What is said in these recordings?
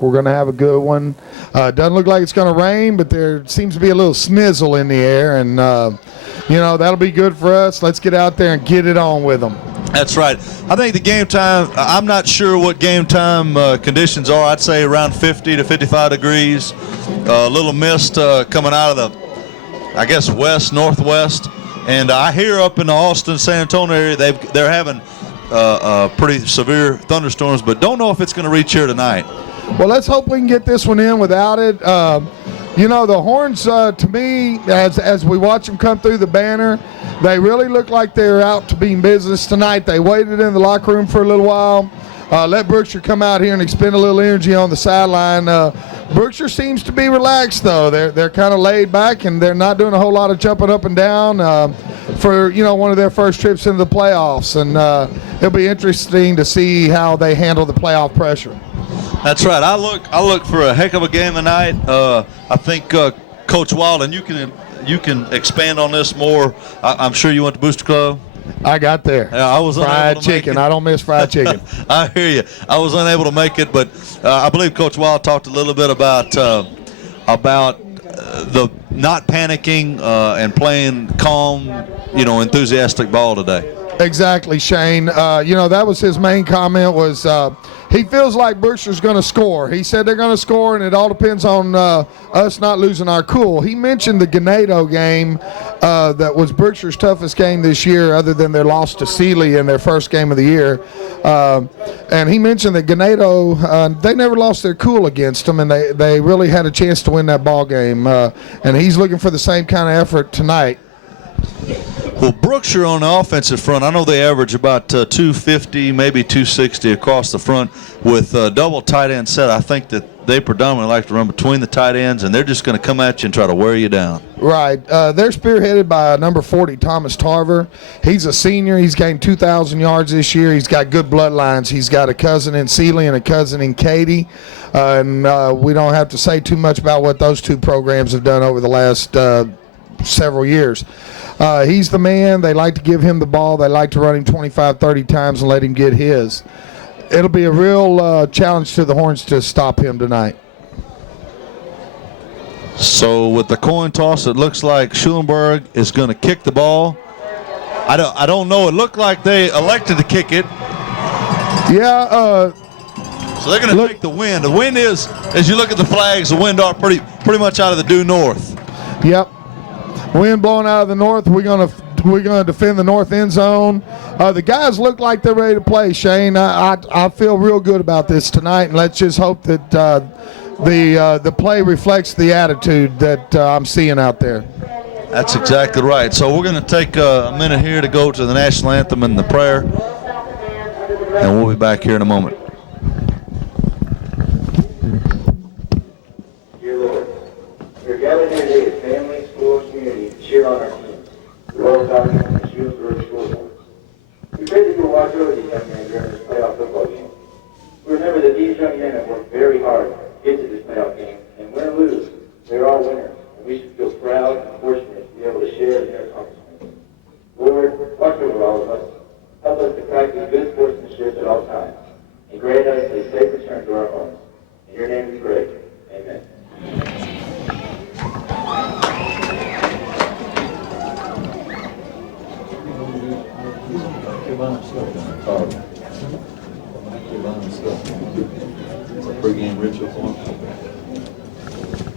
think we're going to have a good one. Doesn't look like it's going to rain, but there seems to be a little snizzle in the air, and that'll be good for us. Let's get out there and get it on with them. That's right. I think the game time, I'm not sure what game time conditions are. I'd say around 50 to 55 degrees. A little mist coming out of the, I guess, west, northwest. And I hear up in the Austin, San Antonio area, they're having pretty severe thunderstorms, but don't know if it's going to reach here tonight. Well, let's hope we can get this one in without it. The Horns, to me, as we watch them come through the banner, they really look like they're out to be in business tonight. They waited in the locker room for a little while. Let Brookshire come out here and expend a little energy on the sideline. Brookshire seems to be relaxed, though. They're kind of laid back, and they're not doing a whole lot of jumping up and down for one of their first trips into the playoffs. And it'll be interesting to see how they handle the playoff pressure. That's right. I look for a heck of a game tonight. I think Coach Wild, and you can expand on this more. I'm sure you went to Booster Club. I got there. I was fried chicken. I don't miss fried chicken. I hear you. I was unable to make it, but I believe Coach Wild talked a little bit about the not panicking and playing calm, enthusiastic ball today. Exactly, Shane. That was his main comment was he feels like Brookshire's going to score. He said they're going to score, and it all depends on us not losing our cool. He mentioned the Ganado game that was Brookshire's toughest game this year other than their loss to Sealy in their first game of the year. And he mentioned that Ganado, they never lost their cool against them, and they really had a chance to win that ball game. And he's looking for the same kind of effort tonight. Well, Brookshire on the offensive front, I know they average about 250, maybe 260 across the front with double tight end set. I think that they predominantly like to run between the tight ends, and they're just going to come at you and try to wear you down. Right. They're spearheaded by number 40, Thomas Tarver. He's a senior. He's gained 2,000 yards this year. He's got good bloodlines. He's got a cousin in Sealy and a cousin in Katy. And we don't have to say too much about what those two programs have done over the last several years. He's the man. They like to give him the ball. They like to run him 25, 30 times and let him get his. It'll be a real challenge to the Horns to stop him tonight. So with the coin toss, it looks like Schulenburg is going to kick the ball. I don't know. It looked like they elected to kick it. Yeah. So they're going to take the wind. The wind is, as you look at the flags, the wind are pretty much out of the due north. Yep. Wind blowing out of the north. We're gonna defend the north end zone. The guys look like they're ready to play, Shane. I feel real good about this tonight, and let's just hope that the play reflects the attitude that I'm seeing out there. That's exactly right. So we're going to take a minute here to go to the national anthem and the prayer, and we'll be back here in a moment. Dear Lord, we're gathered here today as family, school, and community to cheer on our teams, the Royal Falcons and the Schulenburg Shorthorns. We pray that you'll watch over these young men during this playoff football game. We remember that these young men have worked very hard to get to this playoff game, and win or lose, they're all winners, and we should feel proud and fortunate to be able to share in their accomplishments. Lord, watch over all of us. Help us to practice good sportsmanship at all times, and grant us a safe return to our homes. In your name we pray. Amen. It's a pregame ritual for them.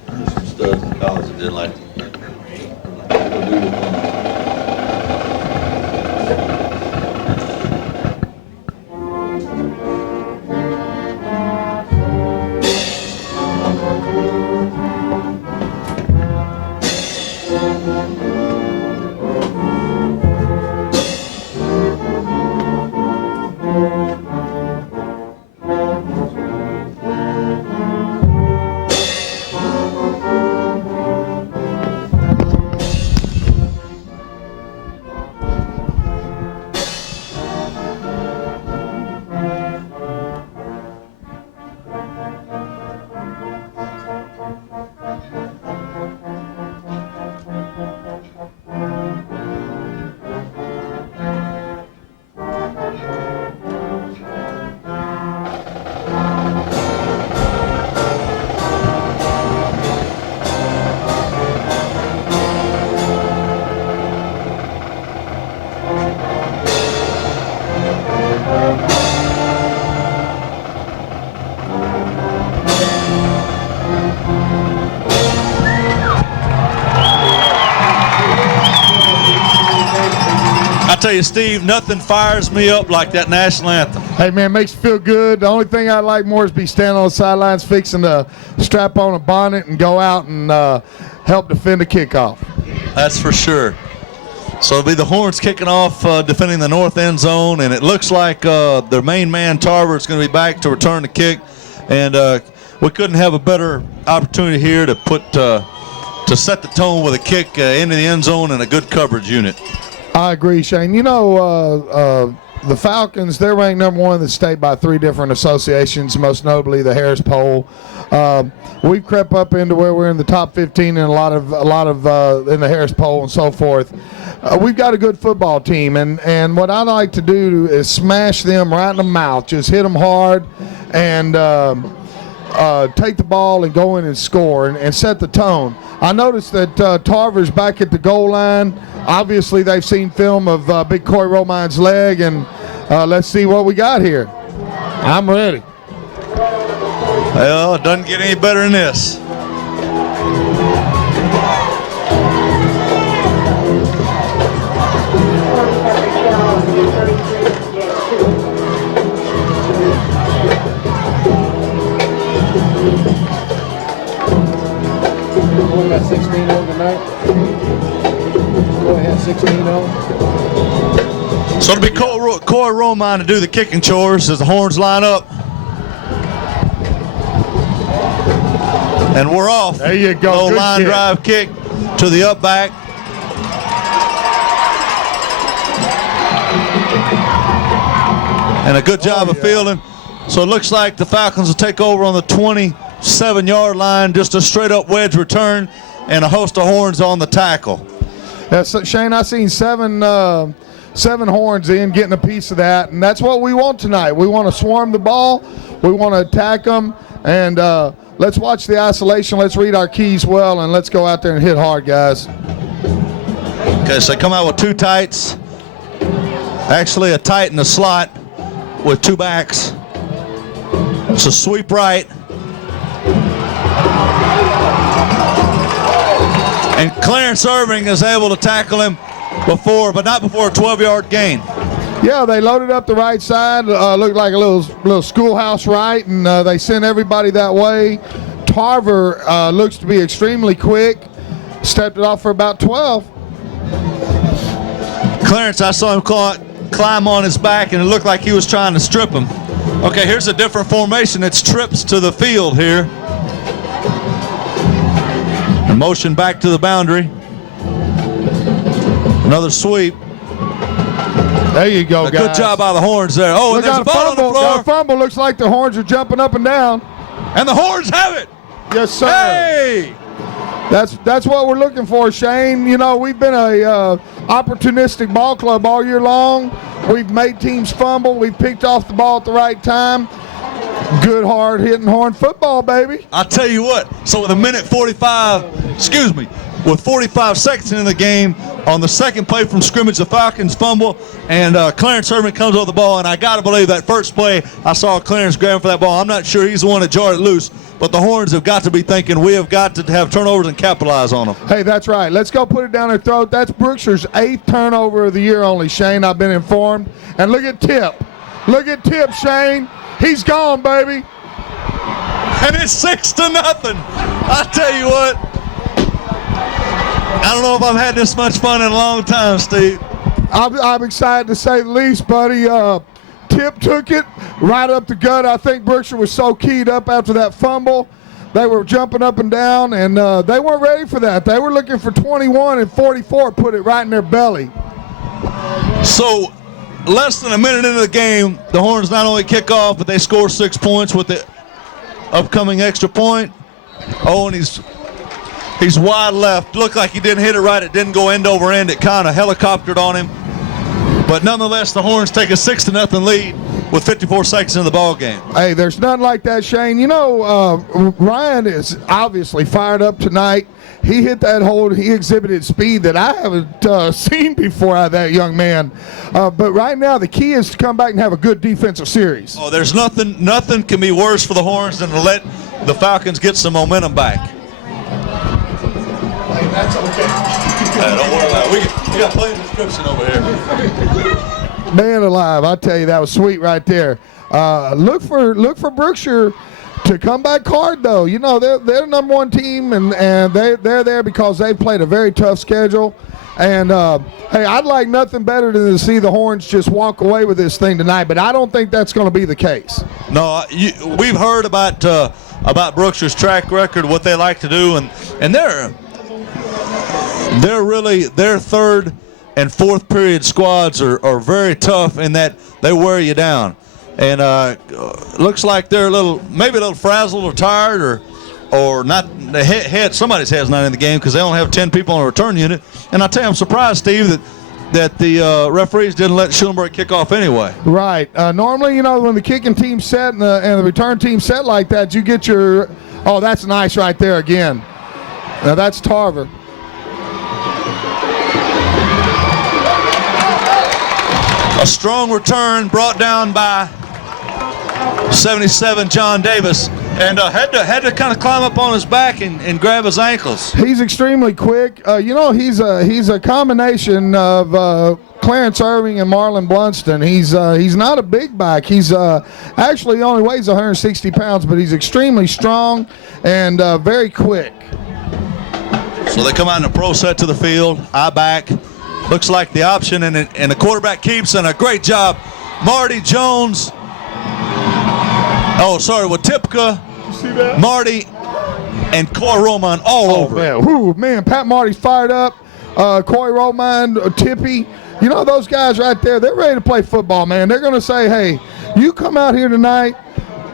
There's some studs in college that didn't like to go do the thing. tell you, Steve, nothing fires me up like that national anthem. Hey, man, makes you feel good. The only thing I like more is be standing on the sidelines fixing to strap on a bonnet and go out and help defend a kickoff. That's for sure. So it'll be the Horns kicking off, defending the north end zone, and it looks like their main man, Tarver, is going to be back to return the kick. And we couldn't have a better opportunity here to set the tone with a kick into the end zone and a good coverage unit. I agree, Shane. You know, the Falcons, they're ranked number 1 in the state by 3 different associations, most notably the Harris Poll. We've crept up into where we're in the top 15 in a lot of in the Harris Poll and so forth. We've got a good football team, and what I like to do is smash them right in the mouth, just hit them hard, and take the ball and go in and score and set the tone. I noticed that Tarver's back at the goal line. Obviously, they've seen film of Big Corey Romine's leg, and let's see what we got here. I'm ready. Well, it doesn't get any better than this. We got 16-0 tonight. Go ahead, 16-0. So it'll be Corey Romine to do the kicking chores as the Horns line up. And we're off. There you go. Low Good line kick. drive kick to the up back. And a good job of fielding. So it looks like the Falcons will take over on the 27-yard line, just a straight-up wedge return, and a host of Horns on the tackle. So Shane, I've seen seven Horns in, getting a piece of that, and that's what we want tonight. We want to swarm the ball. We want to attack them, and let's watch the isolation. Let's read our keys well, and let's go out there and hit hard, guys. Okay, so they come out with 2 tights. Actually, a tight in the slot with 2 backs. It's a sweep right. And Clarence Irving is able to tackle him but not before a 12-yard gain. Yeah, they loaded up the right side. Looked like a little schoolhouse right, and they sent everybody that way. Tarver looks to be extremely quick. Stepped it off for about 12. Clarence, I saw him climb on his back, and it looked like he was trying to strip him. Okay, here's a different formation. It's trips to the field here. A motion back to the boundary. Another sweep. There you go, guys. Good job by the Horns there. Oh, and there's a ball on the floor. Got a fumble. Looks like the Horns are jumping up and down. And the Horns have it. Yes, sir. Hey! That's what we're looking for, Shane. You know, we've been a opportunistic ball club all year long. We've made teams fumble. We've picked off the ball at the right time. Good, hard-hitting Horn football, baby. I'll tell you what. So with with 45 seconds into the game, on the second play from scrimmage, the Falcons fumble, and Clarence Irving comes over the ball, and I got to believe that first play, I saw Clarence grabbing for that ball. I'm not sure he's the one that jarred it loose, but the Horns have got to be thinking we have got to have turnovers and capitalize on them. Hey, that's right. Let's go put it down their throat. That's Brookshire's 8th turnover of the year only, Shane. I've been informed. And look at Tip. Look at Tip, Shane. He's gone, baby. And it's 6-0. I tell you what, I don't know if I've had this much fun in a long time, Steve. I'm excited to say the least, buddy. Tip took it right up the gut. I think Brookshire was so keyed up after that fumble. They were jumping up and down, and they weren't ready for that. They were looking for 21 and 44, put it right in their belly. So less than a minute into the game, the Horns not only kick off, but they score 6 points with the upcoming extra point. Oh, and he's wide left. Looked like he didn't hit it right. It didn't go end over end. It kind of helicoptered on him. But nonetheless, the Horns take a 6-0 lead with 54 seconds in the ball game. Hey, there's nothing like that, Shane. You know, Ryan is obviously fired up tonight. He hit that hold. He exhibited speed that I haven't seen before out of that young man. But right now, the key is to come back and have a good defensive series. Oh, there's nothing can be worse for the Horns than to let the Falcons get some momentum back. Hey, that's okay. Don't worry about it. We got plenty of description over here. Man alive, I tell you, that was sweet right there. Look for Brookshire to come back hard, though. You know, they're the number one team, and they're there because they played a very tough schedule. And, hey, I'd like nothing better than to see the Horns just walk away with this thing tonight, but I don't think that's going to be the case. No, we've heard about Brookshire's track record, what they like to do, and their third and fourth period squads are very tough in that they wear you down. And looks like they're maybe a little frazzled or tired or not. Somebody's head's not in the game because they only have 10 people on a return unit. And I tell you, I'm surprised, Steve, that the referees didn't let Schulenburg kick off anyway. Right. Normally, you know, when the kicking team set and the return team set like that, you get your – oh, that's nice right there again. Now, that's Tarver. A strong return brought down by 77 John Davis, and had to kind of climb up on his back and grab his ankles. He's extremely quick. You know, he's a combination of Clarence Irving and Marlon Blunston. He's not a big back. He's actually only weighs 160 pounds, but he's extremely strong and very quick. So they come out in a pro set to the field, eye back. Looks like the option, and the quarterback keeps, and a great job. Marty Jones. Oh, sorry, with Tipka, Marty, and Coy Roman all over. Man. Whew, man, Pat Marty's fired up. Coy Roman, Tippy. You know, those guys right there, they're ready to play football, man. They're going to say, hey, you come out here tonight.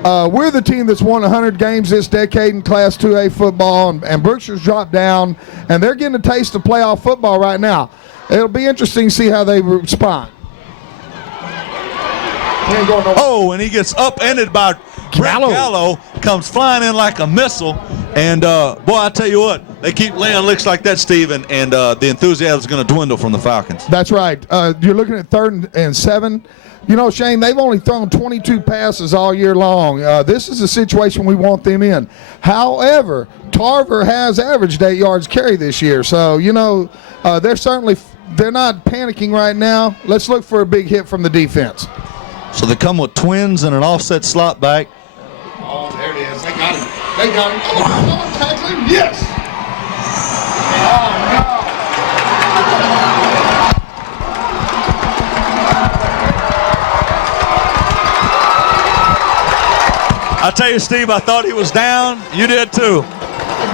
We're the team that's won 100 games this decade in Class 2A football, and Brookshire's dropped down, and they're getting a taste of playoff football right now. It'll be interesting to see how they respond. Oh, and he gets upended by Brett Gallo, comes flying in like a missile. And, boy, I tell you what, they keep laying licks like that, Steve, and the enthusiasm is going to dwindle from the Falcons. That's right. You're looking at 3rd and 7. You know, Shane, they've only thrown 22 passes all year long. This is a situation we want them in. However, Tarver has averaged 8 yards carry this year. So, you know, they're not panicking right now. Let's look for a big hit from the defense. So they come with twins and an offset slot back. Oh, there it is. They got him. They got him. Oh, tackling. Yes. Oh, no. I tell you, Steve, I thought he was down. You did too.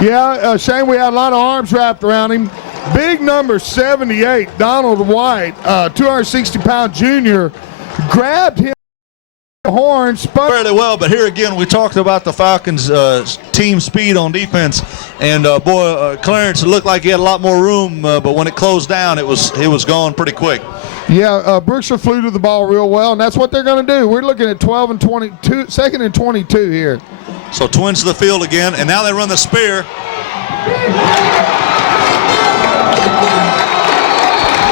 Yeah, Shane, we had a lot of arms wrapped around him. Big number 78, Donald White, 260-pound junior, grabbed him the horn, spun fairly well, but here again, we talked about the Falcons' team speed on defense, and Clarence looked like he had a lot more room, but when it closed down, it was gone pretty quick. Yeah, Brookshire flew to the ball real well, and that's what they're going to do. We're looking at 12 and 22, 2nd and 22 here. So twins to the field again, and now they run the spear.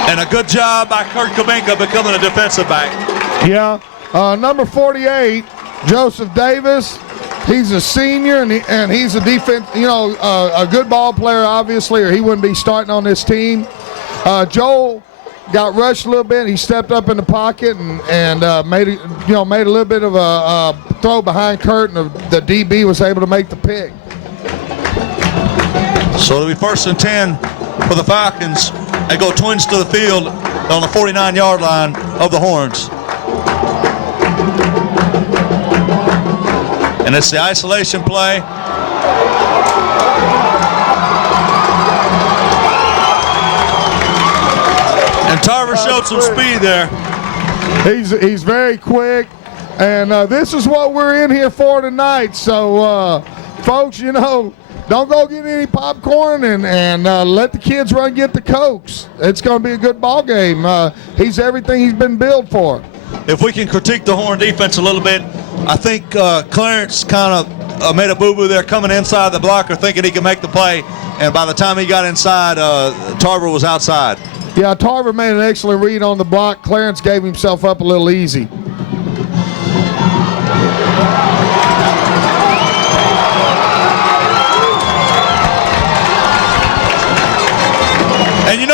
And a good job by Kurt Kabinka becoming a defensive back. Yeah, number 48, Joseph Davis. He's a senior, and he's a defense, you know, a good ball player, obviously, or he wouldn't be starting on this team. Joel got rushed a little bit. He stepped up in the pocket and made a little bit of a throw behind Kurt, and the DB was able to make the pick. So it'll be 1st and 10 for the Falcons. They go twins to the field on the 49-yard line of the Horns. And it's the isolation play. And Tarver showed some speed there. He's very quick, and this is what we're in here for tonight. So, folks, you know, don't go get any popcorn and let the kids run and get the Cokes. It's going to be a good ball game. He's everything he's been billed for. If we can critique the Horn defense a little bit, I think Clarence kind of made a boo-boo there coming inside the blocker thinking he could make the play, and by the time he got inside, Tarver was outside. Yeah, Tarver made an excellent read on the block. Clarence gave himself up a little easy. And you know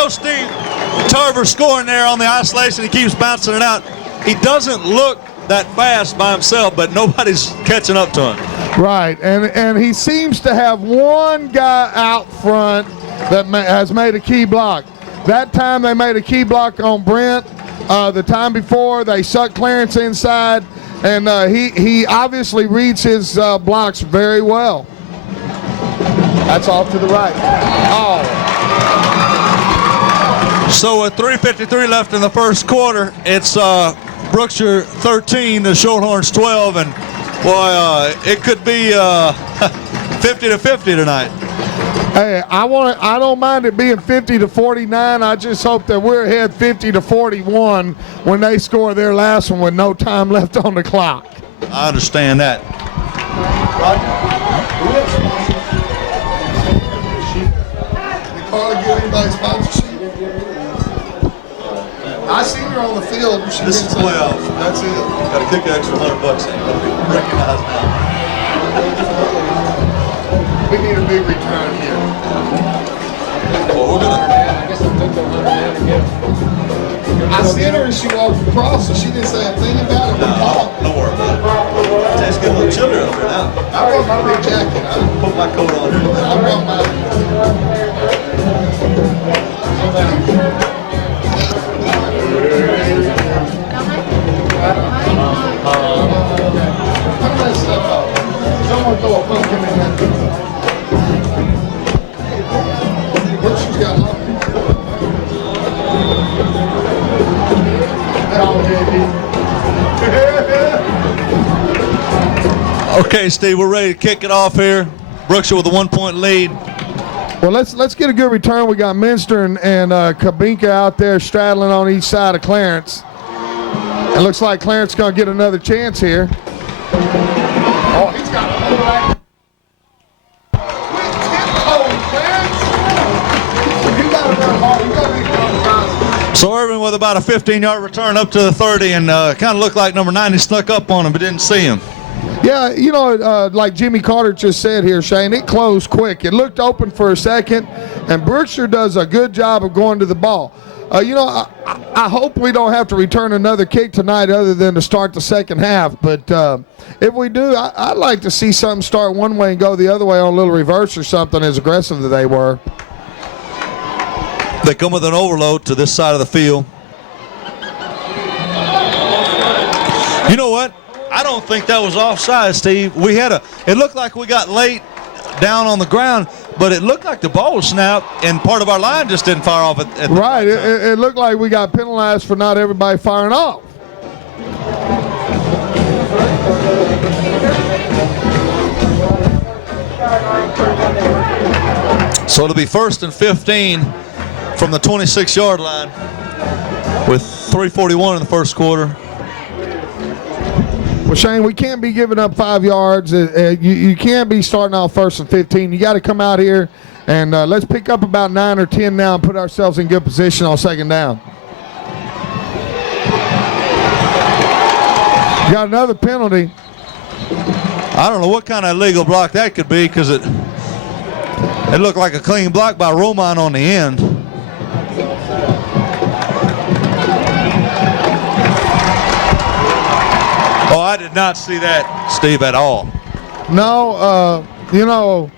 Tarver scoring there on the isolation. He keeps bouncing it out. He doesn't look that fast by himself, but nobody's catching up to him. Right, and he seems to have one guy out front that has made a key block. That time they made a key block on Brent. The time before they sucked Clarence inside, and he obviously reads his blocks very well. That's off to the right. Oh. So with 3:53 left in the first quarter, it's Brookshire 13, the Shorthorns 12, and boy, it could be 50-50 tonight. Hey, I don't mind it being 50-49. I just hope that we're ahead 50-41 when they score their last one with no time left on the clock. I understand that. Did Carla get anybody sponsorship? I seen her on the field. This is playoffs. That's it. Got to kick an extra $100 in. Recognize now. We need a big return here. Well, we're gonna. I guess I'll take that $100 I seen her and she walked across and she didn't say a thing about it. No, don't worry about it. It's getting a little chillier up here now. I brought my big jacket. I Put my coat on here. brought my. Put that stuff up. Someone throw a pumpkin in that. What she's got on? Okay, Steve, we're ready to kick it off here. Brookshire with a 1-point lead. Well, let's get a good return. We got Minster and Kabinka out there straddling on each side of Clarence. It looks like Clarence gonna get another chance here. Oh, he's got a whole right. You gotta run hard. You gotta be hard. So Irvin with about a 15-yard return up to the 30, and kind of looked like number 90 snuck up on him, but didn't see him. Yeah, you know, like Jimmy Carter just said here, Shane, it closed quick. It looked open for a second, and Brookshire does a good job of going to the ball. You know, I hope we don't have to return another kick tonight other than to start the second half. But if we do, I'd like to see something start one way and go the other way on a little reverse or something as aggressive as they were. They come with an overload to this side of the field. You know what? I don't think that was offside, Steve. It looked like we got late down on the ground, but it looked like the ball was snapped, and part of our line just didn't fire off at the right. It looked like we got penalized for not everybody firing off. So it'll be 1st and 15 from the 26-yard line with 3:41 in the first quarter. Well, Shane, we can't be giving up 5 yards. You can't be starting off 1st and 15. You got to come out here and let's pick up about 9 or 10 now and put ourselves in good position on second down. You got another penalty. I don't know what kind of illegal block that could be, because it looked like a clean block by Roman on the end. Oh, I did not see that, Steve, at all. No, you know,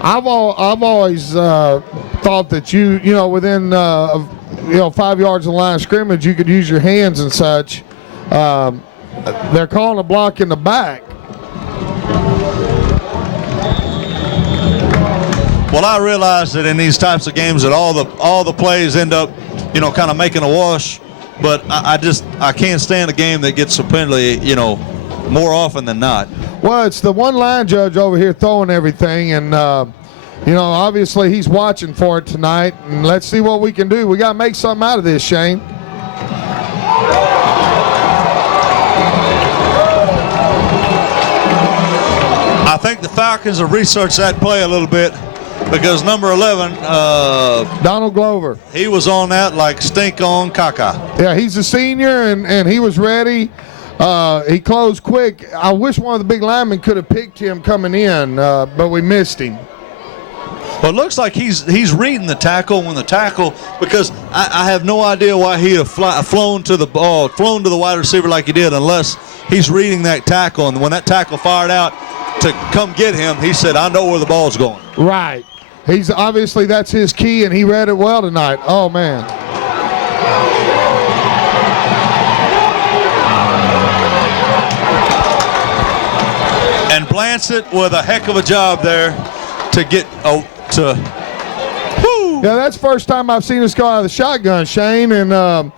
I've always thought that you know, within 5 yards of the line of scrimmage, you could use your hands and such. They're calling a block in the back. Well, I realize that in these types of games that all the plays end up, kind of making a wash. But I can't stand a game that gets a penalty, more often than not. Well, it's the one line judge over here throwing everything, and obviously he's watching for it tonight. And let's see what we can do. We got to make something out of this, Shane. I think the Falcons have researched that play a little bit, because number 11, Donald Glover, he was on that like stink on caca. Yeah, he's a senior, and he was ready. He closed quick. I wish one of the big linemen could have picked him coming in, but we missed him. Well, it looks like he's reading the tackle when the tackle, because I have no idea why he'd have flown to the ball, flown to the wide receiver like he did, unless he's reading that tackle. And when that tackle fired out to come get him, he said, "I know where the ball's going." Right. He's obviously, that's his key, and he read it well tonight. Oh man. And Blancett with a heck of a job there to get to. Whoo. Yeah, that's the first time I've seen us go out of the shotgun, Shane. And,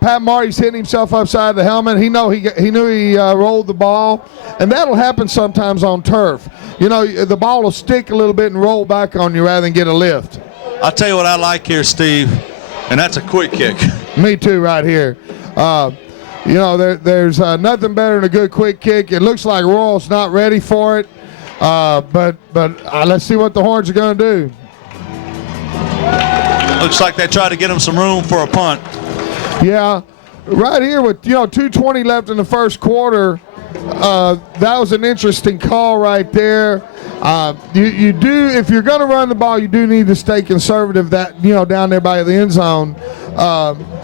Pat Marty's hitting himself upside the helmet. He knew he rolled the ball. And that'll happen sometimes on turf. You know, the ball will stick a little bit and roll back on you rather than get a lift. I'll tell you what I like here, Steve, and that's a quick kick. Me too right here. You know, there's nothing better than a good quick kick. It looks like Royal's not ready for it. But let's see what the Horns are going to do. Looks like they tried to get him some room for a punt. Yeah, right here with 2:20 left in the first quarter. That was an interesting call right there. You do, if you're going to run the ball, you do need to stay conservative. Down there by the end zone.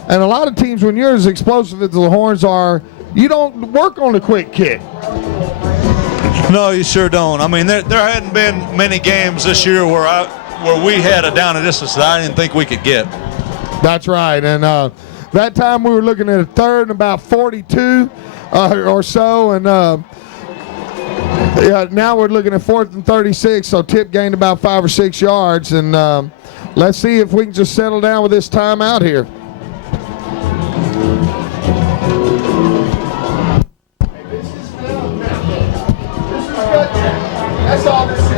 And a lot of teams, when you're as explosive as the Horns are, you don't work on the quick kick. No, you sure don't. I mean, there hadn't been many games this year where we had a down and distance that I didn't think we could get. That's right. And that time we were looking at a third and about 42 or so. And now we're looking at 4th and 36. So Tip gained about 5 or 6 yards. And let's see if we can just settle down with this timeout here. That's all this is.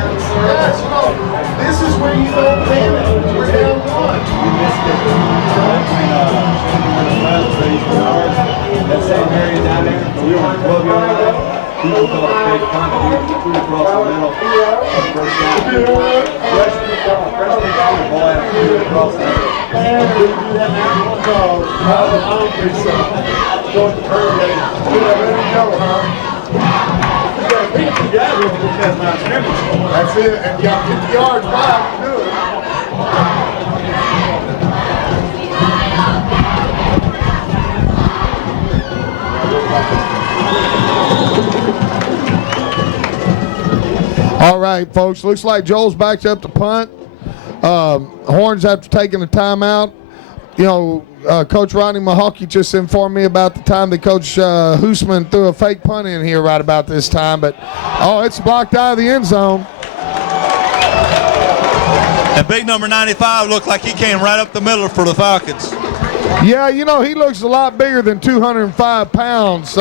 This is where you don't panic. We're down 1. You missed it. That same area down there, we were 12 yards out. People called a big punt. We threw across the middle. First down. Freshman ball out. Threw across the middle. Man, we do that now. I don't think so. Going to curve lane. Ready to go, huh? That's it, and you got 50 yards back to do it. All right, folks, looks like Joel's backed up to punt. Horns after taking a timeout. Coach Rodney Mahawkey just informed me about the time that Coach Hoosman threw a fake punt in here right about this time. But, it's blocked out of the end zone. And big number 95 looked like he came right up the middle for the Falcons. Yeah, he looks a lot bigger than 205 pounds.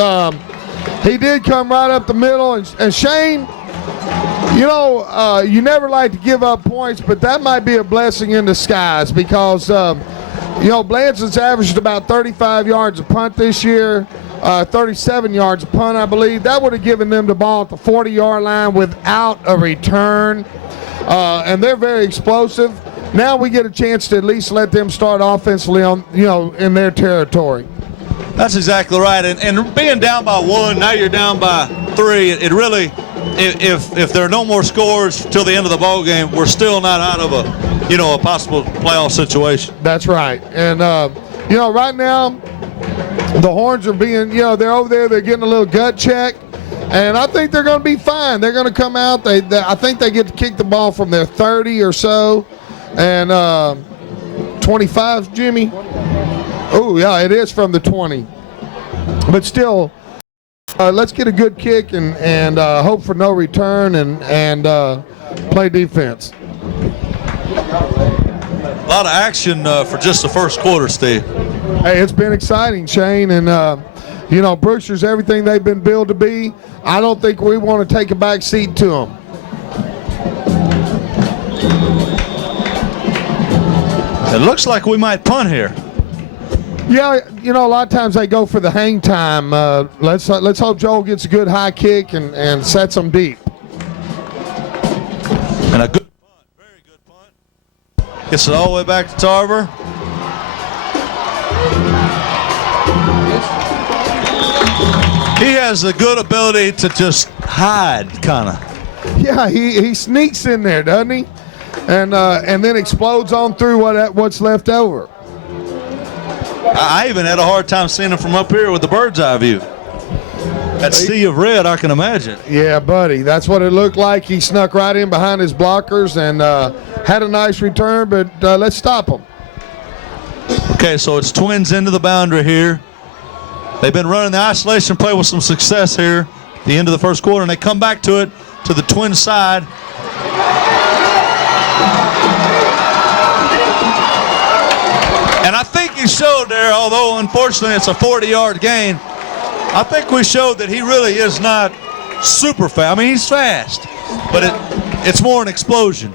He did come right up the middle. And Shane, you never like to give up points, but that might be a blessing in disguise because Blanchard's averaged about 35 yards a punt this year, 37 yards a punt, I believe. That would have given them the ball at the 40-yard line without a return, and they're very explosive. Now we get a chance to at least let them start offensively in their territory. That's exactly right. And being down by 1, now you're down by 3. It really, if there are no more scores till the end of the ball game, we're still not out of a possible playoff situation. That's right. And, right now, the Horns are being, they're over there, they're getting a little gut check. And I think they're going to be fine. They're going to come out. I think they get to kick the ball from their 30 or so. And 25, Jimmy? Oh, yeah, it is from the 20. But still, let's get a good kick and hope for no return and play defense. A lot of action for just the first quarter, Steve. Hey, it's been exciting, Shane, and Brookshire's everything they've been billed to be. I don't think we want to take a back seat to them. It looks like we might punt here. Yeah, a lot of times they go for the hang time. Let's hope Joel gets a good high kick and sets them deep. And a good punt, very good punt. Gets it all the way back to Tarver. He has a good ability to just hide, kind of. Yeah, he sneaks in there, doesn't he? And then explodes on through what's left over. I even had a hard time seeing him from up here with the bird's eye view. That sea of red, I can imagine. Yeah, buddy, that's what it looked like. He snuck right in behind his blockers and had a nice return, but let's stop him. Okay, so it's Twins into the boundary here. They've been running the isolation play with some success here at the end of the first quarter, and they come back to it to the Twins side. And I think he showed there, although unfortunately it's a 40-yard gain, I think we showed that he really is not super fast. I mean, he's fast, but it's more an explosion.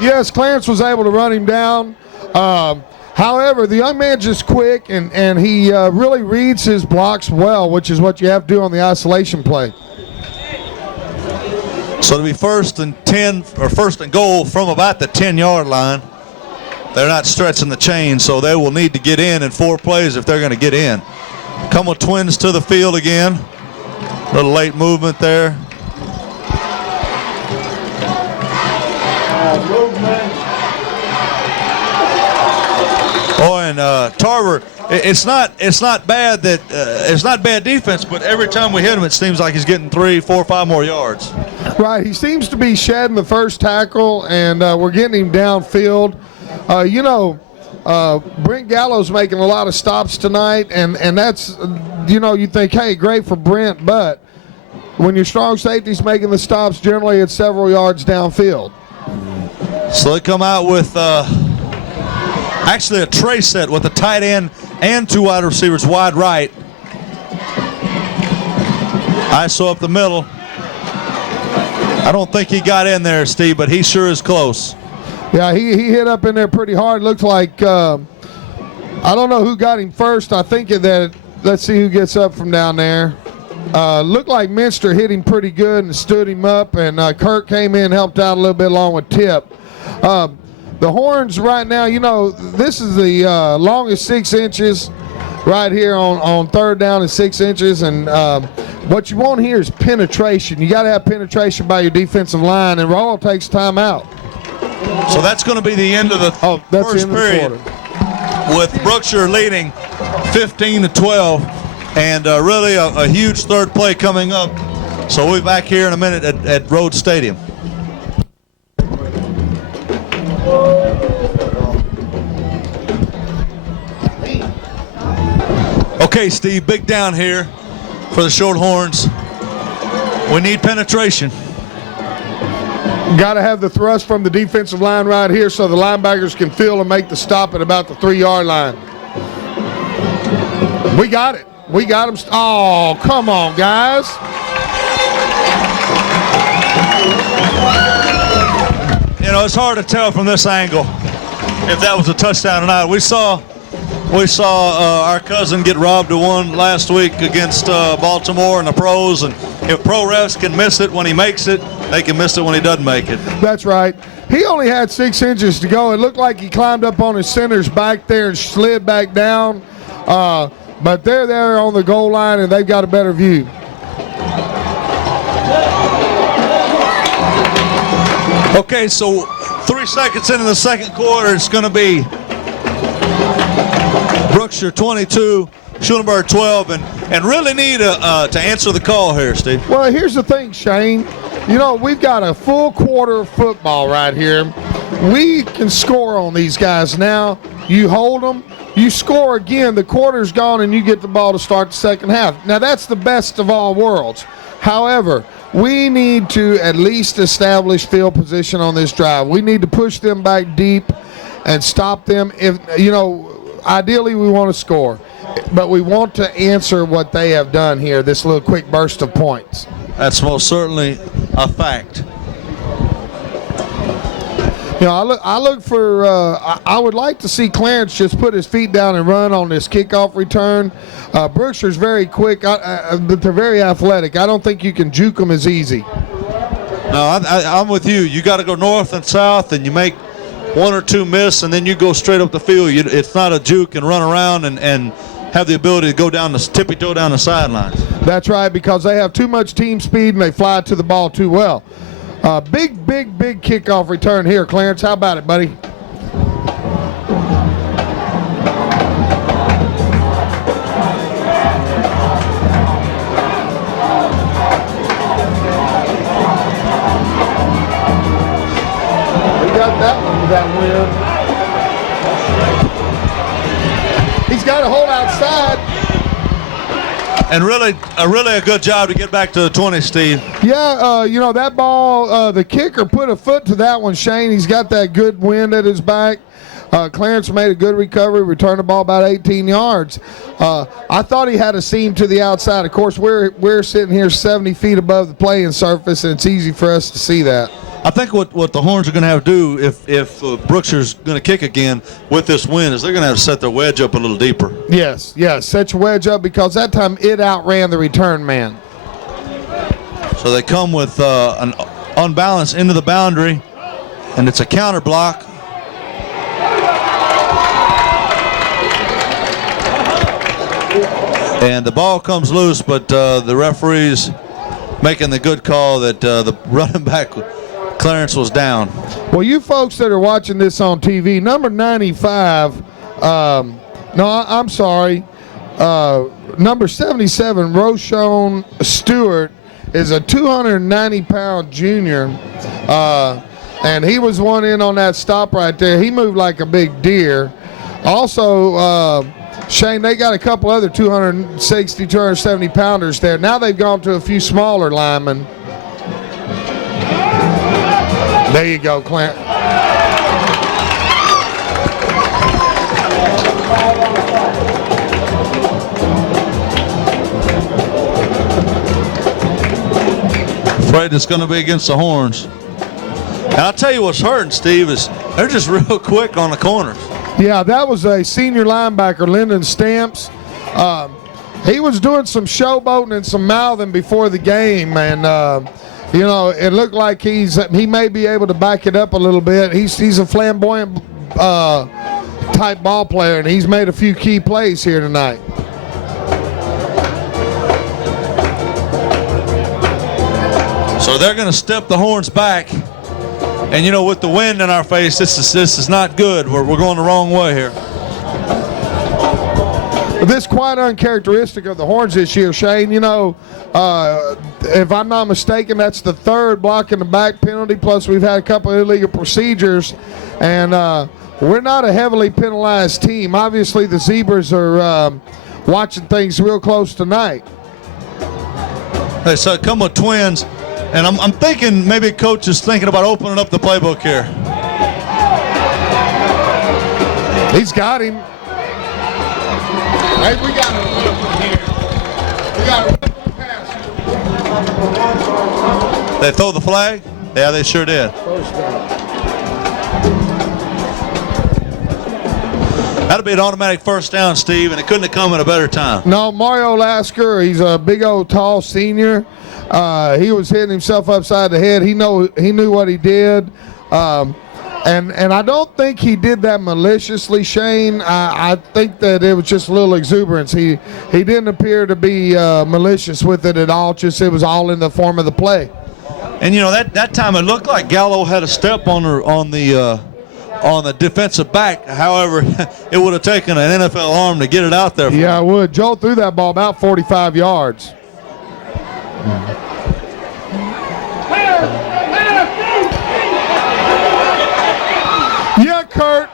Yes, Clarence was able to run him down. However, the young man's just quick, and he really reads his blocks well, which is what you have to do on the isolation play. So to be first and 10, or first and goal from about the 10-yard line, they're not stretching the chain, so they will need to get in 4 plays if they're going to get in. Come Twins to the field again. A little late movement there. Oh, and Tarver, it's not bad that it's not bad defense, but every time we hit him, it seems like he's getting 3, 4, 5 more yards. Right, he seems to be shedding the first tackle, and we're getting him downfield. Brent Gallo's making a lot of stops tonight, and that's, you think, hey, great for Brent, but when your strong safety's making the stops, generally it's several yards downfield. So they come out with actually a tray set with a tight end and 2 wide receivers wide right. ISO up the middle. I don't think he got in there, Steve, but he sure is close. Yeah, he hit up in there pretty hard. Looks like, I don't know who got him first. I think that, let's see who gets up from down there. Looked like Minster hit him pretty good and stood him up, and Kirk came in and helped out a little bit along with Tip. The Horns right now, this is the longest 6 inches right here on 3rd down and 6 inches, and what you want here is penetration. You got to have penetration by your defensive line, and Royal takes time out. So that's going to be the end of the first period, with Brookshire leading 15-12, and really a huge third play coming up. So we'll be back here in a minute at Rhodes Stadium. Okay, Steve, big down here for the Shorthorns. We need penetration. Got to have the thrust from the defensive line right here so the linebackers can feel and make the stop at about the 3-yard line. We got it. We got him. Oh, come on, guys. It's hard to tell from this angle if that was a touchdown or not. We saw our cousin get robbed of one last week against Baltimore in the pros, and if pro refs can miss it when he makes it, they can miss it when he doesn't make it. That's right. He only had 6 inches to go. It looked like he climbed up on his center's back there and slid back down, but they're there on the goal line, and they've got a better view. Okay, so 3 seconds into the second quarter, it's going to be Brookshire 22, Schulenburg 12, and really need to answer the call here, Steve. Well, here's the thing, Shane. We've got a full quarter of football right here. We can score on these guys now. You hold them, you score again, the quarter's gone, and you get the ball to start the second half. Now, that's the best of all worlds. However, we need to at least establish field position on this drive. We need to push them back deep and stop them. If ideally we want to score, but we want to answer what they have done here, this little quick burst of points. That's most certainly a fact. I look for I would like to see Clarence just put his feet down and run on this kickoff return. Brookshire's very quick, but they're very athletic. I don't think you can juke them as easy. No, I'm with you. You got to go north and south, and you make 1 or 2 miss, and then you go straight up the field. It's not a juke and run around and have the ability to go down the tippy-toe down the sidelines. That's right, because they have too much team speed and they fly to the ball too well. Big kickoff return here, Clarence. How about it, buddy? That win. He's got to hold outside. And really a good job to get back to the 20, Steve. Yeah, you know, that ball, the kicker put a foot to that one, Shane. He's got that good wind at his back. Clarence made a good recovery, returned the ball about 18 yards. I thought he had a seam to the outside. Of course, we're sitting here 70 feet above the playing surface, and it's easy for us to see that. I think what the Horns are going to have to do if Brookshire's going to kick again with this win is they're going to have to set their wedge up a little deeper. Yes, set your wedge up because that time it outran the return man. So they come with an unbalance into the boundary, and it's a counter block. And the ball comes loose, but the referee's making the good call that the running back Clarence was down. Well, you folks that are watching this on TV, number 95, I'm sorry, number 77, Roshon Stewart, is a 290-pound junior, and he was one in on that stop right there. He moved like a big deer. Also, Shane, they got a couple other 260, 270-pounders there. Now they've gone to a few smaller linemen. There you go, Clint. Afraid it's going to be against the Horns. And I'll tell you what's hurting, Steve, is they're just real quick on the corners. Yeah, that was a senior linebacker, Lyndon Stamps. He was doing some showboating and some mouthing before the game, and you know, it looked like he may be able to back it up a little bit. He's a flamboyant type ball player, and he's made a few key plays here tonight. So they're going to step the Horns back. And, you know, with the wind in our face, this is not good. We're going the wrong way here. This quite uncharacteristic of the Horns this year, Shane. You know, if I'm not mistaken, that's the third block in the back penalty, plus we've had a couple of illegal procedures. And we're not a heavily penalized team. Obviously, the Zebras are watching things real close tonight. Hey, so come with twins. And I'm thinking maybe coach is thinking about opening up the playbook here. He's got him. Hey, we got him here. We got him pass. They throw the flag? Yeah, they sure did. That'll be an automatic first down, Steve, and it couldn't have come at a better time. No, Mario Lasker, he's a big old tall senior. He was hitting himself upside the head. He knew what he did. And I don't think he did that maliciously, Shane. I think that it was just a little exuberance. He didn't appear to be malicious with it at all. Just it was all in the form of the play. And you know that time it looked like Gallo had a step on the defensive back. However, it would have taken an NFL arm to get it out there. Yeah, it would. Joe threw that ball about 45 yards. Yeah, Kurt.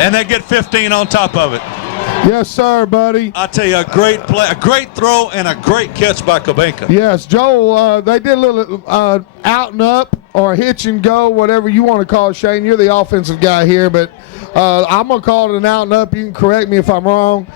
And they get 15 on top of it. Yes, sir, buddy. I tell you, a great play, a great throw, and a great catch by Kabenka. Yes, Joe, they did a little out and up or hitch and go, whatever you want to call it, Shane. You're the offensive guy here, but I'm going to call it an out and up. You can correct me if I'm wrong.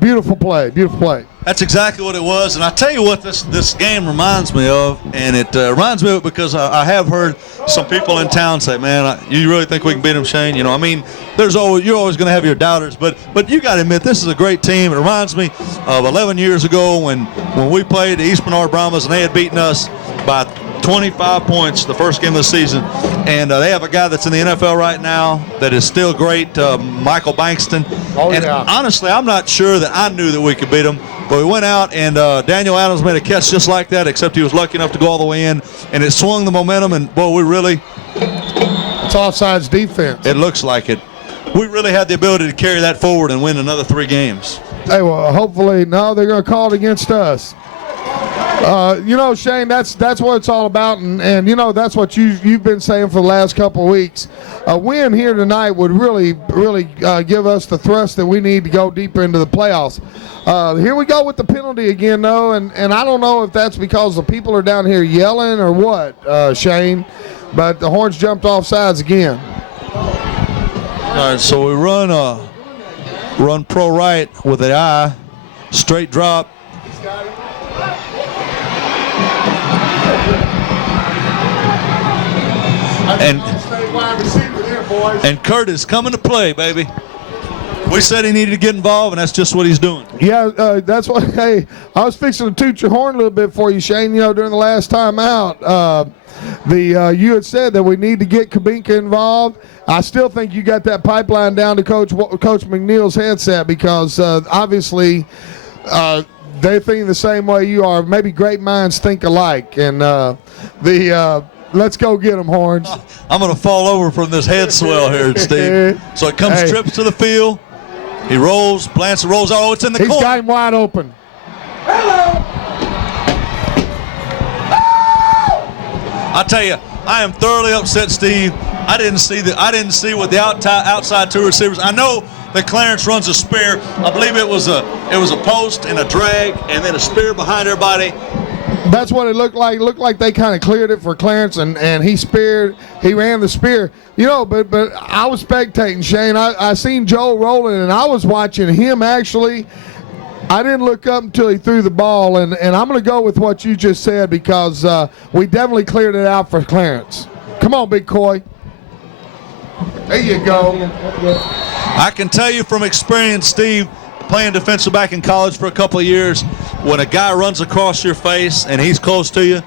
Beautiful play, beautiful play. That's exactly what it was, and I tell you what this game reminds me of, and it reminds me of it because I have heard some people in town say, man, you really think we can beat them, Shane? You know, I mean, you're always going to have your doubters, but you got to admit, this is a great team. It reminds me of 11 years ago when we played the East Bernard Brahmas, and they had beaten us by 25 points the first game of the season. And they have a guy that's in the NFL right now that is still great, Michael Bankston. And honestly, I'm not sure that I knew that we could beat him. But we went out, and Daniel Adams made a catch just like that, except he was lucky enough to go all the way in. And it swung the momentum, and, boy, we really – it's offsides defense. It looks like it. We really had the ability to carry that forward and win another 3 games. Hey, well, hopefully, no, they're going to call it against us. Shane, that's what it's all about, and that's what you've been saying for the last couple of weeks. A win here tonight would really give us the thrust that we need to go deeper into the playoffs. Here we go with the penalty again, though, and I don't know if that's because the people are down here yelling or what, Shane, but the Horns jumped off sides again. All right, so we run pro right with the eye, straight drop. And Curtis coming to play, baby. We said he needed to get involved, and that's just what he's doing. Yeah, that's what. Hey, I was fixing to toot your horn a little bit for you, Shane. During the last time out, you had said that we need to get Kabinka involved. I still think you got that pipeline down to Coach McNeil's headset because obviously they're thinking the same way you are. Maybe great minds think alike, and let's go get them, Horns. I'm going to fall over from this head swell here, Steve. So it comes, trips to the field. He rolls, Blanchard rolls. Oh, it's in the corner. He's got him wide open. I tell you, I am thoroughly upset, Steve. I didn't see what the outside 2 receivers. I know that Clarence runs a spear. I believe it was a post and a drag, and then a spear behind everybody. That's what it looked like. It looked like they kind of cleared it for Clarence, and he speared. He ran the spear. But I was spectating, Shane. I seen Joe rolling, and I was watching him actually. I didn't look up until he threw the ball, and I'm going to go with what you just said because we definitely cleared it out for Clarence. Come on, Big Coy. There you go. I can tell you from experience, Steve, playing defensive back in college for a couple of years, when a guy runs across your face and he's close to you,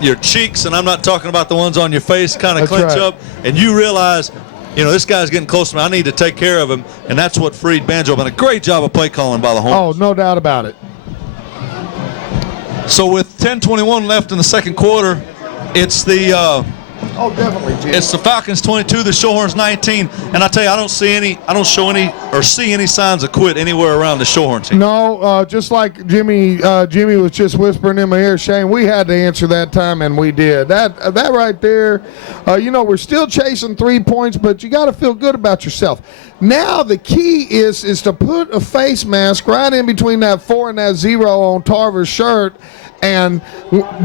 your cheeks, and I'm not talking about the ones on your face, kind of clench up, and you realize, this guy's getting close to me. I need to take care of him, and that's what freed Banjo. And a great job of play calling by the Horns. Oh, no doubt about it. So with 10:21 left in the second quarter, it's the definitely, Jim. It's the Falcons 22, the Shorthorns 19, and I tell you, I don't see any signs of quit anywhere around the Shorthorns team. No, just like Jimmy was just whispering in my ear, Shane, we had to answer that time, and we did. That right there, we're still chasing 3 points, but you got to feel good about yourself. Now the key is to put a face mask right in between that 4 and that 0 on Tarver's shirt, and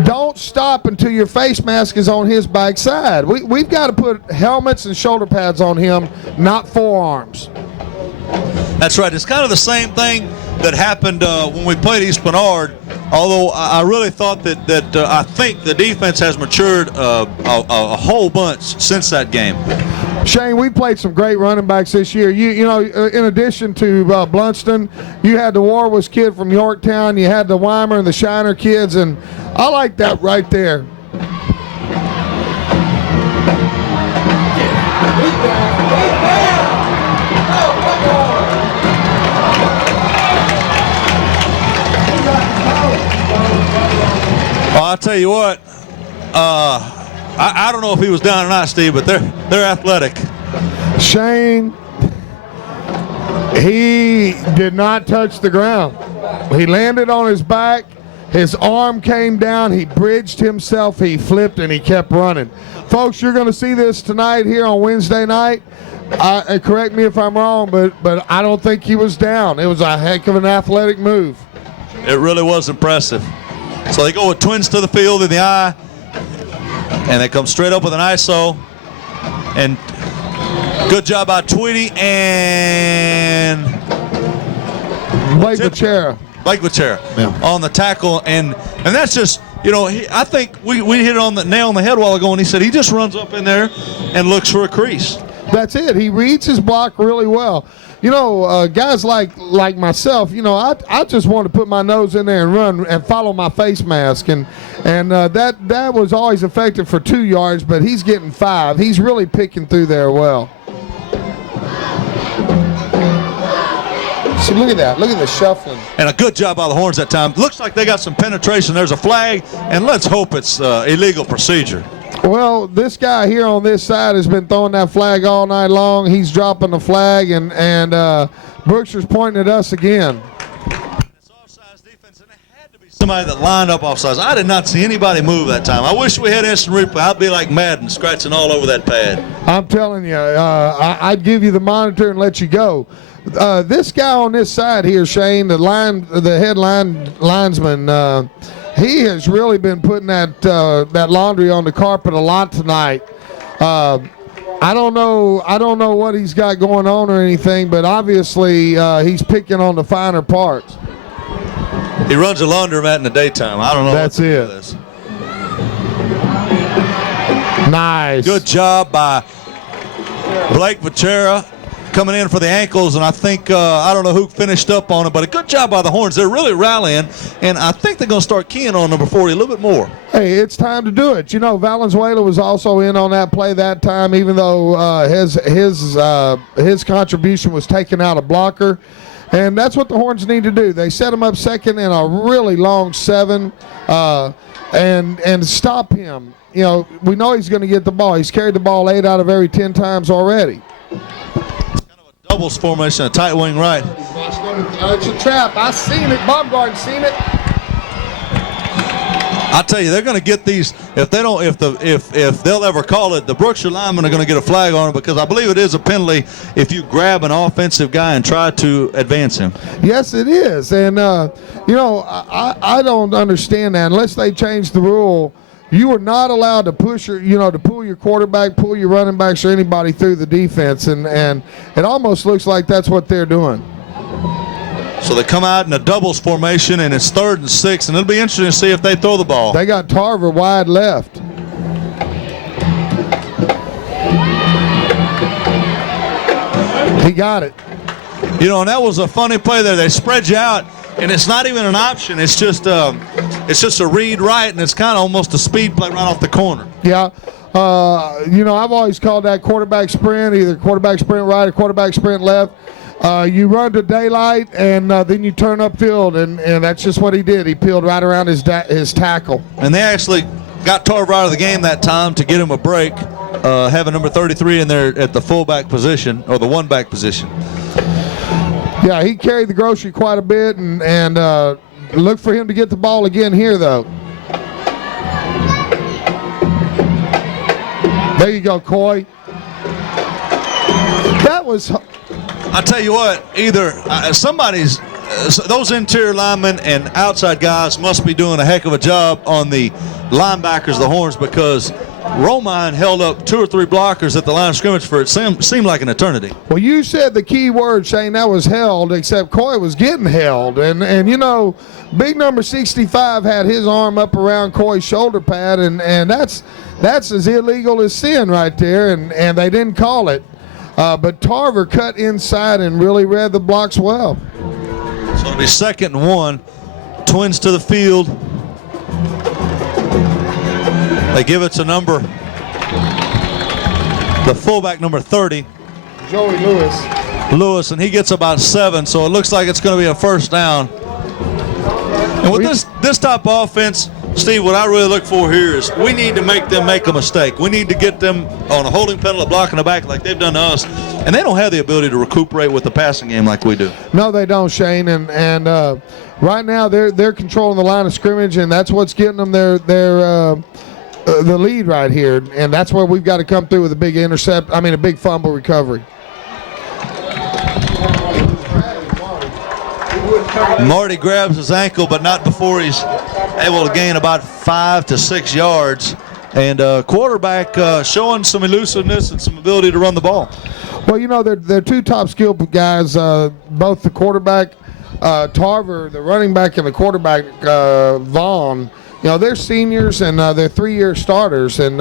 don't stop until your face mask is on his backside. We've got to put helmets and shoulder pads on him, not forearms. That's right. It's kind of the same thing that happened when we played East Bernard, although I really thought that I think the defense has matured a whole bunch since that game. Shane, we played some great running backs this year. In addition to Blunston, you had the Warwick kid from Yorktown, you had the Weimer and the Shiner kids, and I like that right there. Well, I'll tell you what, I don't know if he was down or not, Steve, but they're athletic. Shane, he did not touch the ground. He landed on his back. His arm came down. He bridged himself. He flipped, and he kept running. Folks, you're going to see this tonight here on Wednesday night. Correct me if I'm wrong, but I don't think he was down. It was a heck of an athletic move. It really was impressive. So they go with twins to the field in the eye, and they come straight up with an ISO. And good job by Tweedy and Blake Vachera on the tackle. And that's just, I think we hit it on the nail on the head a while ago, and he said he just runs up in there and looks for a crease. That's it. He reads his block really well. guys like myself, I just want to put my nose in there and run and follow my face mask, and that was always effective for 2 yards, but he's getting 5. He's really picking through there well. See, look at that. Look at the shuffling. And a good job by the Horns that time. Looks like they got some penetration. There's a flag, and let's hope it's illegal procedure. Well, this guy here on this side has been throwing that flag all night long. He's dropping the flag, and Brookshire's pointing at us again. It's offsides defense, and it had to be somebody that lined up offsides. I did not see anybody move that time. I wish we had instant replay. I'd be like Madden, scratching all over that pad. I'm telling you, I'd give you the monitor and let you go. This guy on this side here, Shane, the head linesman, he has really been putting that laundry on the carpet a lot tonight. I don't know what he's got going on or anything, but obviously he's picking on the finer parts. He runs a laundromat in the daytime. I don't know. That's what to it. do with this. Nice. Good job by Blake Vachera coming in for the ankles, and I think, I don't know who finished up on it, but a good job by the Horns. They're really rallying, and I think they're going to start keying on number 40 a little bit more. Hey, it's time to do it. Valenzuela was also in on that play that time, even though his contribution was taken out of blocker. And that's what the Horns need to do. They set him up second in a really long 7 and stop him. We know he's going to get the ball. He's carried the ball 8 out of every 10 times already. Doubles formation, a tight wing right. It's a trap. I seen it. Baumgart's seen it. I tell you, they're going to get these. If they don't, if they'll ever call it, the Brookshire linemen are going to get a flag on it, because I believe it is a penalty if you grab an offensive guy and try to advance him. Yes, it is, and I don't understand that unless they change the rule. You are not allowed to push to pull your quarterback, pull your running backs, or anybody through the defense, and it almost looks like that's what they're doing. So they come out in a doubles formation, and it's 3rd and 6, and it'll be interesting to see if they throw the ball. They got Tarver wide left. He got it. And that was a funny play there. They spread you out, and it's not even an option. It's just a read right, and it's kind of almost a speed play right off the corner. Yeah. I've always called that quarterback sprint, either quarterback sprint right or quarterback sprint left. You run to daylight, and then you turn upfield, and that's just what he did. He peeled right around his tackle. And they actually got Tarver out of the game that time to get him a break, having number 33 in there at the fullback position, or the one-back position. Yeah, he carried the grocery quite a bit, and look for him to get the ball again here, though. There you go, Coy. That was... I tell you what, either somebody's those interior linemen and outside guys must be doing a heck of a job on the linebackers, the Horns, because Romine held up 2 or 3 blockers at the line of scrimmage for it seemed like an eternity. Well, you said the key word, Shane. That was held, except Coy was getting held, and big number 65 had his arm up around Coy's shoulder pad, and that's as illegal as sin right there, and they didn't call it. But Tarver cut inside and really read the blocks well. So it'll be 2nd and 1. Twins to the field. They give it to the fullback, number 30. Joey Lewis, and he gets about 7, so it looks like it's going to be a first down. And with this type of offense, Steve, what I really look for here is we need to make them make a mistake. We need to get them on a holding penalty, a block in the back like they've done to us. And they don't have the ability to recuperate with the passing game like we do. No, they don't, Shane. And right now they're controlling the line of scrimmage, and that's what's getting them the lead right here. And that's where we've got to come through with a big fumble recovery. Marty grabs his ankle, but not before he's able to gain about 5 to 6 yards. And quarterback showing some elusiveness and some ability to run the ball. Well, they're 2 top skill guys, both the quarterback, Tarver, the running back, and the quarterback, Vaughn. They're seniors, and they're 3-year starters, and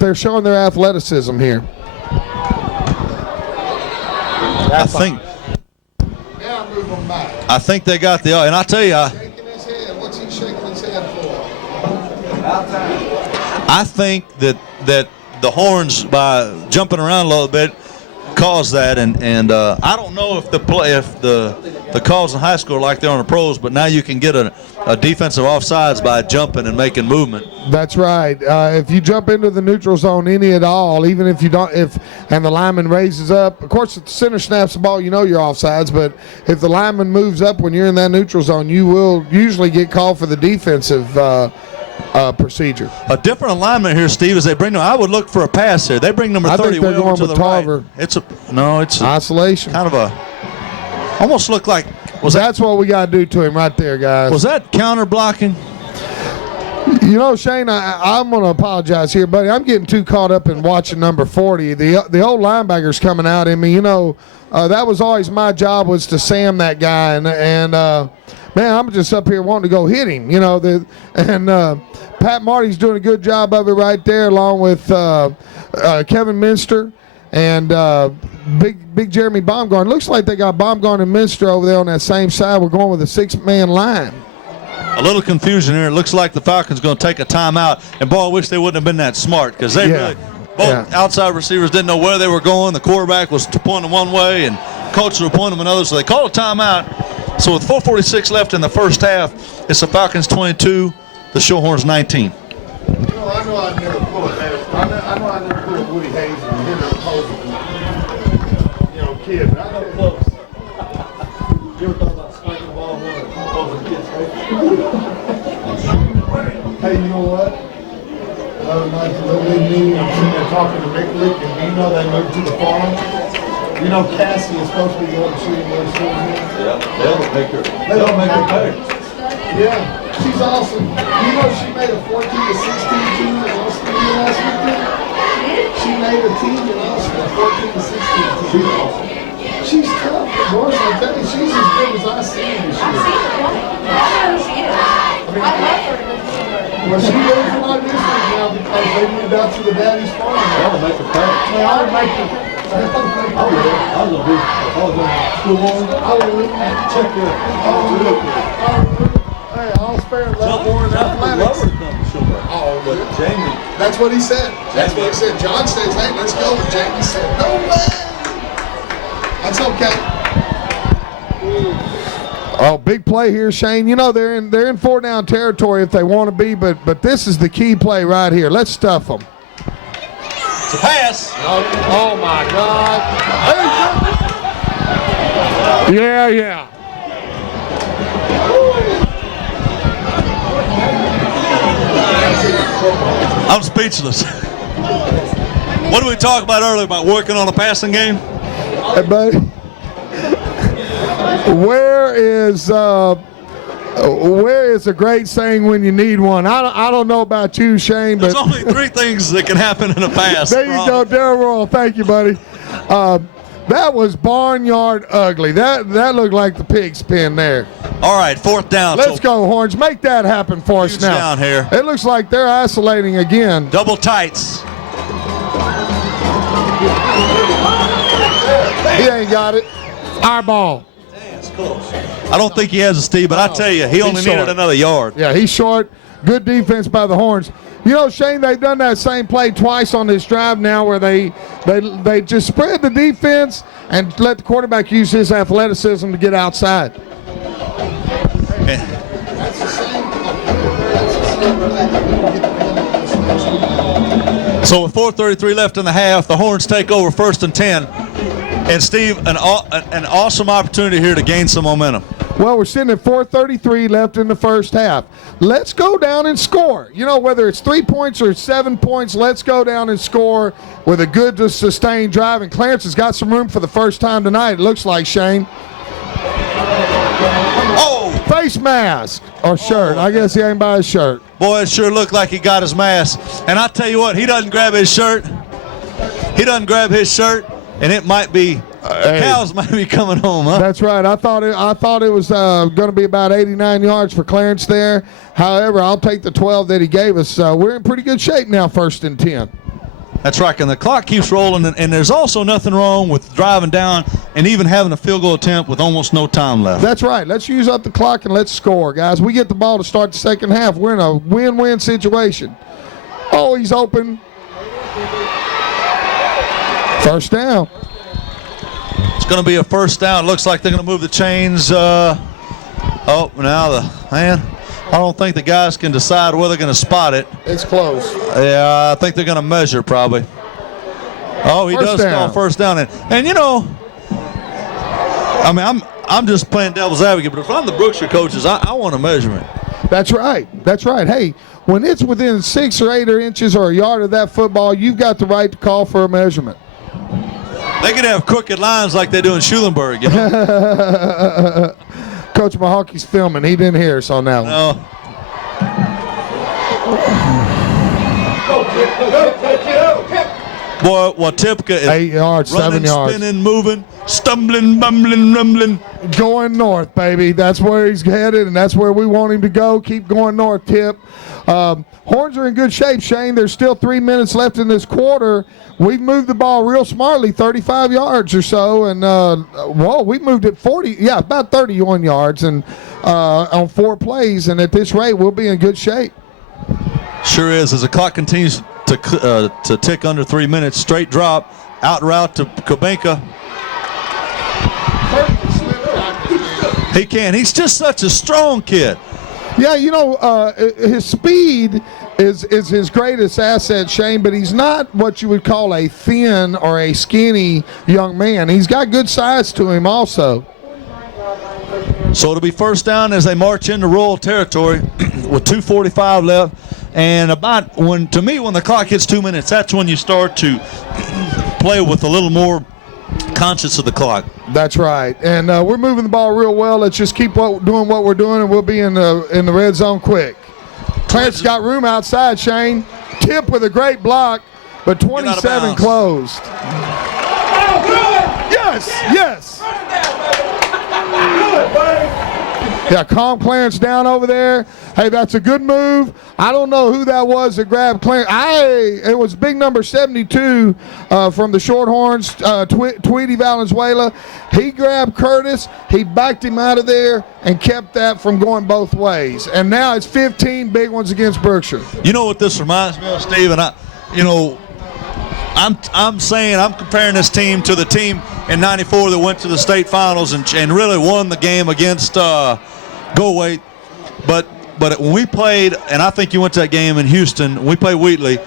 they're showing their athleticism here. I think. Now move them back. I think they got the. And I tell you, Shaking his head. What's he shaking his head for? I think that the Horns, by jumping around a little bit, caused that, and I don't know if the calls in high school are like they're on the pros, but now you can get a defensive offsides by jumping and making movement. That's right. If you jump into the neutral zone any at all, even if you don't, and the lineman raises up, of course, if the center snaps the ball, you know you're offsides. But if the lineman moves up when you're in that neutral zone, you will usually get called for the defensive procedure. A different alignment here, Steve, is they bring. I would look for a pass here. They bring number 30 way over to the right. It's isolation. Kind of a almost look like. That's what we got to do to him right there, guys. Was that counter blocking? You know, Shane, I'm going to apologize here, buddy. I'm getting too caught up in watching number 40. The old linebacker's coming out in me. You know, that was always my job, was to Sam that guy, and man, I'm just up here wanting to go hit him. You know, Pat Marty's doing a good job of it right there, along with Kevin Minster and Big Jeremy Baumgarten. Looks like they got Baumgarten and Minster over there on that same side. We're going with a 6-man line. A little confusion here. It looks like the Falcons going to take a timeout. And boy, I wish they wouldn't have been that smart, because they really both outside receivers didn't know where they were going. The quarterback was pointing one way and coaches were pointing them another. So they called a timeout. So with 4:46 left in the first half, it's the Falcons 22, the Shorthorns 19. You know, I know I'd never pull it. I know I'd never pull a Woody Hayes and hit her opposing, you know, kid. But I know close. You ever thought about spiking the ball more than opposing kids' face? Hey, you know what? Other night, the little league meeting, I'm sitting there talking to Rick Lick, and do you know they moved to the farm? You know, Cassie is supposed to be going to Schulenburg school here. Yeah, they'll make her better. Yeah, she's awesome. You know, she made a 14 to 16 team in Austin last weekend. She made a team in Austin, a 14 to 16 team. She's awesome. She's tough, but boys, I tell you, she's as good as I've seen this year. I've seen her play. I know who she is. I love her to go to Schulenburg. Well, she lives in my district now because they moved out to the daddy's farm. That'll make her better. Man, I would make her. I was on school board. I would Check your Hey, I'll spare love more than athletics. Oh, but Jamie. that's what he said. That's what he said. John says, hey, let's go. And Jamie said, no way. That's okay. Oh, big play here, Shane. You know, they're in 4-down territory if they want to be, but this is the key play right here. Let's stuff them. It's a pass. Oh my God. Yeah. I'm speechless. What did we talk about earlier about working on a passing game? Hey, buddy. Where is a great saying when you need one? I don't know about you, Shane, but There's only 3 things that can happen in a pass. there you go, Darryl Royal. Thank you, buddy. That was barnyard ugly. That looked like the pig's pen there. All right, 4th down. Let's go, Horns. Make that happen for us Huge now. down here. It looks like they're isolating again. Double tights. He ain't got it. Our ball. I don't think he has a Steve, but I tell you, he only needed another yard. Yeah, he's short. Good defense by the Horns. You know, Shane, they've done that same play twice on this drive now, where they just spread the defense and let the quarterback use his athleticism to get outside. That's the same. So with 4:33 left in the half, the Horns take over 1st and 10. And Steve, an awesome opportunity here to gain some momentum. Well, we're sitting at 4:33 left in the first half. Let's go down and score. You know, whether it's 3 points or 7 points, let's go down and score with a good sustained drive. And Clarence has got some room for the first time tonight, it looks like, Shane. Oh! Face mask or shirt. I guess he ain't by his shirt. Boy, it sure looked like he got his mask. And I tell you what, he doesn't grab his shirt. And it might be, the cows might be coming home, huh? That's right. I thought it was going to be about 89 yards for Clarence there. However, I'll take the 12 that he gave us. We're in pretty good shape now, 1st and 10. That's right, and the clock keeps rolling, and there's also nothing wrong with driving down and even having a field goal attempt with almost no time left. That's right. Let's use up the clock and let's score, guys. We get the ball to start the second half. We're in a win-win situation. Oh, he's open. First down. It's going to be a first down. Looks like they're going to move the chains. Now I don't think the guys can decide whether they're going to spot it. It's close. Yeah, I think they're going to measure probably. Oh, he does call first down. And you know, I mean, I'm just playing devil's advocate, but if I'm the Brookshire coaches, I want a measurement. That's right. That's right. Hey, when it's within 6 or 8 inches or a yard of that football, you've got the right to call for a measurement. They could have crooked lines like they do in Schulenburg, you know? Coach Mahawke's filming. He didn't hear us on that one. No. Boy, Tipka is 8 yards, running, 7 yards. spinning, moving, stumbling, bumbling, rumbling. Going north, baby. That's where he's headed, and that's where we want him to go. Keep going north, Tip. Horns are in good shape, Shane. There's still 3 minutes left in this quarter. We've moved the ball real smartly, 35 yards or so, and we moved it about 31 yards, and on 4 plays. And at this rate, we'll be in good shape. Sure is. As the clock continues to tick under 3 minutes, straight drop, out route to Kubenka. He can. He's just such a strong kid. Yeah, you know, his speed is his greatest asset, Shane, but he's not what you would call a thin or a skinny young man. He's got good size to him also. So it'll be first down as they march into rural territory with 2:45 left. And when the clock hits 2 minutes, that's when you start to play with a little more conscious of the clock. That's right. And we're moving the ball real well. Let's just keep doing what we're doing, and we'll be in the red zone quick. Clarence got room outside, Shane. Tip with a great block, but 27 closed. Yes. Yeah, calm Clarence down over there. Hey, that's a good move. I don't know who that was that grabbed Clarence. It was big number 72 from the Shorthorns, Tweety Valenzuela. He grabbed Curtis. He backed him out of there and kept that from going both ways. And now it's 15 big ones against Brookshire. You know what this reminds me of, Steve? And I'm saying I'm comparing this team to the team in '94 that went to the state finals and really won the game against Go-Wait. But when we played, and I think you went to that game in Houston, when we played Wheatley,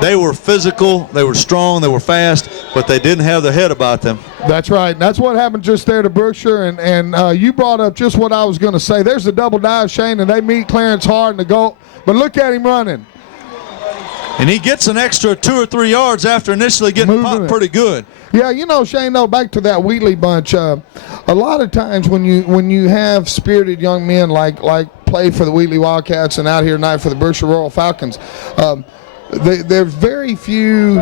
they were physical, they were strong, they were fast, but they didn't have the head about them. That's right. And that's what happened just there to Brookshire. And you brought up just what I was going to say. There's the double dive, Shane, and they meet Clarence hard in the goal. But look at him running. And he gets an extra 2 or 3 yards after initially getting popped pretty good. Yeah, you know, Shane, though, back to that Wheatley bunch, a lot of times when you have spirited young men like play for the Wheatley Wildcats and out here tonight for the Brookshire Royal Falcons, there's very few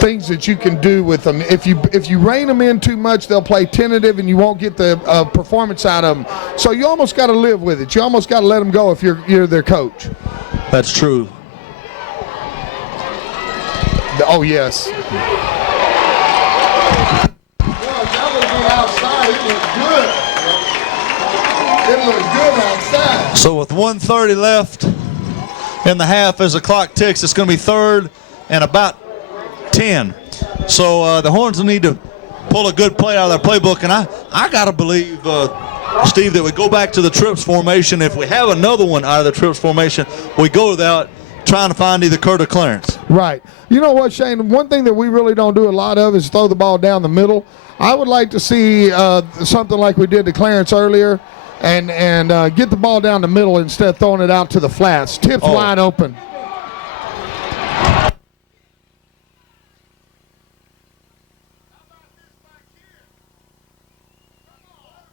things that you can do with them. If you rein them in too much, they'll play tentative and you won't get the performance out of them. So you almost got to live with it. You almost got to let them go if you're their coach. That's true. Oh, yes. It looked good outside. So with 1:30 left in the half as the clock ticks, it's going to be 3rd and about 10. So the Horns will need to pull a good play out of their playbook. And I got to believe, Steve, that we go back to the trips formation. If we have another one out of the trips formation, we go without trying to find either Kurt or Clarence. Right. You know what, Shane? One thing that we really don't do a lot of is throw the ball down the middle. I would like to see something like we did to Clarence earlier and get the ball down the middle instead of throwing it out to the flats. Tips wide open.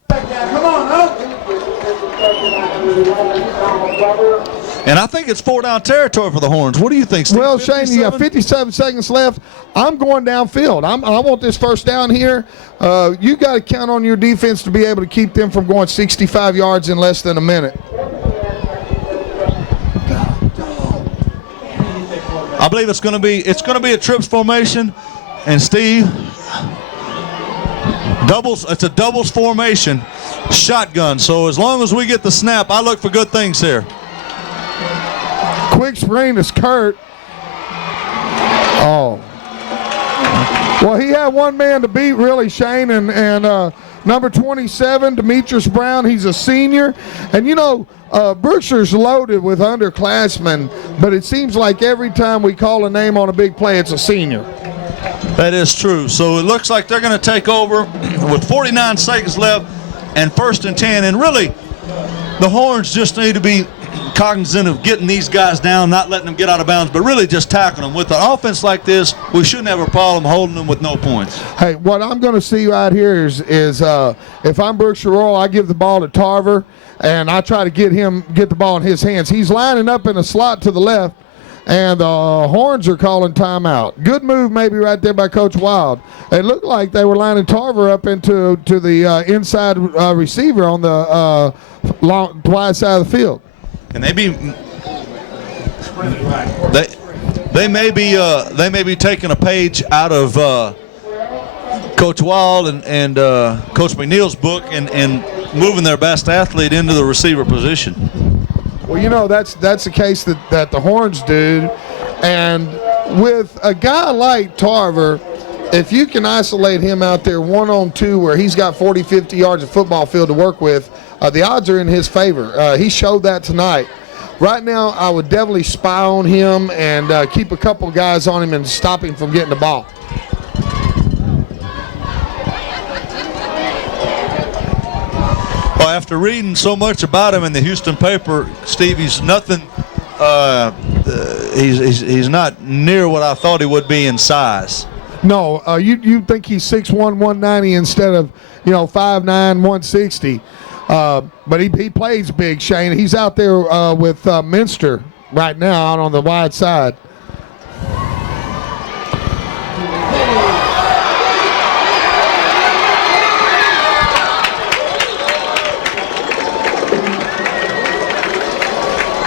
Come on, up. And I think it's 4-down territory for the Horns. What do you think, Steve? Well, Shane, you got 57 seconds left. I'm going downfield. I want this first down here. You got to count on your defense to be able to keep them from going 65 yards in less than a minute. I believe it's going to be a trips formation, and Steve, doubles. It's a doubles formation, shotgun. So as long as we get the snap, I look for good things here. Quick screen is Kurt. Oh. Well, he had one man to beat, really, Shane, and number 27, Demetrius Brown. He's a senior, and you know, Brookshire's loaded with underclassmen, but it seems like every time we call a name on a big play, it's a senior. That is true. So it looks like they're going to take over with 49 seconds left and 1st and 10. And really, the Horns just need to be cognizant of getting these guys down, not letting them get out of bounds, but really just tackling them. With an offense like this, we shouldn't have a problem holding them with no points. Hey, what I'm going to see right here is if I'm Brookshire Royal, I give the ball to Tarver, and I try to get the ball in his hands. He's lining up in a slot to the left, and the Horns are calling timeout. Good move maybe right there by Coach Wild. It looked like they were lining Tarver up into the inside receiver on the wide side of the field. And they may be taking a page out of Coach Wild and Coach McNeil's book and moving their best athlete into the receiver position. Well, you know, that's the case that the Horns do. And with a guy like Tarver, if you can isolate him out there 1-on-2 where he's got 40, 50 yards of football field to work with, the odds are in his favor. He showed that tonight. Right now, I would definitely spy on him and keep a couple guys on him and stop him from getting the ball. Well, after reading so much about him in the Houston paper, Steve, he's nothing. He's not near what I thought he would be in size. No, you think he's 6'1", 190 instead of 5'9", 160. But he plays big, Shane. He's out there with Minster right now out on the wide side.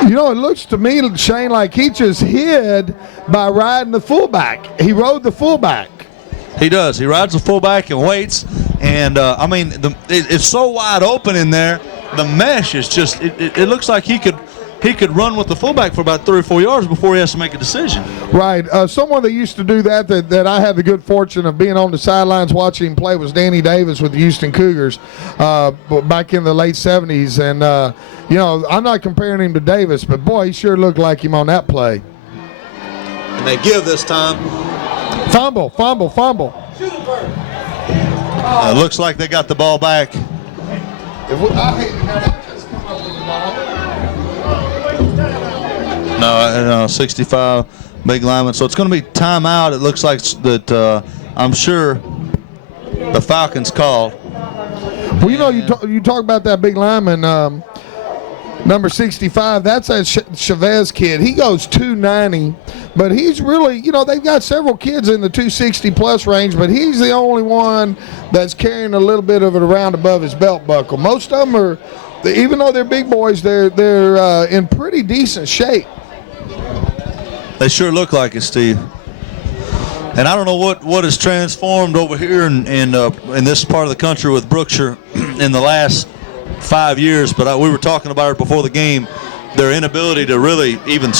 You know, it looks to me, Shane, like he just hid by riding the fullback. He rode the fullback. He does. He rides the fullback and waits. And, I mean, it's so wide open in there. The mesh is just, it looks like he could run with the fullback for about 3 or 4 yards before he has to make a decision. Right. Someone that used to do that I had the good fortune of being on the sidelines watching him play was Danny Davis with the Houston Cougars back in the late 70s. And, I'm not comparing him to Davis, but, boy, he sure looked like him on that play. And they give this time. Fumble. Schulenburg. Looks like they got the ball back. No, 65, big lineman. So it's going to be timeout. It looks like that. I'm sure the Falcons call. Well, you talk about that big lineman, number 65. That's that Chavez kid. He goes 290, but he's really, they've got several kids in the 260 plus range, but he's the only one that's carrying a little bit of it around above his belt buckle. Most of them are, even though they're big boys, they're in pretty decent shape. They sure look like it, Steve. And I don't know what has transformed over here in this part of the country with Brookshire in the last 5 years, but we were talking about it before the game, their inability to really even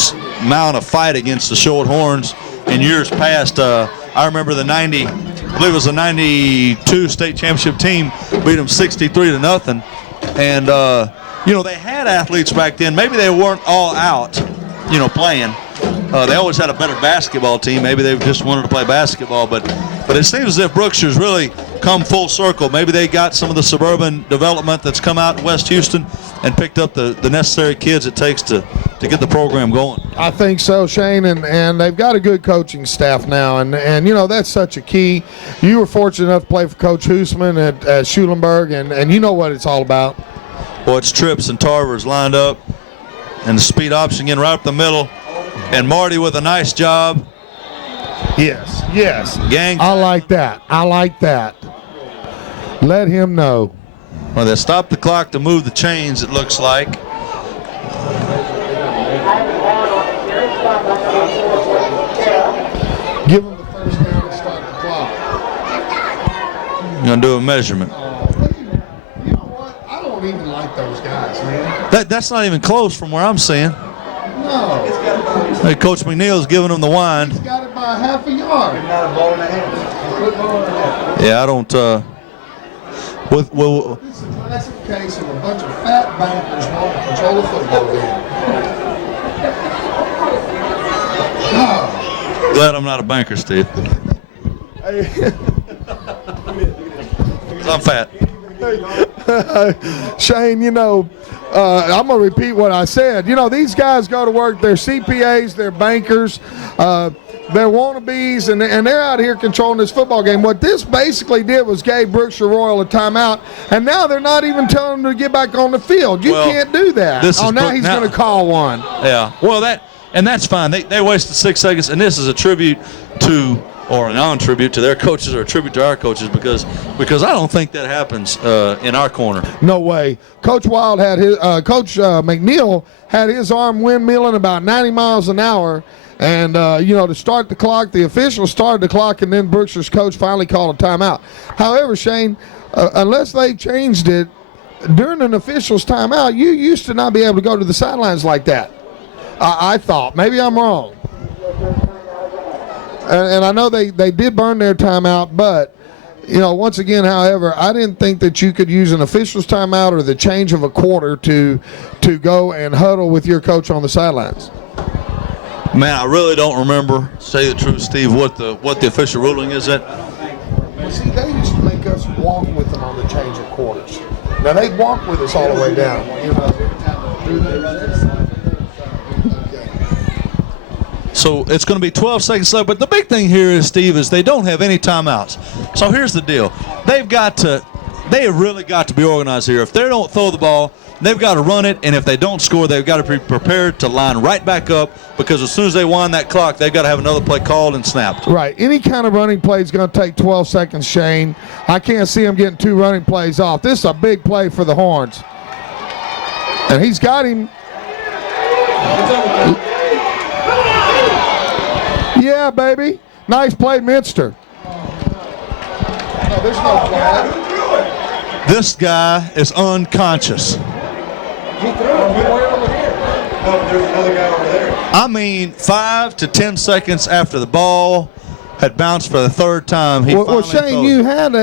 mount a fight against the Shorthorns in years past. I remember I believe it was the 92 state championship team beat them 63-0. And, they had athletes back then. Maybe they weren't all out, playing. They always had a better basketball team. Maybe they just wanted to play basketball, but it seems as if Brookshire's really come full circle. Maybe they got some of the suburban development that's come out in West Houston and picked up the necessary kids it takes to get the program going. I think so, Shane, and they've got a good coaching staff now, and that's such a key. You were fortunate enough to play for Coach Hoosman at Schulenburg, and you know what it's all about. Well, it's Trips and Tarver's lined up, and the speed option again right up the middle. And Marty with a nice job. Yes. Gang. I like that. Let him know. Well, they stopped the clock to move the chains, it looks like. Gonna do a measurement. You know what? I don't even like those guys, man. That's not even close from where I'm seeing. No. Hey, Coach McNeil's giving them the wind. He's got it by half a yard. Not a ball and a half. Yeah, I don't. Well, This is a classic case of a bunch of fat bankers wanting to control the football game. glad I'm not a banker, Steve. I'm fat. Shane, I'm going to repeat what I said. These guys go to work. They're CPAs, they're bankers, they're wannabes, and they're out here controlling this football game. What this basically did was gave Brookshire Royal a timeout, and now they're not even telling them to get back on the field. You can't do that. Now he's going to call one. Yeah, well, that's fine. They wasted 6 seconds, and this is a tribute to, or a non-tribute to their coaches, or a tribute to our coaches, because I don't think that happens in our corner. No way. Coach Wild had his Coach McNeil had his arm windmilling about 90 miles an hour, and to start the clock, the officials started the clock, and then Brookshire's coach finally called a timeout. However, Shane, unless they changed it during an official's timeout, you used to not be able to go to the sidelines like that. I thought. Maybe I'm wrong. And I know they did burn their timeout, but, once again, however, I didn't think that you could use an official's timeout or the change of a quarter to go and huddle with your coach on the sidelines. Man, I really don't remember, say the truth, Steve, what the official ruling is at. Well, see, they used to make us walk with them on the change of quarters. Now, they'd walk with us all the way down. So it's going to be 12 seconds left. But the big thing here is, Steve, is they don't have any timeouts. So here's the deal. They have really got to be organized here. If they don't throw the ball, they've got to run it. And if they don't score, they've got to be prepared to line right back up, because as soon as they wind that clock, they've got to have another play called and snapped. Right. Any kind of running play is going to take 12 seconds, Shane. I can't see him getting 2 running plays off. This is a big play for the Horns. And he's got him. Yeah, baby. Nice play, Minster. No, there's no flag. This guy is unconscious. He threw it way over here. No, there's another guy over there. I mean, 5 to 10 seconds after the ball had bounced for the third time, Well, Shane, you had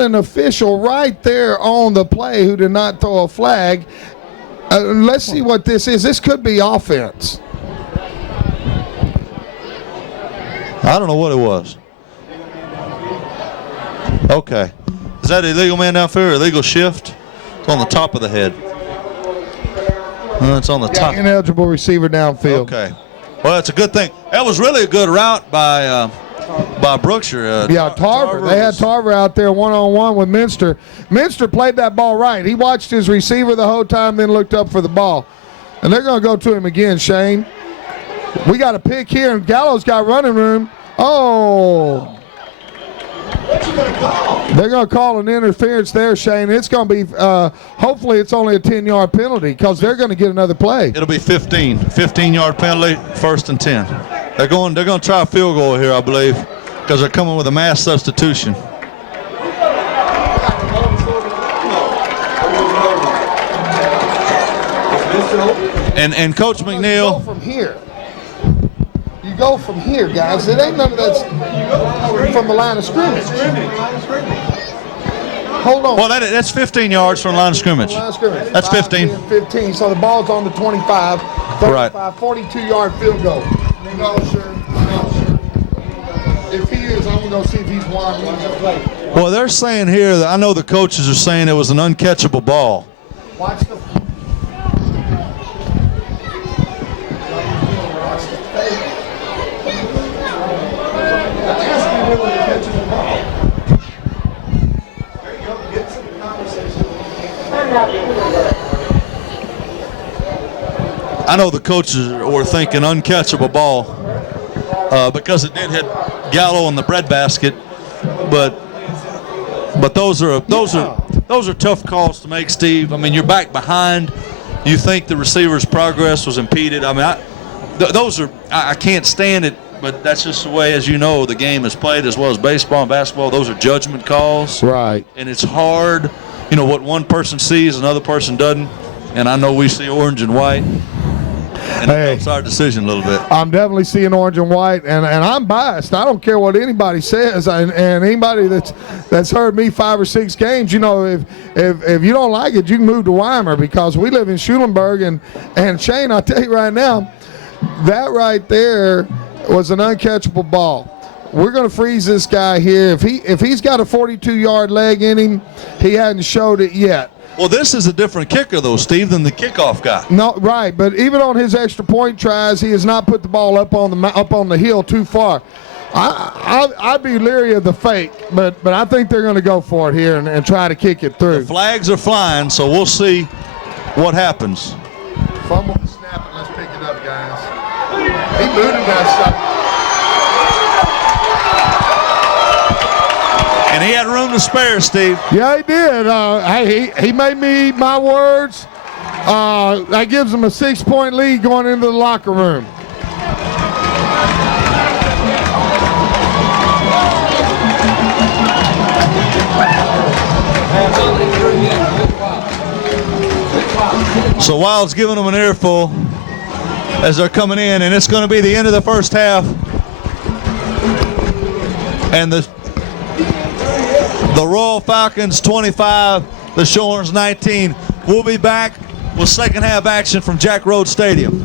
an official right there on the play who did not throw a flag. Let's see what this is. This could be offense. I don't know what it was. Okay. Is that illegal man down there, illegal shift? It's on the top of the head. It's on the top. Ineligible receiver downfield. Okay. Well, that's a good thing. That was really a good route by Brookshire. Tarver. They had Tarver out there one-on-one with Minster. Minster played that ball right. He watched his receiver the whole time, then looked up for the ball. And they're going to go to him again, Shane. We got a pick here, and Gallo's got running room. Oh. They're going to call an interference there, Shane. It's going to be, hopefully it's only a 10-yard penalty, because they're going to get another play. It'll be 15-yard penalty, 1st and 10. They're going to try a field goal here, I believe, because they're coming with a mass substitution. And Coach McNeil. Go from here. You go from here, guys. It ain't none of that's from the line of scrimmage. Hold on. Well, that's 15 yards from the line of scrimmage. That's 15. 15. So the ball's on the 25, 35, right. 42-yard field goal. No, sir. If he is, I'm going to go see if he's winding up play. Well, they're saying here that I know the coaches are saying it was an uncatchable ball. Watch the I know the coaches were thinking uncatchable ball because it did hit Gallo in the breadbasket, but those are tough calls to make, Steve. I mean, you're back behind. You think the receiver's progress was impeded. I mean, I can't stand it but that's just the way, as you know, the game is played, as well as baseball and basketball. Those are judgment calls. Right. And it's hard, what one person sees, another person doesn't. And I know we see orange and white. And it helps our decision a little bit. I'm definitely seeing orange and white, and I'm biased. I don't care what anybody says, and anybody that's heard me 5 or 6 games, if you don't like it, you can move to Weimar, because we live in Schulenburg, and Shane, I'll tell you right now, that right there was an uncatchable ball. We're going to freeze this guy here. If he's got a 42-yard leg in him, he hadn't showed it yet. Well, this is a different kicker, though, Steve, than the kickoff guy. No, right, but even on his extra point tries, he has not put the ball up on the hill too far. I'd be leery of the fake, but I think they're going to go for it here and try to kick it through. The flags are flying, so we'll see what happens. Fumble the snap and let's pick it up, guys. He booted that stuff. And he had room to spare, Steve. Yeah, he did. He made me eat my words. That gives him a 6-point lead going into the locker room. So Wild's giving them an earful as they're coming in, and it's going to be the end of the first half. And the Royal Falcons 25, the Shorthorns 19. We'll be back with second half action from Jack Road Stadium.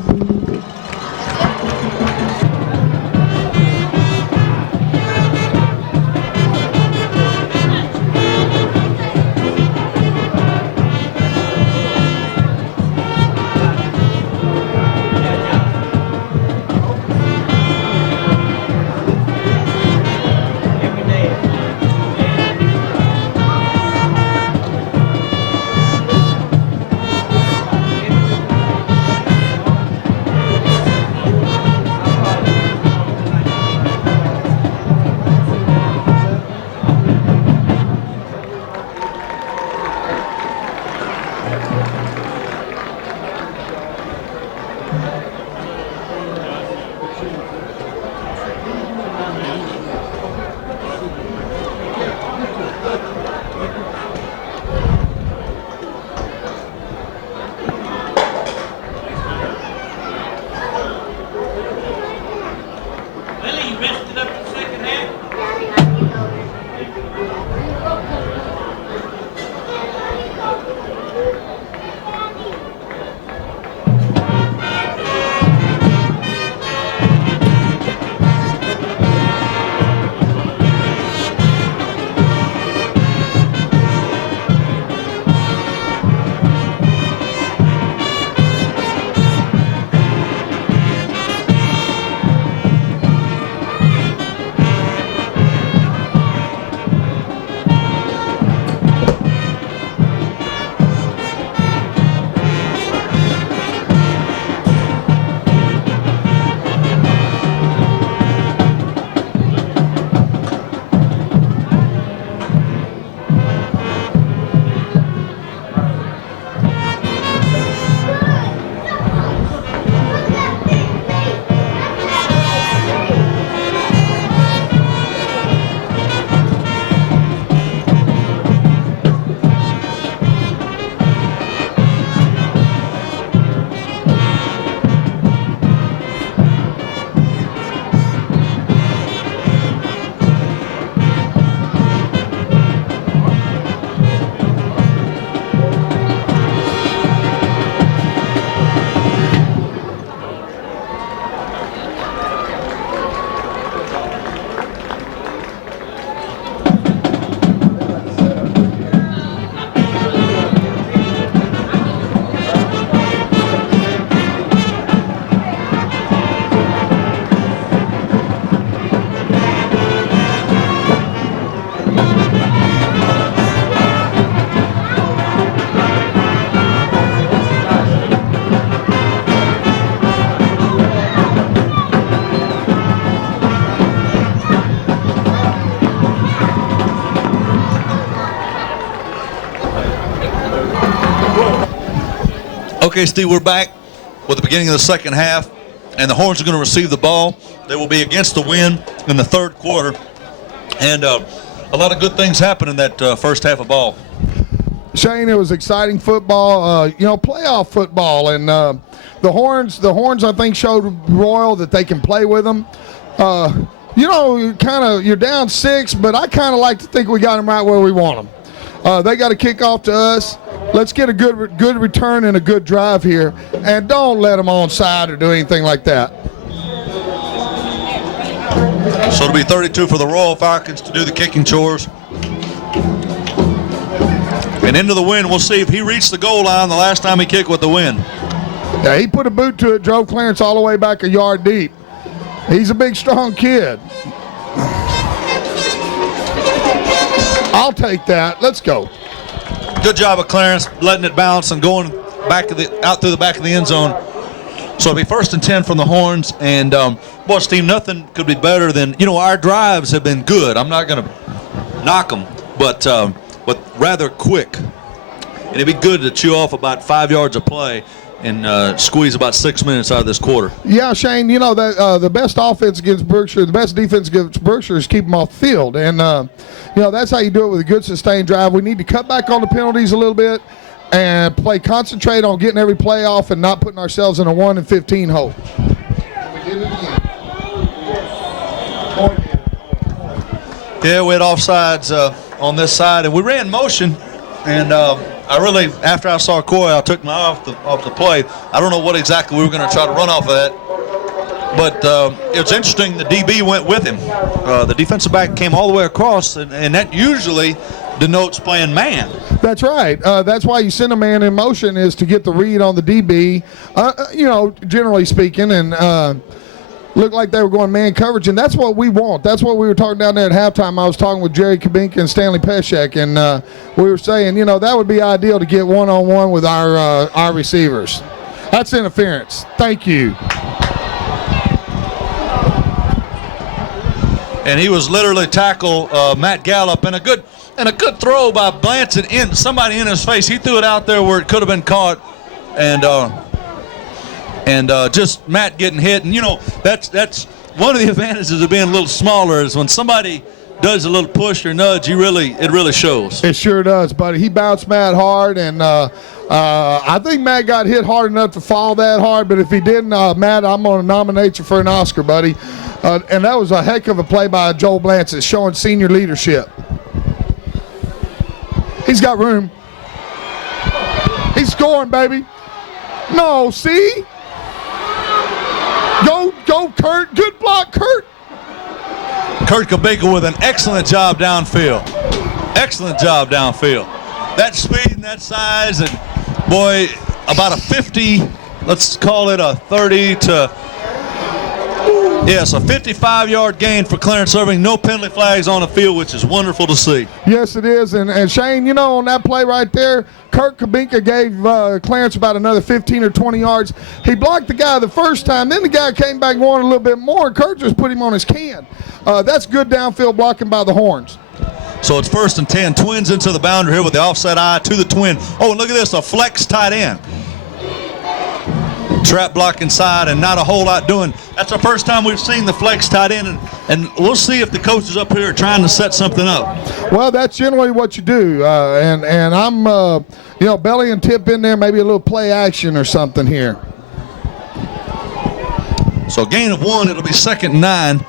Okay, Steve, we're back with the beginning of the second half. and the Horns are going to receive the ball. They will be against the wind in the third quarter, and a lot of good things happen in that first half of ball. Shane, it was exciting football, playoff football, and the Horns, I think, showed Royal that they can play with them. You're down 6, but I kind of like to think we got them right where we want them. They got to kick off to us. Let's get a good return and a good drive here, and don't let them onside or do anything like that. So it'll be 32 for the Royal Falcons to do the kicking chores. And into the wind, we'll see if he reached the goal line the last time he kicked with the wind. Yeah, he put a boot to it, drove Clarence all the way back a yard deep. He's a big, strong kid. I'll take that. Let's go. Good job of Clarence letting it bounce and going out through the back of the end zone. So it'll be 1st and 10 from the Horns. And, boy, Steve, nothing could be better than, our drives have been good. I'm not going to knock them, but rather quick. And it'd be good to chew off about 5 yards of play and squeeze about 6 minutes out of this quarter. Yeah, Shane, that the best offense against Brookshire, the best defense against Brookshire is keep them off the field. And, that's how you do it with a good sustained drive. We need to cut back on the penalties a little bit and concentrate on getting every play off and not putting ourselves in a 1 and 15 hole. We did it again. Yeah, we had offsides on this side, and we ran motion, and after I saw Coy, I took my eye off the play. I don't know what exactly we were going to try to run off of that, but it was interesting. The DB went with him. The defensive back came all the way across, and that usually denotes playing man. That's right. That's why you send a man in motion, is to get the read on the DB, generally speaking, and looked like they were going man coverage, and that's what we want. That's what we were talking down there at halftime. I was talking with Jerry Kabinka and Stanley Peshek, and we were saying, that would be ideal to get one-on-one with our receivers. That's interference. Thank you. And he was literally tackle Matt Gallup, and a good throw by Blanton in somebody in his face. He threw it out there where it could have been caught, and just Matt getting hit. And that's one of the advantages of being a little smaller, is when somebody does a little push or nudge, it really shows. It sure does, buddy. He bounced Matt hard, and I think Matt got hit hard enough to fall that hard. But if he didn't, Matt, I'm going to nominate you for an Oscar, buddy. And that was a heck of a play by Joel Blanton, showing senior leadership. He's got room. He's scoring, baby. No, see? Go, Kurt. Good block, Kurt. Kurt Kabinka with an excellent job downfield. Excellent job downfield. That speed and that size, and boy, about a 50, let's call it a 30 to, yes, a 55-yard gain for Clarence Irving. No penalty flags on the field, which is wonderful to see. Yes, it is. And Shane, on that play right there, Kurt Kabinka gave Clarence about another 15 or 20 yards. He blocked the guy the first time. Then the guy came back and wanted a little bit more. Kurt just put him on his can. That's good downfield blocking by the Horns. So it's 1st and 10. Twins into the boundary here with the offset eye to the twin. Oh, and look at this, a flex tight end. Trap block inside and not a whole lot doing. That's the first time we've seen the flex tight end, and we'll see if the coaches up here are trying to set something up. Well, that's generally what you do, and I'm, belly and tip in there, maybe a little play action or something here. So gain of 1, it'll be 2nd and 9.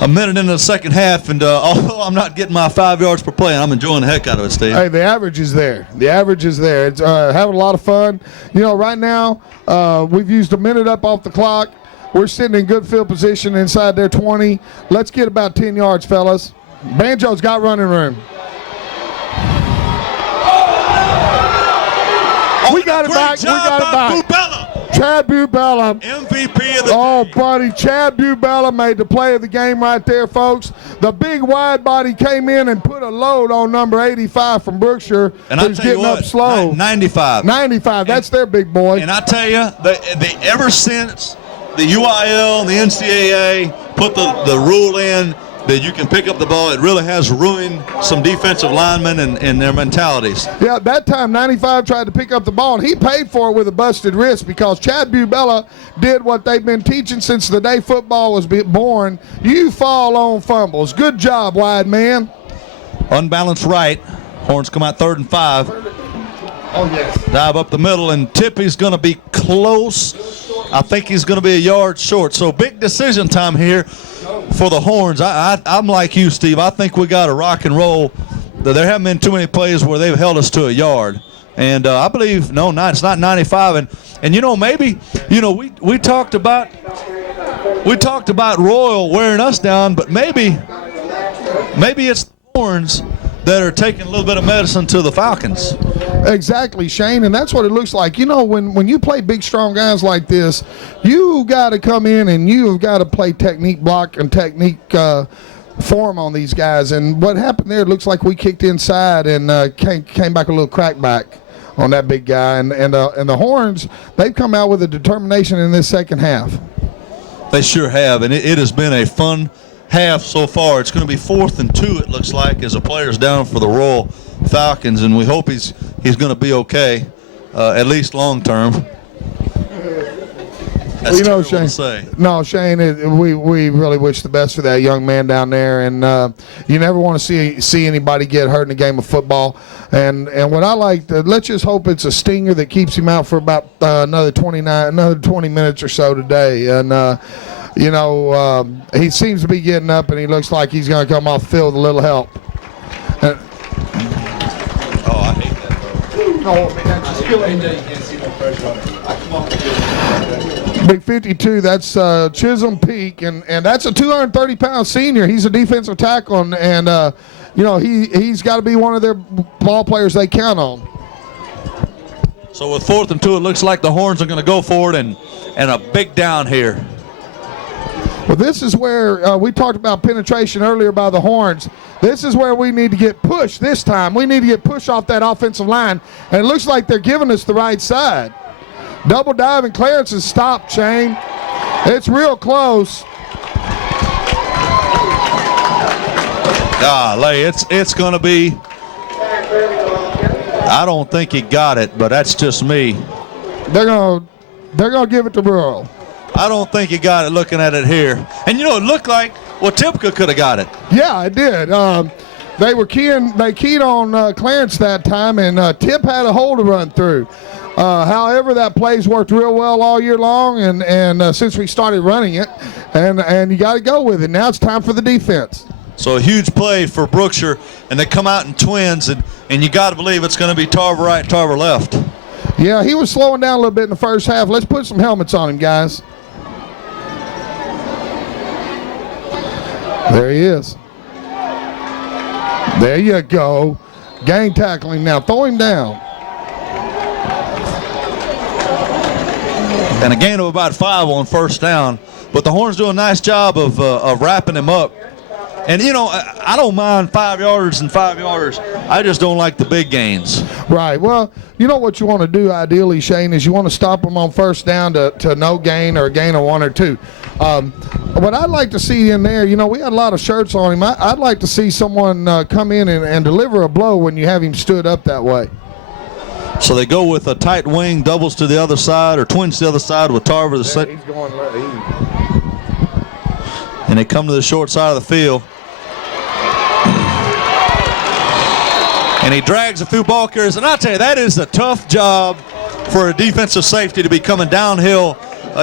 A minute into the second half, and although I'm not getting my 5 yards per play, I'm enjoying the heck out of it, Steve. Hey, the average is there. The average is there. It's having a lot of fun. Right now, we've used a minute up off the clock. We're sitting in good field position inside their 20. Let's get about 10 yards, fellas. Banjo's got running room. We got it back. We got it back. Bubella. Chad Bubella. MVP of the Oh, day. buddy, Chad Bubella made the play of the game right there, folks. The big wide body came in and put a load on number 85 from Brookshire, And I'll who's tell you getting what, up slow. 95. 95, that's their big boy. And I tell you, they ever since the UIL and the NCAA put the rule in that you can pick up the ball. It really has ruined some defensive linemen and their mentalities. Yeah, that time 95 tried to pick up the ball, and he paid for it with a busted wrist because Chad Bubella did what they've been teaching since the day football was born. You fall on fumbles. Good job, wide man. Unbalanced right. Horns come out 3rd and 5. Oh, yes. Dive up the middle, and Tippy's going to be close. I think he's going to be a yard short. So big decision time here for the Horns. I'm like you, Steve. I think we got to rock and roll. There haven't been too many plays where they've held us to a yard. And I believe, it's not 95. And maybe, we talked about Royal wearing us down, but maybe it's the Horns that are taking a little bit of medicine to the Falcons. Exactly, Shane, and that's what it looks like. When you play big, strong guys like this, you got to come in and you've got to play technique block and technique form on these guys. And what happened there, it looks like we kicked inside and came back a little crack back on that big guy. And the Horns, they've come out with a determination in this second half. They sure have, and it has been a fun half so far. It's going to be 4th and 2, it looks like, as the player's down for the Royal Falcons, and we hope he's going to be okay, at least long term. That's terrible Shane. to say. No, Shane, we really wish the best for that young man down there, and you never want to see anybody get hurt in a game of football. And what I like, let's just hope it's a stinger that keeps him out for about another 20 minutes or so today. And he seems to be getting up, and he looks like he's going to come off the field with a little help. I hate that, though. No, man, that's just killing me. You can't see no pressure on it. Big 52, that's Chisholm Peak, and that's a 230-pound senior. He's a defensive tackle, and he's got to be one of their ball players they count on. So with 4th and 2, it looks like the Horns are going to go for it, and a big down here. Well, this is where we talked about penetration earlier by the Horns. This is where we need to get pushed this time. We need to get pushed off that offensive line, and it looks like they're giving us the right side. Double dive and clearance is stopped, Shane. It's real close. Golly, it's going to be. I don't think he got it, but that's just me. They're gonna give it to Burrow. I don't think he got it looking at it here. And it looked like Tipka could have got it. Yeah, it did. They keyed on Clarence that time, and Tip had a hole to run through. However, that play's worked real well all year long, and since we started running it, and you got to go with it. Now it's time for the defense. So a huge play for Brookshire, and they come out in twins, and you got to believe it's going to be Tarver right, Tarver left. Yeah, he was slowing down a little bit in the first half. Let's put some helmets on him, guys. There he is. There you go. Gang tackling now. Throw him down. And a gain of about 5 on 1st down. But the Horns do a nice job of wrapping him up. And, I don't mind 5 yards and 5 yards. I just don't like the big gains. Right. Well, what you want to do ideally, Shane, is you want to stop them on 1st down to no gain or a gain of 1 or 2. What I'd like to see in there, we had a lot of shirts on him. I'd like to see someone come in and deliver a blow when you have him stood up that way. So they go with a tight wing, doubles to the other side, or twins to the other side with Tarver. He's going and they come to the short side of the field. And he drags a few ball carriers. And I'll tell you, that is a tough job for a defensive safety to be coming downhill.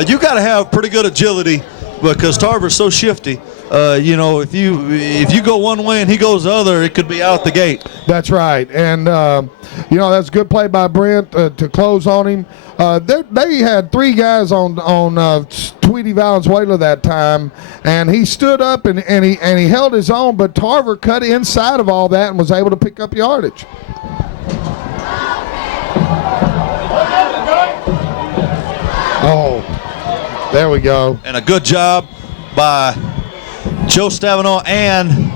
You got to have pretty good agility because Tarver's so shifty. If you go one way and he goes the other, it could be out the gate. That's right. And, that's a good play by Brent to close on him. They had 3 guys on Tweety Valenzuela that time, and he stood up and he held his own, but Tarver cut inside of all that and was able to pick up yardage. Oh, there we go. And a good job by Joe Stavino and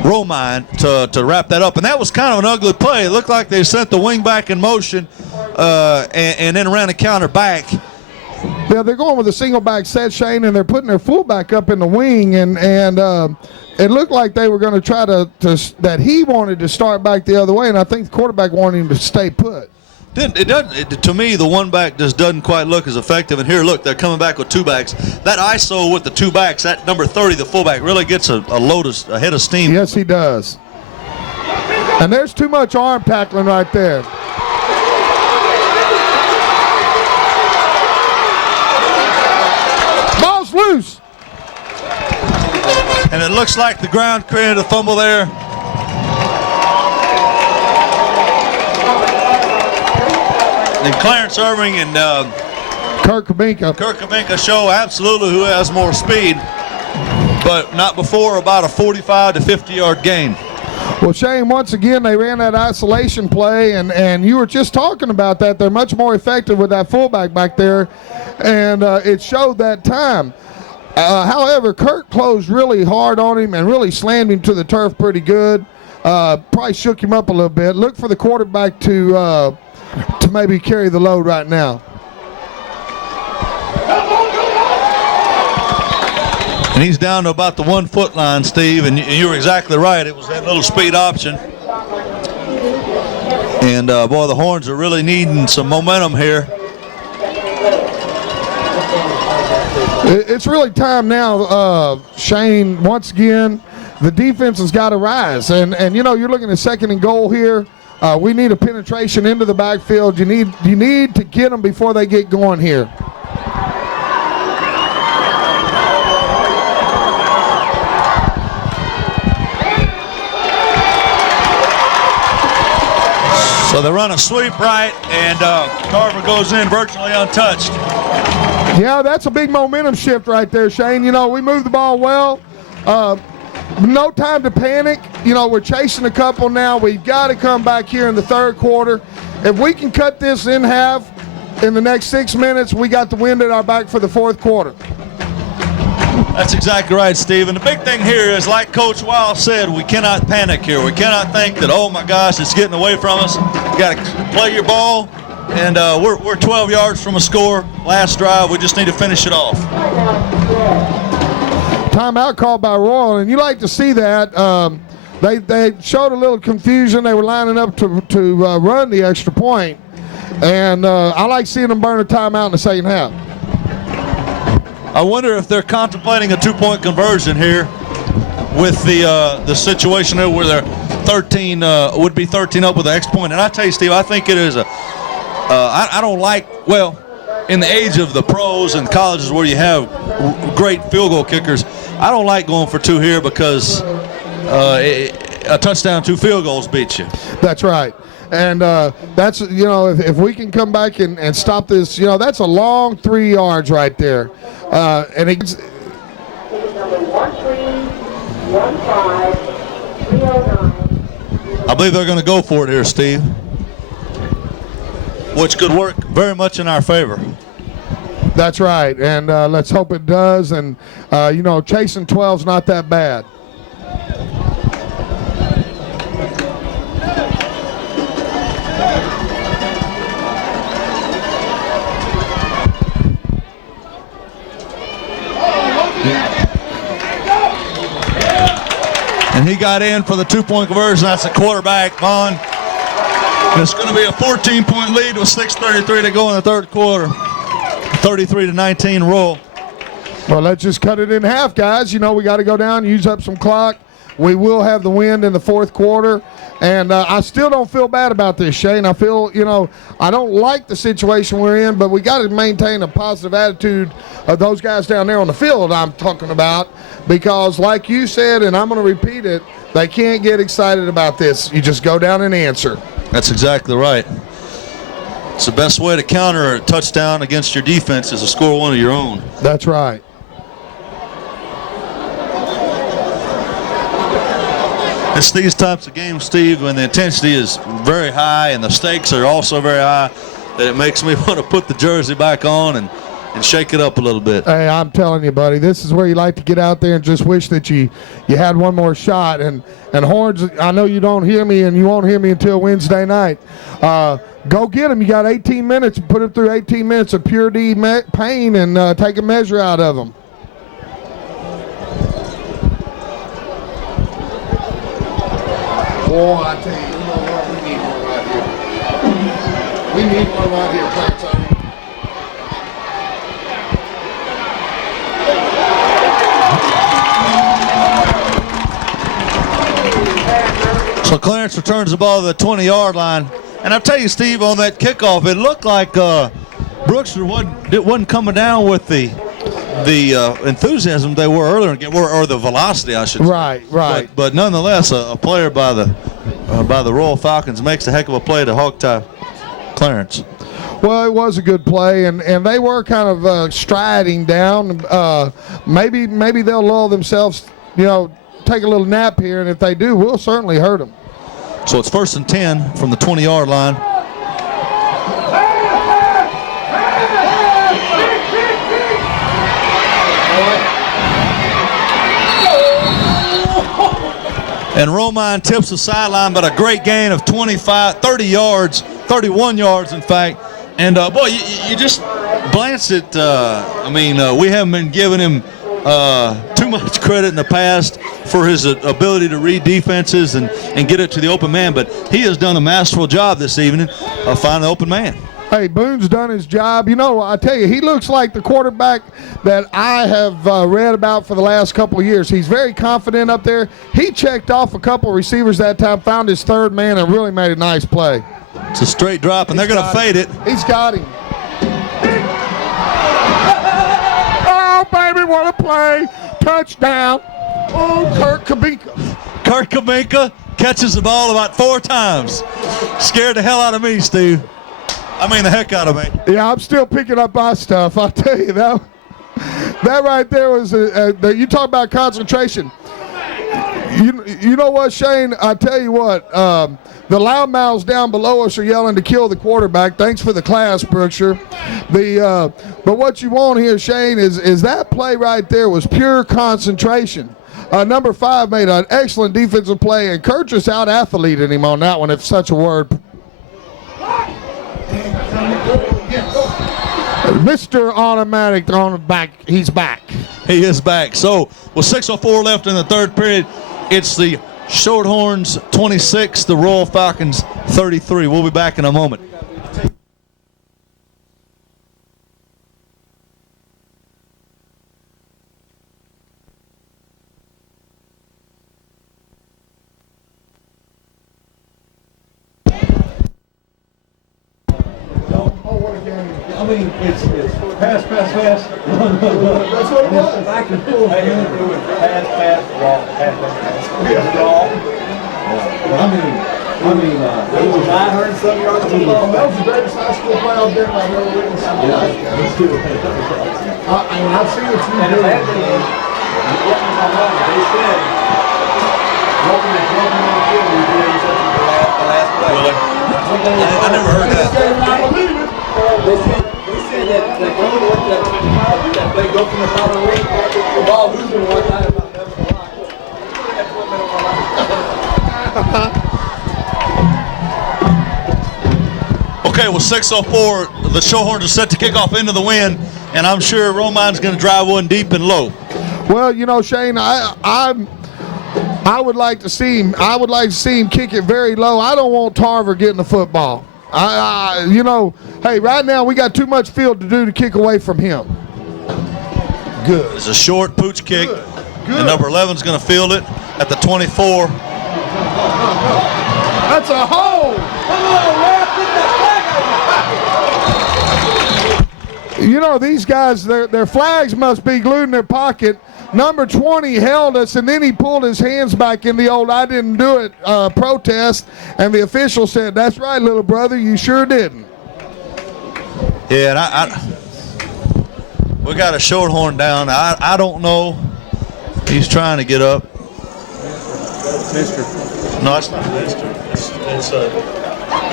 Romine to wrap that up. And that was kind of an ugly play. It looked like they sent the wing back in motion and then ran the counter back. Yeah, they're going with a single back set, Shane, and they're putting their fullback up in the wing, and it looked like they were going to try that he wanted to start back the other way, and I think the quarterback wanted him to stay put. To me, the one back just doesn't quite look as effective. And here, look, they're coming back with two backs. That ISO with the two backs, that number 30, the fullback, really gets a head of steam. Yes, he does. And there's too much arm tackling right there. Ball's loose. And it looks like the ground created a fumble there. And Clarence Irving and Kirk Kabinka show absolutely who has more speed, but not before about a 45 to 50-yard gain. Well, Shane, once again, they ran that isolation play, and you were just talking about that. They're much more effective with that fullback back there, and it showed that time. However, Kirk closed really hard on him and really slammed him to the turf pretty good. Probably shook him up a little bit. Look for the quarterback to maybe carry the load right now. And he's down to about the 1 foot line, Steve, and you were exactly right. It was that little speed option. And boy, the Horns are really needing some momentum here. It's really time now, Shane. Once again, the defense has got to rise, and you know, you're looking at 2nd and goal here. We need a penetration into the backfield. You need to get them before they get going here. So they run a sweep right, and Carver goes in virtually untouched. Yeah, that's a big momentum shift right there, Shane. You know, we moved the ball well. No time to panic. You know, we're chasing a couple now. We've got to come back here in the 3rd quarter. If we can cut this in half in the next 6 minutes, we got the wind at our back for the 4th quarter. That's exactly right, Steve. And the big thing here is, like Coach Wild said, we cannot panic here. We cannot think that, oh my gosh, it's getting away from us. You got to play your ball, and we're 12 yards from a score. Last drive, we just need to finish it off. Timeout called by Royal, and you like to see that. They showed a little confusion. They were lining up to run the extra point, and I like seeing them burn a timeout in the 2nd half. I wonder if they're contemplating a 2-point conversion here with the situation there where they're 13 would be 13 up with the X point. And I tell you, Steve, I think it is I don't like, well, in the age of the pros and colleges where you have great field goal kickers, I don't like going for 2 here because a touchdown, 2 field goals beats you. That's right. And that's, you know, if we can come back and stop this, you know, that's a long 3 yards right there. And it's I believe they're going to go for it here, Steve, which could work very much in our favor. That's right, and let's hope it does. And you know, chasing 12's not that bad. And he got in for the 2-point conversion. That's the quarterback, Vaughn. And it's going to be a 14-point lead with 6:33 to go in the 3rd quarter. 33-19 roll. Well, let's just cut it in half, guys. You know, we got to go down, use up some clock. We will have the wind in the 4th quarter. And I still don't feel bad about this, Shane. I feel, you know, I don't like the situation we're in, but we got to maintain a positive attitude of those guys down there on the field I'm talking about, because like you said, and I'm going to repeat it, they can't get excited about this. You just go down and answer. That's exactly right. It's the best way to counter a touchdown against your defense is to score one of your own. That's right. It's these types of games, Steve, when the intensity is very high and the stakes are also very high, that it makes me want to put the jersey back on and and shake it up a little bit. Hey, I'm telling you, buddy, this is where you like to get out there and just wish that you had one more shot. And Horns, I know you don't hear me, and you won't hear me until Wednesday night. Go get them. You got 18 minutes. Put them through 18 minutes of pure D pain and take a measure out of them. Boy, I tell you, what? We need one right here. We need one right here, Clarence. So Clarence returns the ball to the 20-yard line. And I'll tell you, Steve, on that kickoff, it looked like Brookshire wasn't coming down with the enthusiasm they were earlier, or the velocity, I should say. Right. But nonetheless, a player by the Royal Falcons makes a heck of a play to hog-tie Clarence. Well, it was a good play, and they were kind of striding down. Maybe they'll lull themselves, take a little nap here, and if they do, we'll certainly hurt them. So it's 1st and 10 from the 20-yard line. And Romine tips the sideline, but a great gain of 30 yards, 31 yards, in fact. And, boy, you just glance at, we haven't been giving him too much credit in the past for his ability to read defenses and get it to the open man, but he has done a masterful job this evening of finding the open man. Hey, Boone's done his job. I tell you, he looks like the quarterback that I have read about for the last couple of years. He's very confident up there. He checked off a couple receivers that time, found his third man, and really made a nice play. It's a straight drop, and they're going to fade it. He's got him. Oh, baby, what a play. Touchdown. Oh, Kurt Kabinka catches the ball about 4 times. Scared the hell out of me, Steve. The heck out of me. Yeah, I'm still picking up my stuff. I'll tell you, that right there was, you talk about concentration. You know what, Shane? I tell you what, the loudmouths down below us are yelling to kill the quarterback. Thanks for the class, Brookshire. But what you want here, Shane, is that play right there was pure concentration. Number 5 made an excellent defensive play, and Kurt just out-athleted him on that one, if such a word. Mr. Automatic on the back. He's back. He is back. So with 6:04 left in the third period, it's the Shorthorns 26, the Royal Falcons 33. We'll be back in a moment. It's pass, run. That's what it was. Back and forth. Pass, draw, pass. Draw. It was 900-some yards to the ball. That was the greatest high school playoff game I've ever witnessed. That's good. I've seen what you do. They said, walking on the field, we did something for the last play. Really? I never heard that. They said that they go from the top of the ring, the ball losing one time about that. Okay, well, 6:04, the Shorthorns are set to kick off into the wind, and I'm sure Romine's going to drive one deep and low. Well, Shane, I would like to see him. I would like to see him kick it very low. I don't want Tarver getting the football. Hey, right now we got too much field to do to kick away from him. Good. It's a short pooch kick, Good. and number 11's going to field it at the 24. That's a hole. These guys, their flags must be glued in their pocket. Number 20 held us, and then he pulled his hands back in the old "I didn't do it" protest, and the official said, "That's right, little brother, you sure didn't." Yeah, and we got a Shorthorn down. I don't know. He's trying to get up. Mister. No, it's not Mister. It's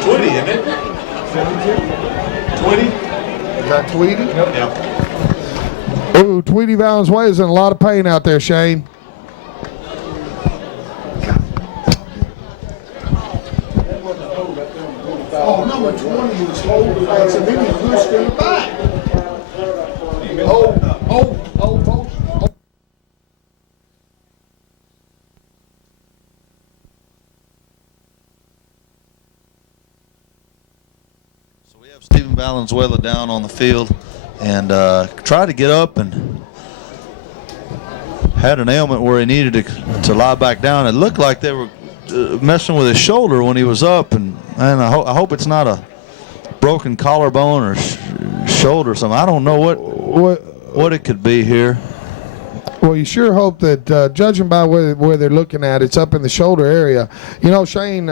Tweety, isn't it? 20? Is that Tweety? Yeah. Ooh, Tweety Valenzuela is in a lot of pain out there, Shane. Oh, number 20 was holding us, and then he pushed in the back. Oh. So we have Stephen Valenzuela down on the field, and tried to get up and had an ailment where he needed to lie back down. It looked like they were messing with his shoulder when he was up, and I hope it's not a broken collarbone or shoulder or something. I don't know what it could be here. Well, you sure hope that, judging by where they're looking at, it's up in the shoulder area. You know, Shane,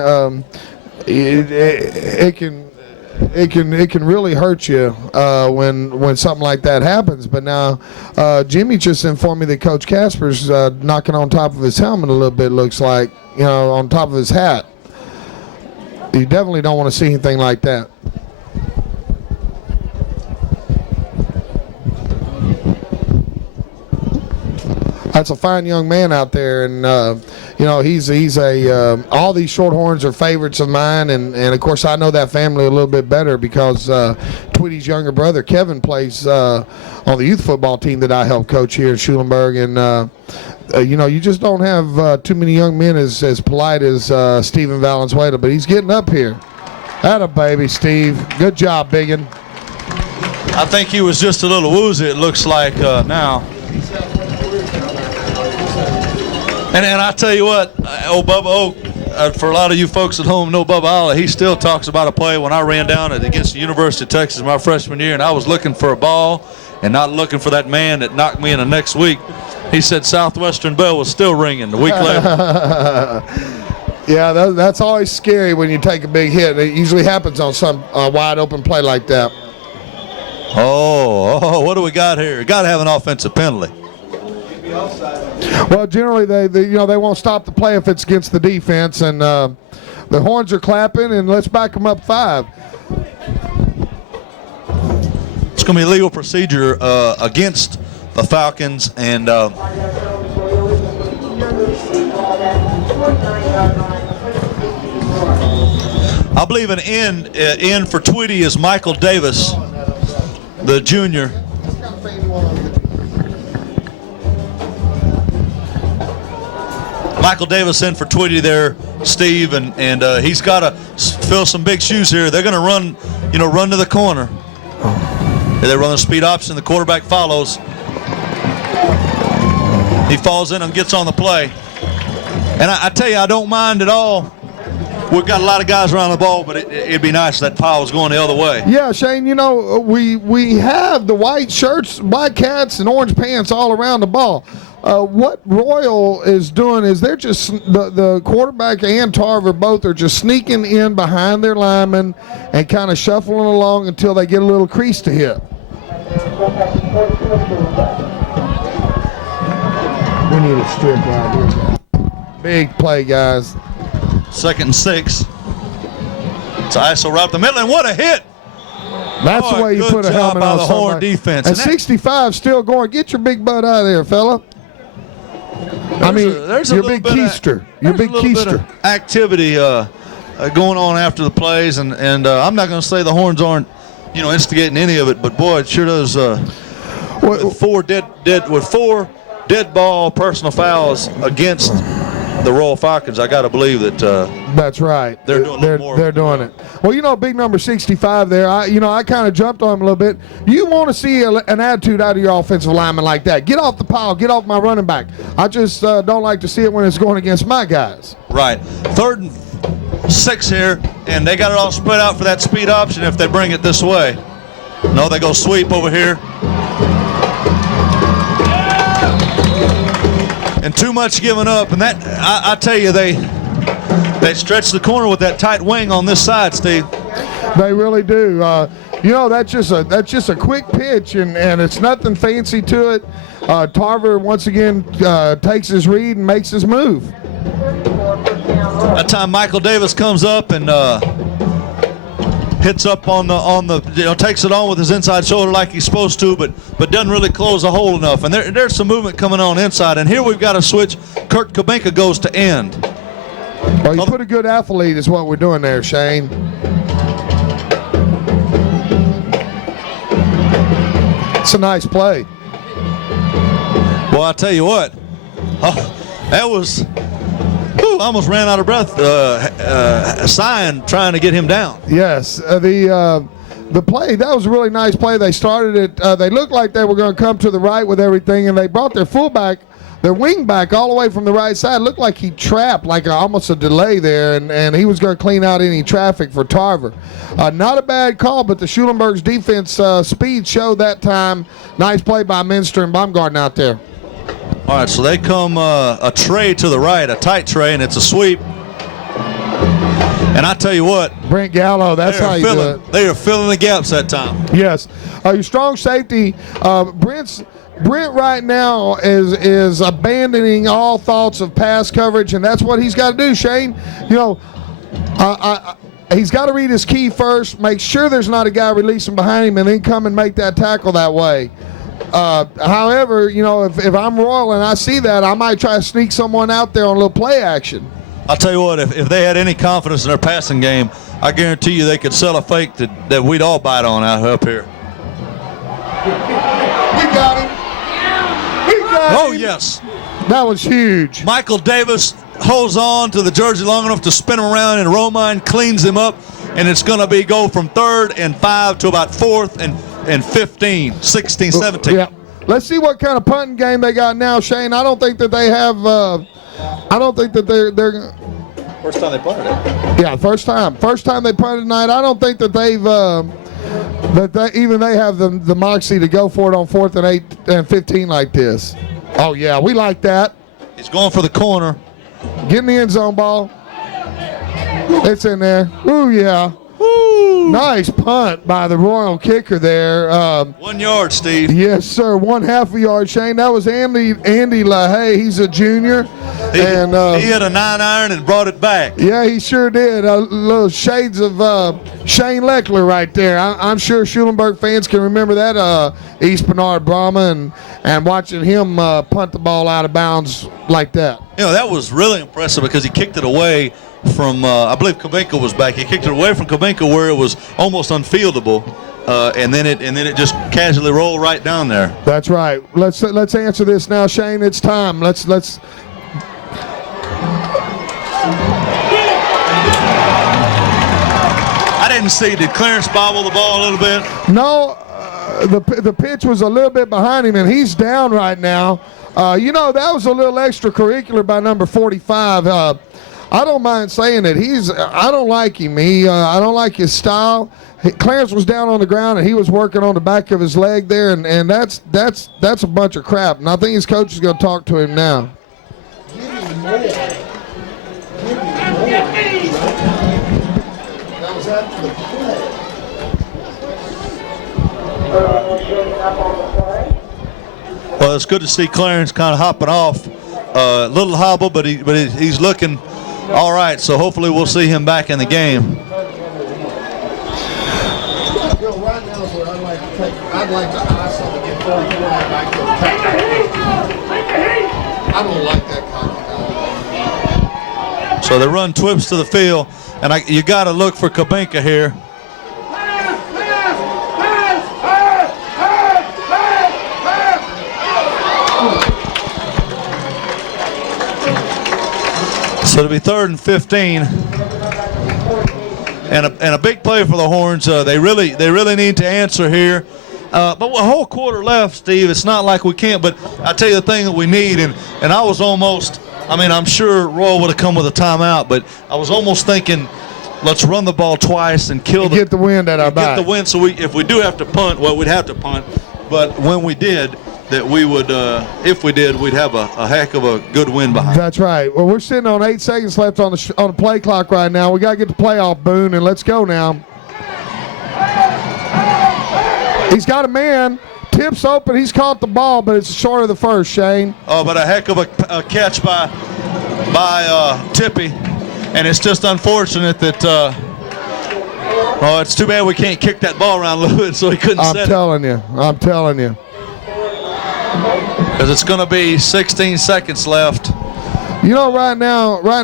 it can really hurt you when something like that happens. But now, Jimmy just informed me that Coach Casper's knocking on top of his helmet a little bit. Looks like, you know, on top of his hat. You definitely don't want to see anything like that. That's a fine young man out there, and you know, he's a all these Shorthorns are favorites of mine, and of course I know that family a little bit better because Tweety's younger brother Kevin plays on the youth football team that I help coach here in Schulenburg, and you know, you just don't have too many young men as polite as Stephen Valenzuela, but he's getting up here. Atta baby, Steve. Good job, biggin. I think he was just a little woozy, it looks like now. And I tell you what, Bubba Oak, for a lot of you folks at home know Bubba Ollie, he still talks about a play when I ran down against the University of Texas my freshman year, and I was looking for a ball and not looking for that man that knocked me in the next week. He said Southwestern bell was still ringing a week later. Yeah, that's always scary when you take a big hit. It usually happens on some wide open play like that. Oh, what do we got here? Got to have an offensive penalty. Well, generally they won't stop the play if it's against the defense, and the horns are clapping, and let's back them up 5. It's going to be a legal procedure against the Falcons, and I believe an end for Tweety is Michael Davis, the junior. Michael Davis in for Tweety there, Steve, and he's got to fill some big shoes here. They're going to run to the corner. They run the speed option. The quarterback follows. He falls in and gets on the play. And I tell you, I don't mind at all. We've got a lot of guys around the ball, but it'd be nice if that pile was going the other way. Yeah, Shane, you know, we have the white shirts, black hats, and orange pants all around the ball. What Royal is doing is they're just, the quarterback and Tarver both are just sneaking in behind their linemen and kind of shuffling along until they get a little crease to hit. We need a strip right here. Big play, guys. 2nd and 6. It's ISO right up the middle, and what a hit! That's the way you put a helmet on the Horn defense. And 65 still going. Get your big butt out of there, fella. There's your big keister. Your big keister. Activity going on after the plays, and I'm not going to say the Horns aren't, instigating any of it, but boy, it sure does. With four dead ball personal fouls against the Royal Falcons, I got to believe that. That's right. They're doing more. They're doing it. Well, big number 65 there. I kind of jumped on him a little bit. You want to see an attitude out of your offensive lineman like that. Get off the pile. Get off my running back. I just don't like to see it when it's going against my guys. Right. 3rd and 6 here, and they got it all spread out for that speed option if they bring it this way. No, they go sweep over here. And too much giving up, and that I tell you, they stretch the corner with that tight wing on this side, Steve. They really do. That's just a quick pitch, and it's nothing fancy to it. Tarver once again takes his read and makes his move. That time Michael Davis comes up and hits up on the takes it on with his inside shoulder like he's supposed to, but doesn't really close the hole enough. And there's some movement coming on inside. And here we've got a switch. Kurt Kabinka goes to end. Well, you put a good athlete is what we're doing there, Shane. It's a nice play. Well, I tell you what, that was. I almost ran out of breath sighing trying to get him down. Yes, the play, that was a really nice play. They started it, they looked like they were going to come to the right with everything, and they brought their fullback, their wing back all the way from the right side. Looked like he trapped, like almost a delay there, and he was going to clean out any traffic for Tarver. Not a bad call, but the Schulenburg's defense speed showed that time. Nice play by Minster and Baumgarten out there. All right, so they come a tray to the right, a tight tray, and it's a sweep. And I tell you what, Brent Gallo, that's how you do it. They are filling the gaps that time. Yes. Your strong safety, Brent right now is abandoning all thoughts of pass coverage, and that's what he's got to do, Shane. You know, he's got to read his key first, make sure there's not a guy releasing behind him, and then come and make that tackle that way. However, you know, if I'm Royal and I see that, I might try to sneak someone out there on a little play action. I'll tell you what, if they had any confidence in their passing game, I guarantee you they could sell a fake that we'd all bite on out up here. We got him. We got him. Oh, yes. That was huge. Michael Davis holds on to the jersey long enough to spin him around, and Romine cleans him up, and it's going to go from 3rd and 5 to about 4th and 15, 16, 17. Yeah. Let's see what kind of punting game they got now, Shane. I don't think that they have. I don't think that they're. First time they punted it. Yeah, first time. First time they punted tonight. I don't think that they've. They have the moxie to go for it on 4th and 8 and 15 like this. Oh yeah, we like that. He's going for the corner. Getting the end zone ball. It's in there. Ooh yeah. Woo. Nice punt by the Royal kicker there. 1 yard, Steve. Yes, sir. 1/2 a yard, Shane. That was Andy LaHaye. He's a junior. He hit a 9-iron and brought it back. Yeah, he sure did. Little shades of Shane Leckler right there. I'm sure Schulenburg fans can remember that East Bernard Brahma and watching him punt the ball out of bounds like that. You know, that was really impressive because he kicked it away from, I believe Kabinka was back. He kicked it away from Kabinka where it was almost unfieldable, and then it just casually rolled right down there. That's right. Let's answer this now, Shane. It's time. Let's. I didn't see. Did Clarence bobble the ball a little bit? No, the pitch was a little bit behind him, and he's down right now. You know, that was a little extracurricular by number 45. I don't mind saying it. I don't like him. I don't like his style. Clarence was down on the ground and he was working on the back of his leg there, and that's a bunch of crap. And I think his coach is going to talk to him now. Well, it's good to see Clarence kind of hopping off. A little hobble, but he's looking all right. So hopefully we'll see him back in the game. Right now is what I'd like to ask him to get 44 back to attack. I don't like that kind of. So they run twips to the field, and you got to look for Kabinka here. So it'll be 3rd and 15, and a big play for the Horns. They really need to answer here. But with a whole quarter left, Steve, it's not like we can't. But I tell you the thing that we need, and I was almost. I mean, I'm sure Royal would have come with a timeout, but I was almost thinking, let's run the ball twice and get the wind at our back. Get the wind, so if we do have to punt, well, we'd have to punt. But when we did, that we would, if we did, we'd have a heck of a good win behind. That's right. Well, we're sitting on 8 seconds left on the play clock right now. We got to get the play off, Boone, and let's go now. He's got a man. Tips open. He's caught the ball, but it's short of the first, Shane. Oh, but a heck of a catch by Tippy, and it's just unfortunate that Oh, it's too bad we can't kick that ball around a little bit so he couldn't set it. I'm telling you. Because it's going to be 16 seconds left. You know, right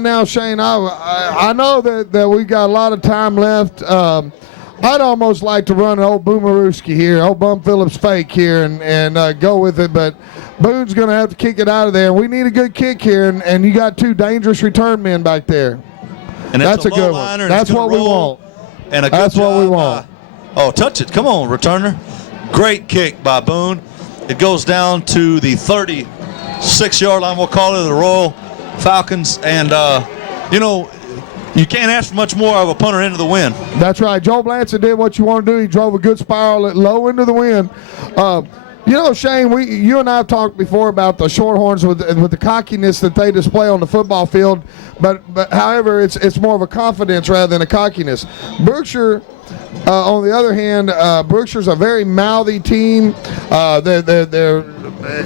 now, Shane, I know that we got a lot of time left. I'd almost like to run an old Boomerooski here, old Bum Phillips fake here, and go with it. But Boone's going to have to kick it out of there. We need a good kick here, and you got two dangerous return men back there. And that's a good one. That's what we want. And a good That's what we job want. Oh, touch it. Come on, returner. Great kick by Boone. It goes down to the 36-yard line, we'll call it, the Royal Falcons. And, you know, you can't ask for much more of a punter into the wind. That's right. Joe Blanchard did what you want to do. He drove a good spiral at low into the wind. You know, Shane, you and I have talked before about the Shorthorns with the cockiness that they display on the football field, but however, it's more of a confidence rather than a cockiness. Brookshire, on the other hand, Brookshire's a very mouthy team. They're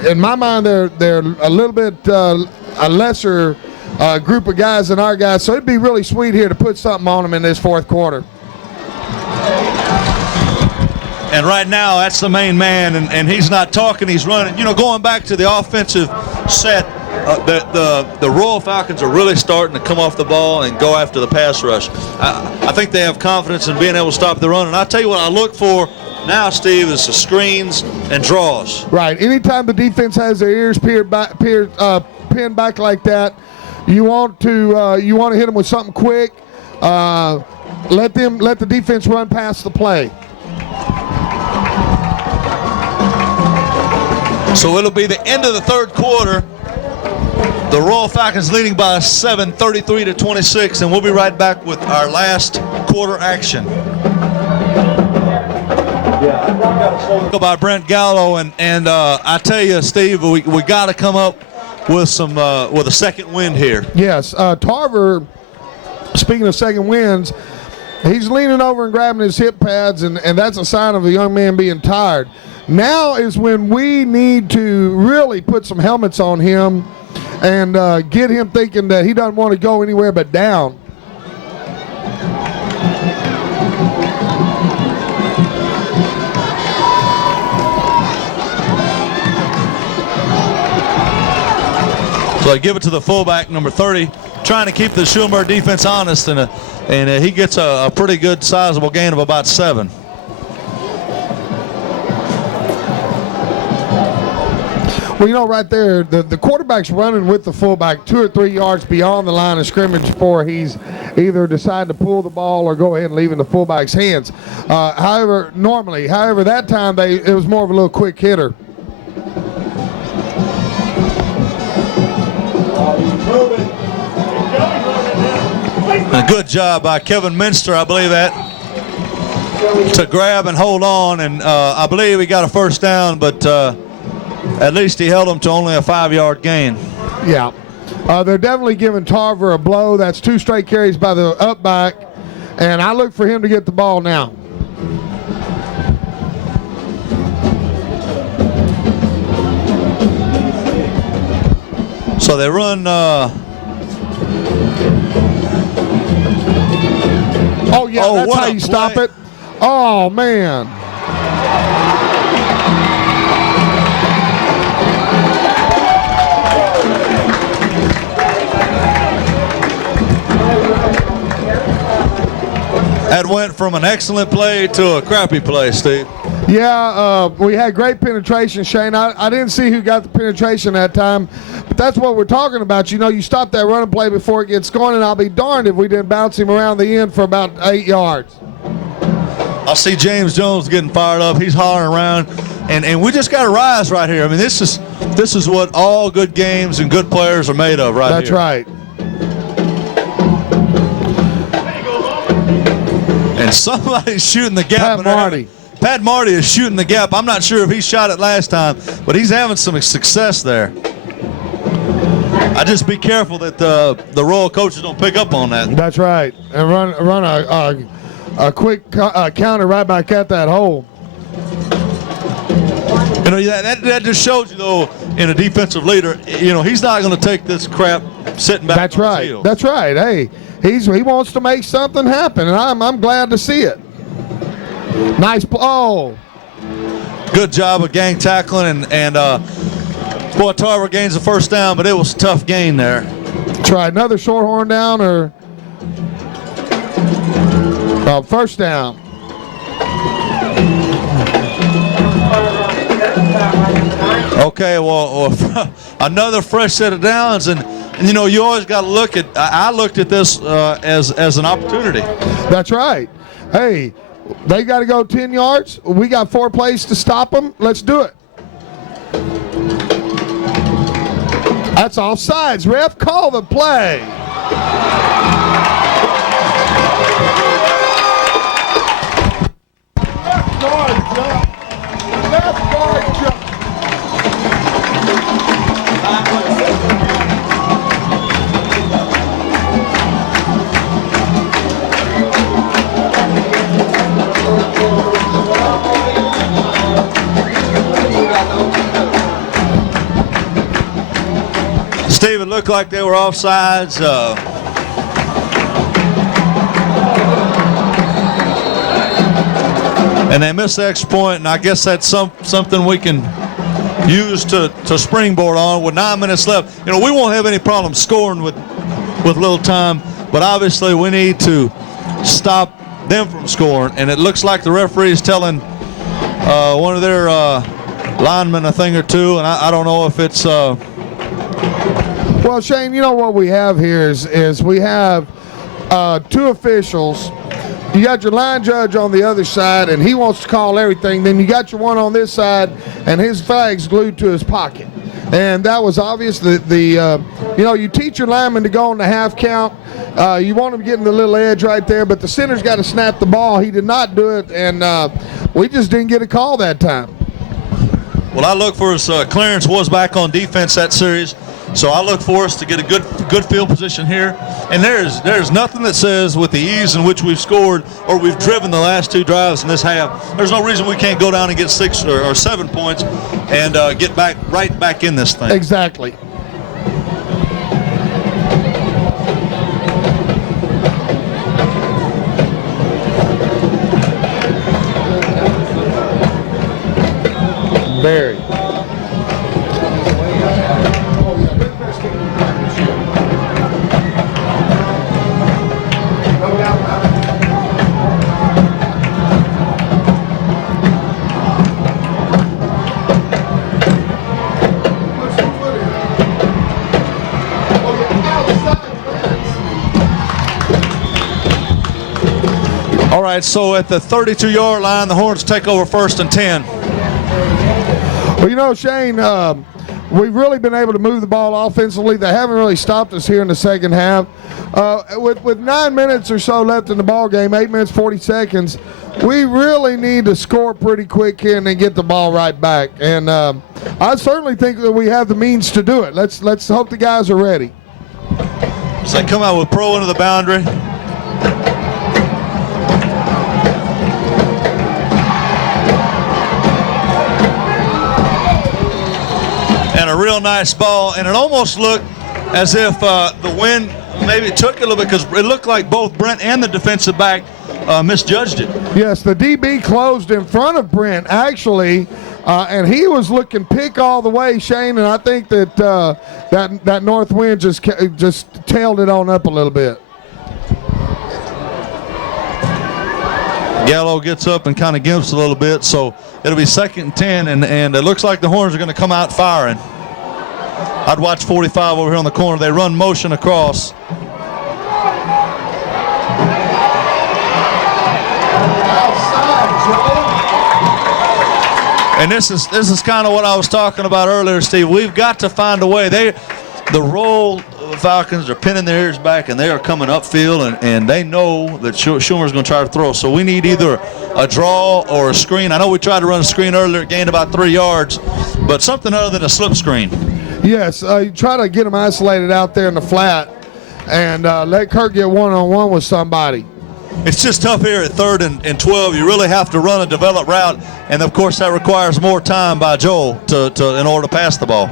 in my mind, they're a little bit a lesser group of guys than our guys, so it'd be really sweet here to put something on them in this fourth quarter. And right now, that's the main man, and he's not talking, he's running. You know, going back to the offensive set, the Royal Falcons are really starting to come off the ball and go after the pass rush. I think they have confidence in being able to stop the run. And I'll tell you what I look for now, Steve, is the screens and draws. Right. Anytime the defense has their ears pinned back like that, you want to hit them with something quick. Let the defense run past the play. So it'll be the end of the third quarter. The Royal Falcons leading by 7, 33-26, and we'll be right back with our last quarter action. By Brent Gallo, and I tell you, Steve, we got to come up with a second wind here. Yes, Tarver. Speaking of second winds, he's leaning over and grabbing his hip pads, and that's a sign of a young man being tired. Now is when we need to really put some helmets on him and get him thinking that he doesn't want to go anywhere but down. So I give it to the fullback, number 30, trying to keep the Schulenburg defense honest, and he gets a pretty good sizable gain of about 7. Well, you know, right there, the quarterback's running with the fullback 2 or 3 yards beyond the line of scrimmage before he's either decided to pull the ball or go ahead and leave it in the fullback's hands. However, that time it was more of a little quick hitter. A good job by Kevin Minster, I believe that, to grab and hold on, and I believe he got a first down, but at least he held him to only a 5-yard gain. Yeah. They're definitely giving Tarver a blow. That's 2 straight carries by the up back, and I look for him to get the ball now. So they run. Oh, yeah, that's how you stop it. Oh, man. That went from an excellent play to a crappy play, Steve. Yeah, we had great penetration, Shane. I didn't see who got the penetration that time, but that's what we're talking about. You know, you stop that running play before it gets going, and I'll be darned if we didn't bounce him around the end for about 8 yards. I see James Jones getting fired up. He's hollering around, and we just got to rise right here. I mean, this is what all good games and good players are made of right That's here. Right. And somebody's shooting the gap. Pat Marty is shooting the gap. I'm not sure if he shot it last time, but he's having some success there. I just be careful that the Royal coaches don't pick up on that. That's right. And run a quick counter right back at that hole. You know, that just shows you, though, in a defensive leader, you know, he's not going to take this crap sitting back on his heels. That's right. Hey, he wants to make something happen, and I'm glad to see it. Nice. Oh. Good job of gang tackling, and boy, Tarver gains the first down, but it was a tough gain there. Try another Shorthorn down or first down. Okay, well, another fresh set of downs, and you know, you always got to look at. I looked at this as an opportunity. That's right. Hey, they got to go 10 yards. We got 4 plays to stop them. Let's do it. That's offsides. Ref, call the play. Left guard jump. Left guard jump. Steve, it looked like they were offsides. And they missed the extra point, and I guess that's something we can use to springboard on with 9 minutes left. You know, we won't have any problem scoring with little time, but obviously we need to stop them from scoring. And it looks like the referee is telling one of their linemen a thing or two, and I don't know if it's Well, Shane, you know what we have here is we have 2 officials. You got your line judge on the other side, and he wants to call everything. Then you got your one on this side, and his flag's glued to his pocket. And that was obvious. You know, you teach your lineman to go on the half count. You want him getting the little edge right there, but the center's got to snap the ball. He did not do it, and we just didn't get a call that time. Well, I look for us. Clarence was back on defense that series, so I look for us to get a good field position here. And there's nothing that says with the ease in which we've scored or we've driven the last 2 drives in this half, there's no reason we can't go down and get 6 or 7 points and get right back in this thing. Exactly. Very. All right, so at the 32-yard line, the Horns take over 1st and 10. Well, you know, Shane, we've really been able to move the ball offensively. They haven't really stopped us here in the second half. With 9 minutes or so left in the ball game, 8 minutes, 40 seconds, we really need to score pretty quick here and then get the ball right back. And I certainly think that we have the means to do it. Let's hope the guys are ready. So they come out with Pro into the boundary. And a real nice ball, and it almost looked as if the wind maybe took it a little bit because it looked like both Brent and the defensive back misjudged it. Yes, the DB closed in front of Brent, actually, and he was looking pick all the way, Shane, and I think that that north wind just tailed it on up a little bit. Gallo gets up and kind of gimps a little bit, so it'll be 2nd and 10, and it looks like the Horns are going to come out firing. I'd watch 45 over here on the corner. They run motion across. And this is kind of what I was talking about earlier, Steve. We've got to find a way. The roll Falcons are pinning their ears back, and they are coming upfield, and they know that Schumer's going to try to throw. So we need either a draw or a screen. I know we tried to run a screen earlier, it gained about 3 yards, but something other than a slip screen. Yes, you try to get them isolated out there in the flat and let Kirk get one-on-one with somebody. It's just tough here at 3rd and 12. You really have to run a developed route, and of course that requires more time by Joel in order to pass the ball.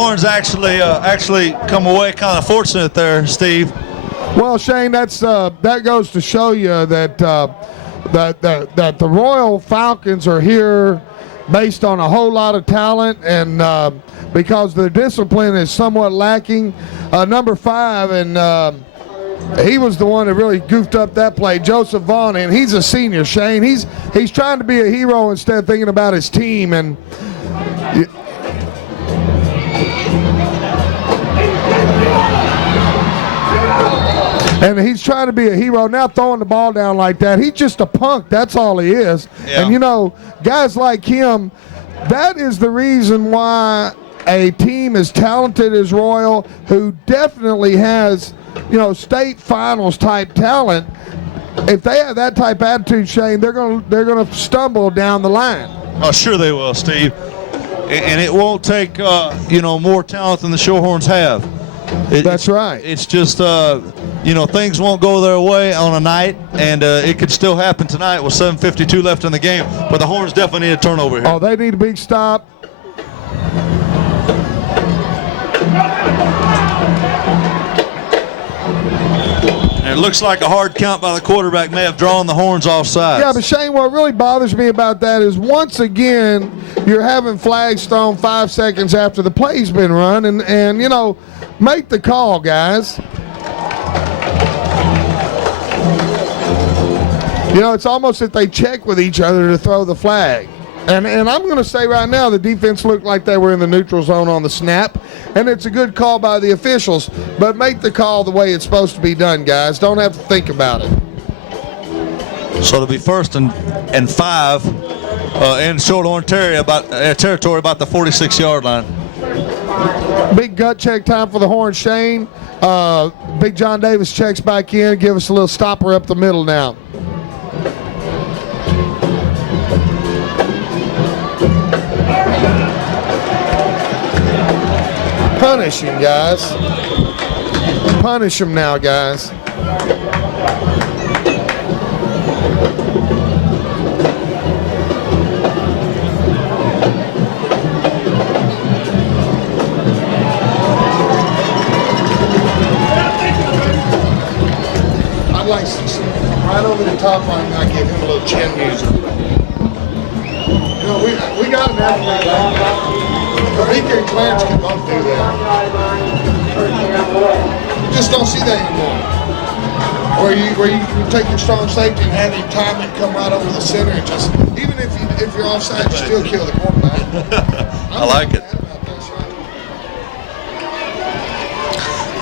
Horns actually come away kind of fortunate there, Steve. Well, Shane, that goes to show you that that the Royal Falcons are here based on a whole lot of talent, and because their discipline is somewhat lacking. Number 5, and he was the one that really goofed up that play, Joseph Vaughn, and he's a senior, Shane. He's trying to be a hero instead of thinking about his team, and he's trying to be a hero, now throwing the ball down like that. He's just a punk, that's all he is. Yeah. And, you know, guys like him, that is the reason why a team as talented as Royal, who definitely has, you know, state finals type talent, if they have that type of attitude, Shane, they're gonna stumble down the line. Oh, sure they will, Steve. And it won't take more talent than the Shorthorns have. That's right. It's just things won't go their way on a night, and it could still happen tonight with 7:52 left in the game. But the Horns definitely need a turnover here. Oh, they need a big stop. And it looks like a hard count by the quarterback may have drawn the Horns offside. Yeah, but Shane, what really bothers me about that is once again you're having flags thrown 5 seconds after the play's been run, and you know, make the call, guys. You know, it's almost that they check with each other to throw the flag. And I'm going to say right now, the defense looked like they were in the neutral zone on the snap, and it's a good call by the officials. But make the call the way it's supposed to be done, guys. Don't have to think about it. So it'll be 1st and 5 in Shorthorn territory about the 46-yard line. Big gut check time for the Horns, Shane. Big John Davis checks back in. Give us a little stopper up the middle now. Punish him, guys. Punish him now, guys. I'd like to see right over the top line. I give him a little chin music. You know, we got an athlete. Enrique and Clarence can both do that. You just don't see that anymore. Where you take your strong safety and have him time it, come right over the center, and just, even if you're offside, you still kill the quarterback. I like it.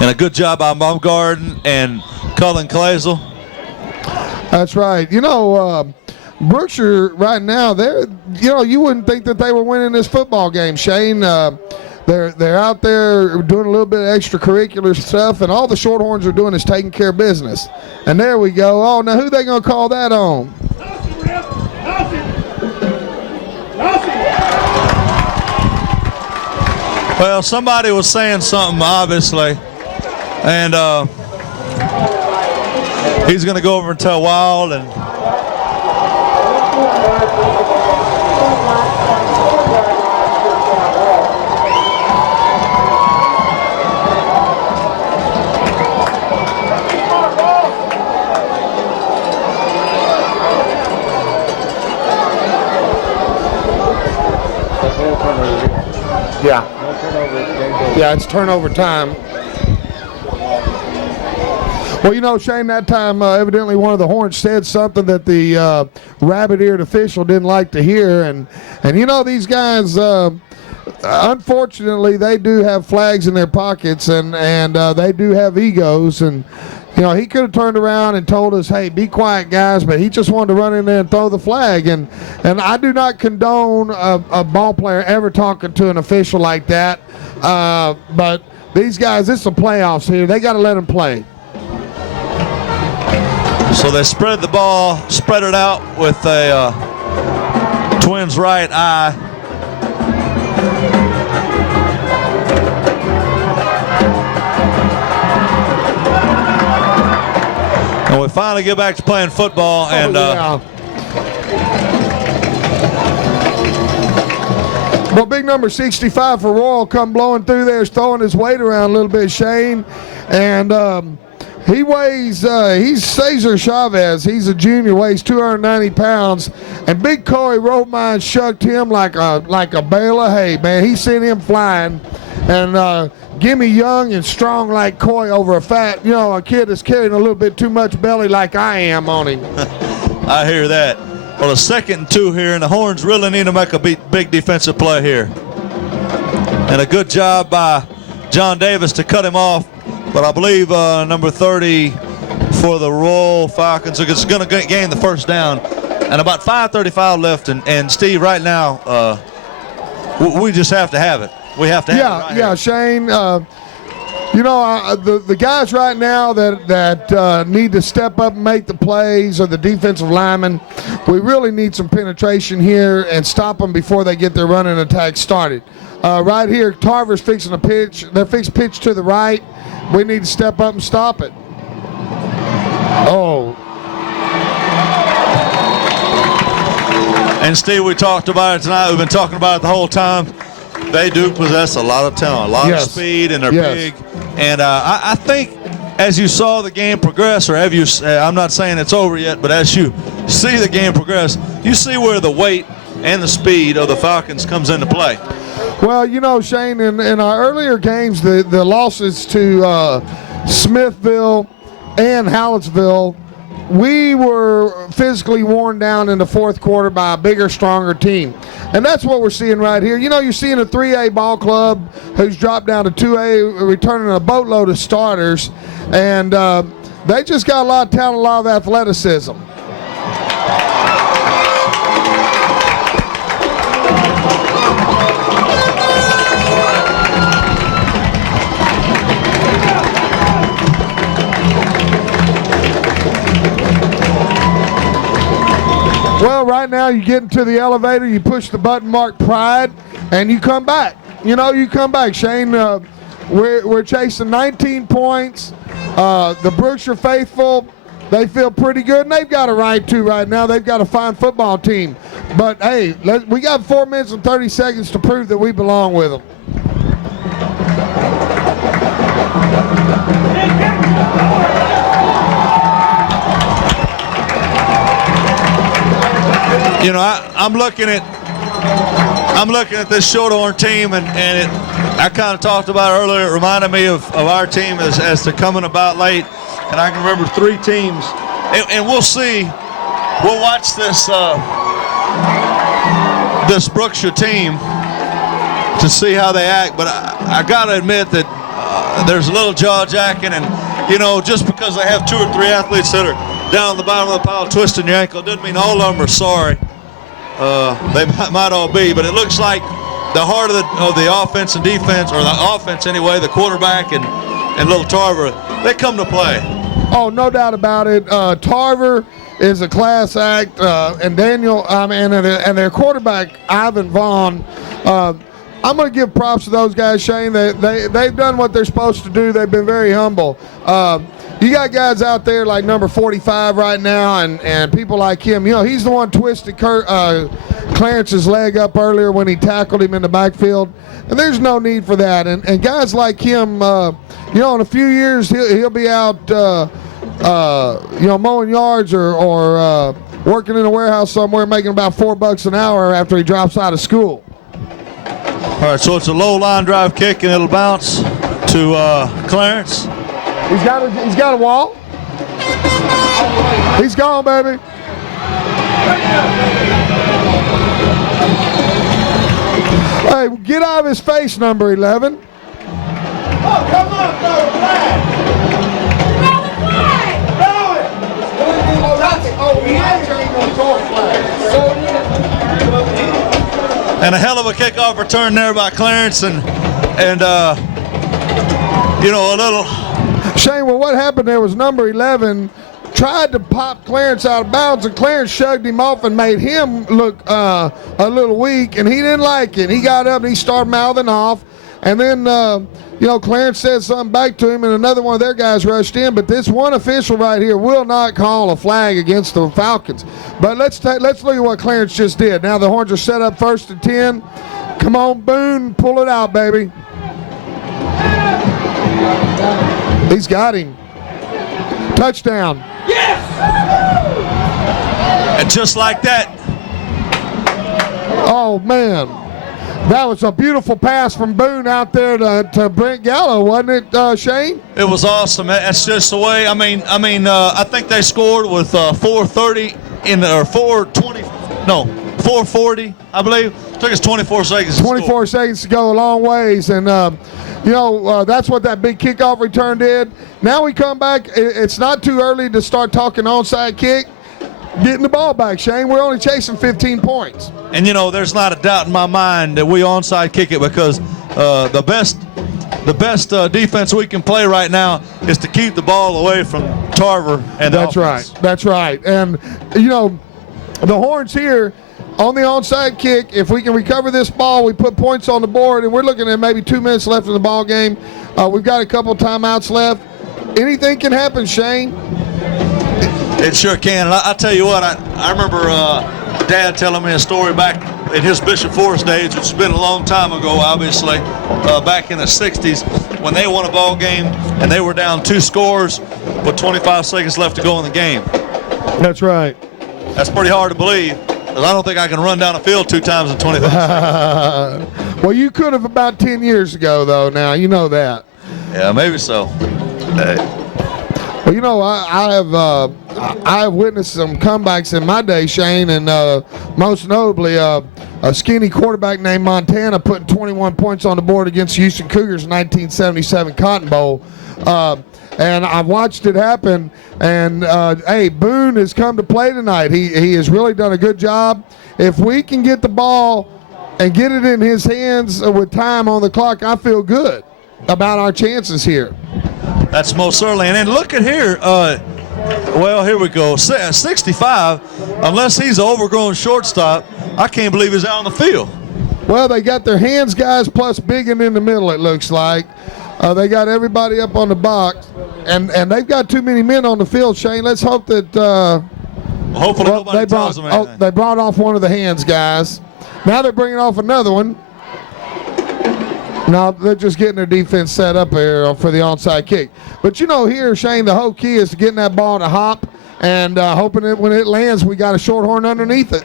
And a good job by Baumgarten and Cullen Clazel. That's right. You know, Brookshire right now, you wouldn't think that they were winning this football game, Shane. They're out there doing a little bit of extracurricular stuff, and all the Shorthorns are doing is taking care of business. And there we go. Oh, now who they gonna call that on? Well, somebody was saying something, obviously, and he's going to go over and tell Wild, and Yeah, it's turnover time. Well, you know, Shane, that time evidently one of the Horns said something that the rabbit-eared official didn't like to hear, and you know, these guys, unfortunately, they do have flags in their pockets, and they do have egos, and you know, he could have turned around and told us, hey, be quiet, guys, but he just wanted to run in there and throw the flag. And I do not condone a ball player ever talking to an official like that. But these guys, it's the playoffs here. They got to let them play. So they spread the ball, spread it out with a Twins right eye. And we finally get back to playing football, and Well, big number 65 for Royal come blowing through there, is throwing his weight around a little bit, Shane. And he weighs, he's Cesar Chavez. He's a junior, weighs 290 pounds. And big Corey Romine shucked him like a bale of hay, man. He sent him flying. And gimme young and strong like Coy over a fat, a kid that's carrying a little bit too much belly like I am on him. I hear that. Well, a 2nd and 2 here, and the Horns really need to make a big defensive play here. And a good job by John Davis to cut him off. But I believe number 30 for the Royal Falcons is going to gain the first down. And about 5:35 left. And Steve, right now, we just have to have it. We have to have it right here. Shane. The guys right now that need to step up and make the plays are the defensive linemen. We really need some penetration here and stop them before they get their running attack started. Right here, Tarver's fixing a pitch. They're fixing pitch to the right. We need to step up and stop it. Oh. And Steve, we talked about it tonight. We've been talking about it the whole time. They do possess a lot of talent, a lot of speed, and they're big. And I think as you saw the game progress, or have you? I'm not saying it's over yet, but as you see the game progress, you see where the weight and the speed of the Falcons comes into play. Well, Shane, in our earlier games, the losses to Smithville and Hallettsville, we were physically worn down in the fourth quarter by a bigger, stronger team. And that's what we're seeing right here. You're seeing a 3A ball club who's dropped down to 2A, returning a boatload of starters. And they just got a lot of talent, a lot of athleticism. Well, right now you get into the elevator, you push the button marked Pride, and you come back. You come back, Shane. We're chasing 19 points. The Brookshire faithful, they feel pretty good, and they've got a right to right now. They've got a fine football team. But, hey, we got 4 minutes and 30 seconds to prove that we belong with them. I'm looking at this Shorthorn team, and I kind of talked about it earlier. It reminded me of our team as to coming about late, and I can remember 3 teams. And we'll see. We'll watch this Brookshire team to see how they act. But I got to admit that there's a little jaw jacking, and just because they have 2 or 3 athletes that are down the bottom of the pile twisting your ankle doesn't mean all of them are sorry. They might all be, but it looks like the heart of the offense and defense, or the offense anyway, the quarterback and little Tarver, they come to play. Oh, no doubt about it. Tarver is a class act, and Daniel, and their quarterback Ivan Vaughn. I'm going to give props to those guys, Shane. They've done what they're supposed to do. They've been very humble. You got guys out there like number 45 right now, and people like him. He's the one twisted Clarence's leg up earlier when he tackled him in the backfield, and there's no need for that. And guys like him, in a few years he'll be out, mowing yards or working in a warehouse somewhere, making about $4 an hour after he drops out of school. All right, so it's a low line drive kick, and it'll bounce to Clarence. He's got a wall. He's gone, baby. Hey, get out of his face, number 11. Oh, come on, throw the flag. Throw the flag. Throw it. He actually ain't gonna throw a flag. And a hell of a kickoff return there by Clarence, and a little. Shane, well, what happened there was number 11 tried to pop Clarence out of bounds, and Clarence shoved him off and made him look a little weak, and he didn't like it. He got up and he started mouthing off, and then Clarence said something back to him, and another one of their guys rushed in. But this one official right here will not call a flag against the Falcons. But let's look at what Clarence just did. Now the Horns are set up 1st and 10. Come on, Boone, pull it out, baby. He's got him. Touchdown. And just like that, Oh, man. That was a beautiful pass from Boone out there to Brent Gallo, wasn't it, Shane? it was awesome. That's just the way. I think they scored with 4:30 or 4:20. No, 4:40, I believe. It took us 24 seconds. to 24 score. seconds to go a long ways. And, that's what that big kickoff return did. Now we come back. It's not too early to start talking onside kick. Getting the ball back, Shane. We're only chasing 15 points. And there's not a doubt in my mind that we onside kick it because the best defense we can play right now is to keep the ball away from Tarver and the That's offense. right. That's right. And the Horns here on the onside kick. If we can recover this ball, we put points on the board, and we're looking at maybe 2 minutes left in the ball game. We've got a couple timeouts left. Anything can happen, Shane. It sure can. And I tell you what, I remember Dad telling me a story back in his Bishop Forest days, which has been a long time ago, obviously, back in the 60s, when they won a ball game and they were down 2 scores with 25 seconds left to go in the game. That's right. That's pretty hard to believe, because I don't think I can run down a field 2 times in 25 seconds. Well, you could have about 10 years ago, though, now. You know that. Yeah, maybe so. Well, I have witnessed some comebacks in my day, Shane, and most notably a skinny quarterback named Montana putting 21 points on the board against the Houston Cougars in 1977 Cotton Bowl. And I watched it happen, and hey, Boone has come to play tonight. He has really done a good job. If we can get the ball and get it in his hands with time on the clock, I feel good about our chances here. That's most certainly. And then look at here. Well, here we go. 65, unless he's an overgrown shortstop, I can't believe he's out on the field. Well, they got their hands guys plus Biggin in the middle, it looks like. They got everybody up on the box, and they've got too many men on the field, Shane. Let's hope that Hopefully nobody tells them anything. they brought off one of the hands guys. Now they're bringing off another one. Now they're just getting their defense set up here for the onside kick. But here, Shane, the whole key is getting that ball to hop and hoping that when it lands, we got a short horn underneath it.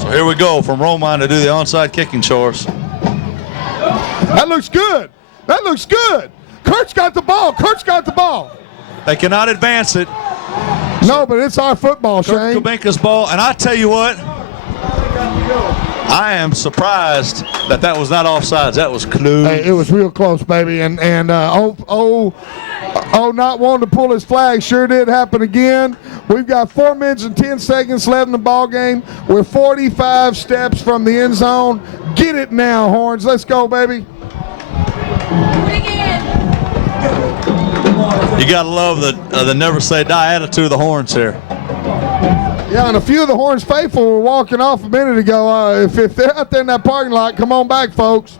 So here we go from Romine to do the onside kicking chores. That looks good. That looks good. Kurt's got the ball. Kurt's got the ball. They cannot advance it. No, but it's our football, Kurt Shane. Kubinka's ball, and I tell you what, I am surprised that was not offsides. That was close. Hey, it was real close, baby. And not wanting to pull his flag sure did happen again. We've got 4 minutes and 10 seconds left in the ball game. We're 45 steps from the end zone. Get it now, Horns. Let's go, baby. You gotta love the never say die attitude of the Horns here. Yeah, and a few of the Horns faithful were walking off a minute ago. If they're out there in that parking lot, come on back, folks.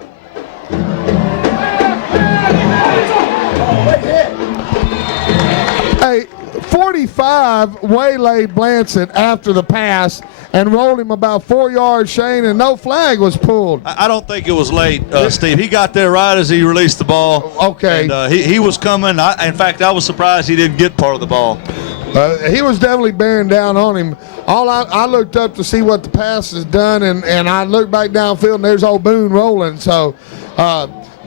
Hey, 45 waylaid Blanchett after the pass and rolled him about 4 yards, Shane, and no flag was pulled. I don't think it was late, Steve. He got there right as he released the ball. Okay. And he was coming. In fact, I was surprised he didn't get part of the ball. He was definitely bearing down on him. I looked up to see what the pass has done, and I looked back downfield, and there's old Boone rolling. So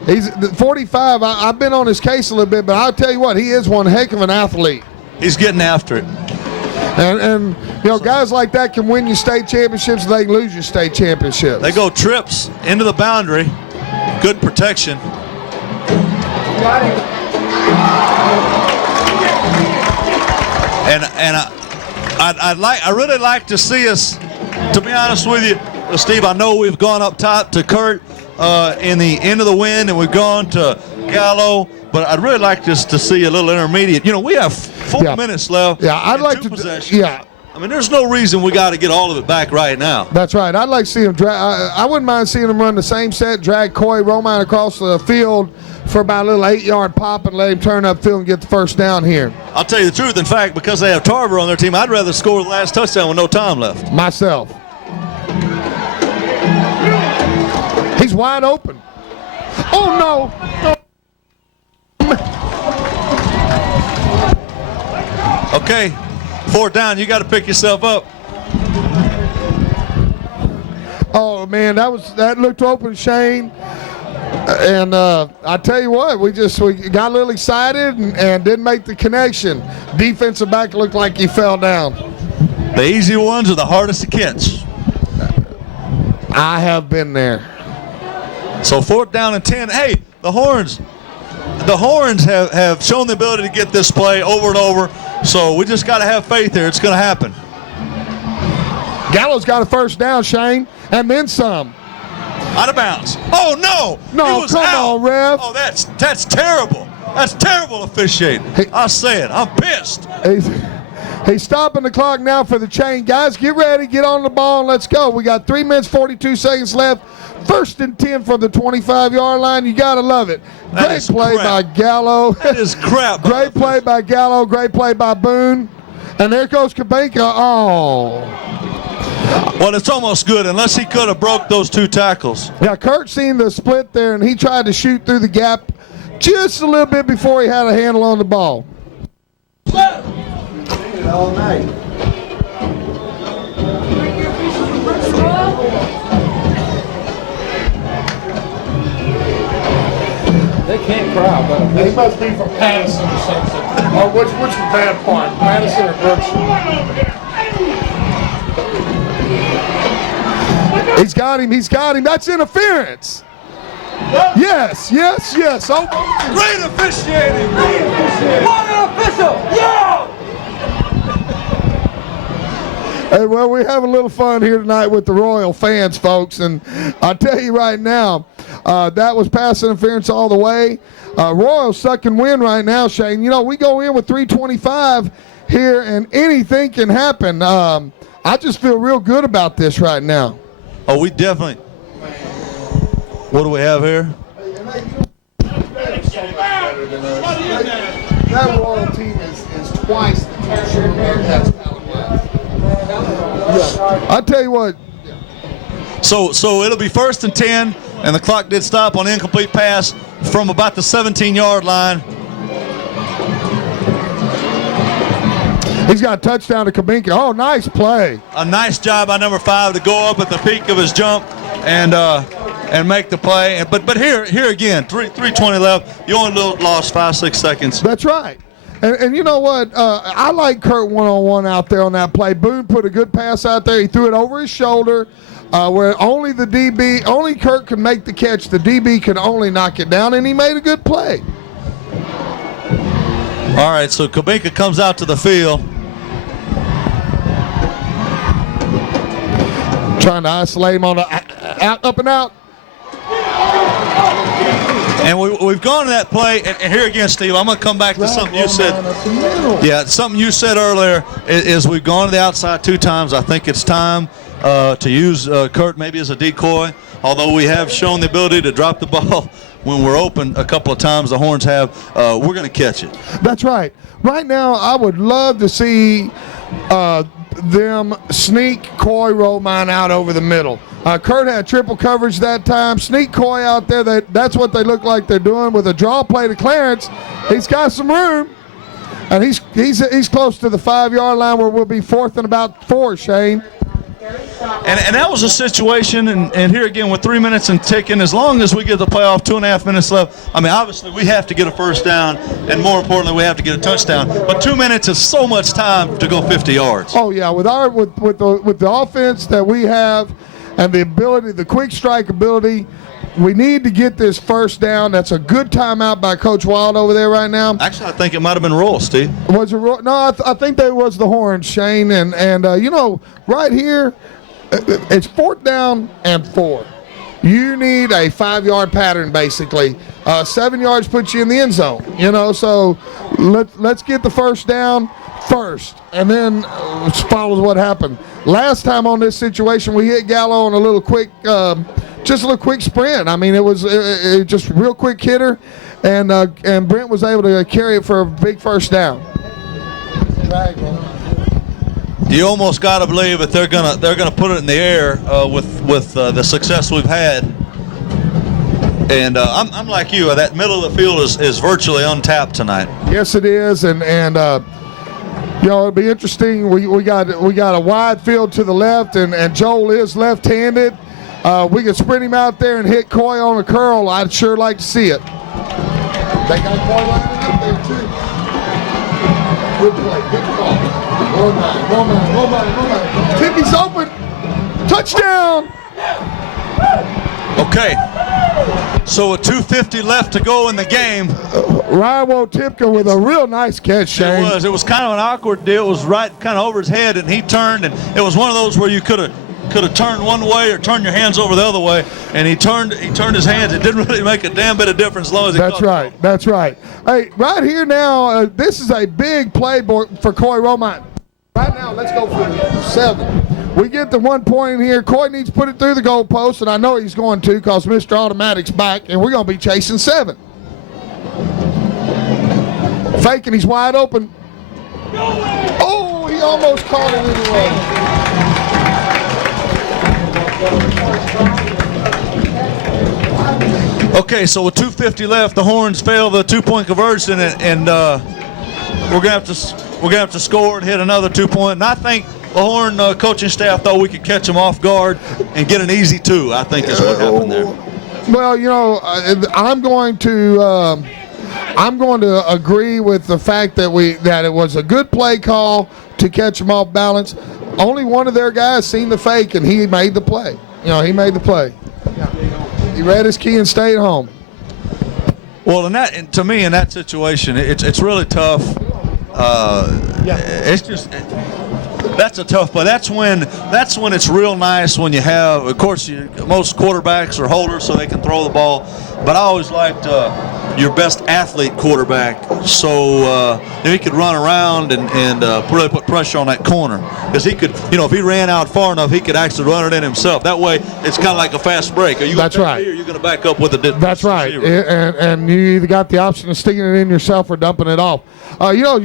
he's 45. I've been on his case a little bit, but I'll tell you what, he is one heck of an athlete. He's getting after it. And guys like that can win you state championships, and they can lose you state championships. They go trips into the boundary. Good protection. And I really like to see us, to be honest with you, Steve, I know we've gone up top to Kurt in the end of the wind, and we've gone to Gallo, but I'd really like just to see a little intermediate. We have 4 minutes left. Yeah, I'd like to. Possessions. Yeah. I mean, there's no reason we got to get all of it back right now. That's right. I'd like to see him drag. I wouldn't mind seeing him run the same set, drag Coy Romine across the field for about a little 8-yard pop and let him turn upfield and get the first down here. I'll tell you the truth. In fact, because they have Tarver on their team, I'd rather score the last touchdown with no time left. Myself. He's wide open. Oh, no. Okay, 4th down. You got to pick yourself up. Oh, man, that looked open, Shane. And I tell you what, we got a little excited and didn't make the connection. Defensive back looked like he fell down. The easy ones are the hardest to catch. I have been there. So 4th down and 10. Hey, the Horns have shown the ability to get this play over and over. So we just got to have faith here. It's going to happen. Gallo's got a 1st down, Shane, and then some. Out of bounds. Oh, no. No, He was come out. on, ref. Oh, that's terrible. That's terrible officiating. I'll say it. I'm pissed. He's stopping the clock now for the chain. Guys, get ready. Get on the ball and let's go. We got 3 minutes, 42 seconds left. 1st and 10 from the 25-yard line. You got to love it. Great play by Gallo. That is crap. Great play by Gallo. Great play by Boone. And there goes Kubenka. Oh. Well, it's almost good, unless he could have broke those 2 tackles. Yeah, Kurt seen the split there, and he tried to shoot through the gap just a little bit before he had a handle on the ball. All night. They can't cry, but He must be from Patterson or something. Or which bad part? Patterson or Brookshire? He's got him. That's interference. Yes. Oh. Great officiating. What an official! Yeah! Hey, well, we have a little fun here tonight with the Royal fans, folks. And I tell you right now, that was pass interference all the way. Royals suck and win right now, Shane. You know, we go in with 3:25 here, and anything can happen. I just feel real good about this right now. Oh, we definitely. What do we have here? That Royal team is twice the Schulenburg has talent-wise. Yeah. I tell you what. So it'll be 1st and 10, and the clock did stop on incomplete pass from about the 17-yard line. He's got a touchdown to Kubenka. Oh, nice play. A nice job by number 5 to go up at the peak of his jump and make the play. But here again, 3:20 left. You only lost 5-6 seconds. That's right. And you know what? I like Kurt one-on-one out there on that play. Boone put a good pass out there. He threw it over his shoulder where only Kurt could make the catch. The DB could only knock it down, and he made a good play. All right, so Kubenka comes out to the field. Trying to isolate him on the up and out. And we've gone to that play, and here again, Steve, I'm going to come back to something you said. Yeah, something you said earlier is we've gone to the outside 2 times. I think it's time to use Kurt maybe as a decoy, although we have shown the ability to drop the ball when we're open a couple of times. The Horns have. We're going to catch it. That's right. Right now, I would love to see them sneak Coy roll mine out over the middle. Kurt had triple coverage that time. Sneak Coy out there. That's what they look like they're doing with a draw play to Clarence. He's got some room, and he's close to the 5-yard line where we'll be 4th and about 4, Shane. And that was a situation, and here again with 3 minutes and ticking, as long as we get the playoff, 2.5 minutes left. I mean, obviously we have to get a 1st down, and more importantly, we have to get a touchdown. But 2 minutes is so much time to go 50 yards. Oh yeah, with the offense that we have, and the ability, the quick strike ability, we need to get this 1st down. That's a good timeout by Coach Wild over there right now. Actually, I think it might have been Royal, Steve. Was it Royal? No, I think that was the Horns, Shane. And you know, right here, it's 4th down and 4. You need a 5-yard pattern, basically. 7 yards puts you in the end zone. You know, so let's get the 1st down first, and then follows what happened last time on this situation. We hit Gallo on a little quick, just a little quick sprint. I mean, it was just a real quick hitter, and Brent was able to carry it for a big 1st down. You almost got to believe that they're gonna put it in the air with the success we've had. And I'm like you. That middle of the field is virtually untapped tonight. Yes, it is, and you know, it'll be interesting. We got a wide field to the left, and Joel is left-handed. We could sprint him out there and hit Coy on a curl. I'd sure like to see it. They got Coy lining up there too. Good play, good call. One man. Tippy's open. Touchdown. Okay. So with 2:50 left to go in the game. Ryan Wotipka with a real nice catch, Shane. It was kind of an awkward deal. It was right kind of over his head, and he turned, and it was one of those where you could have turned one way or turned your hands over the other way, and he turned his hands. It didn't really make a damn bit of difference as long as he That's right. That's right. Hey, right here now, this is a big play for Coy Romine. Right now, let's go for 7. We get the 1 point in here. Coy needs to put it through the goalpost, and I know he's going to because Mr. Automatic's back, and we're going to be chasing 7. Faking, he's wide open. Oh, he almost caught it anyway. Okay, so with 2:50 left, the Horns fail the 2-point conversion, and we're gonna have to score and hit another 2-point. And I think the Horn coaching staff thought we could catch them off guard and get an easy 2. I think is what happened there. Well, you know, I'm going to agree with the fact that it was a good play call to catch them off balance. Only one of their guys seen the fake, and he made the play. You know, he made the play. He read his key and stayed home. Well, to me, in that situation, it's really tough. It's just that's a tough play. That's when it's real nice when you have. Of course, most quarterbacks are holders, so they can throw the ball. But I always liked your best athlete quarterback, so he could run around and really put pressure on that corner, because he could, if he ran out far enough, he could actually run it in himself. That way, it's kind of like a fast break. Are you That's right. Or are you going to back up with a That's right, and you either got the option of sticking it in yourself or dumping it off.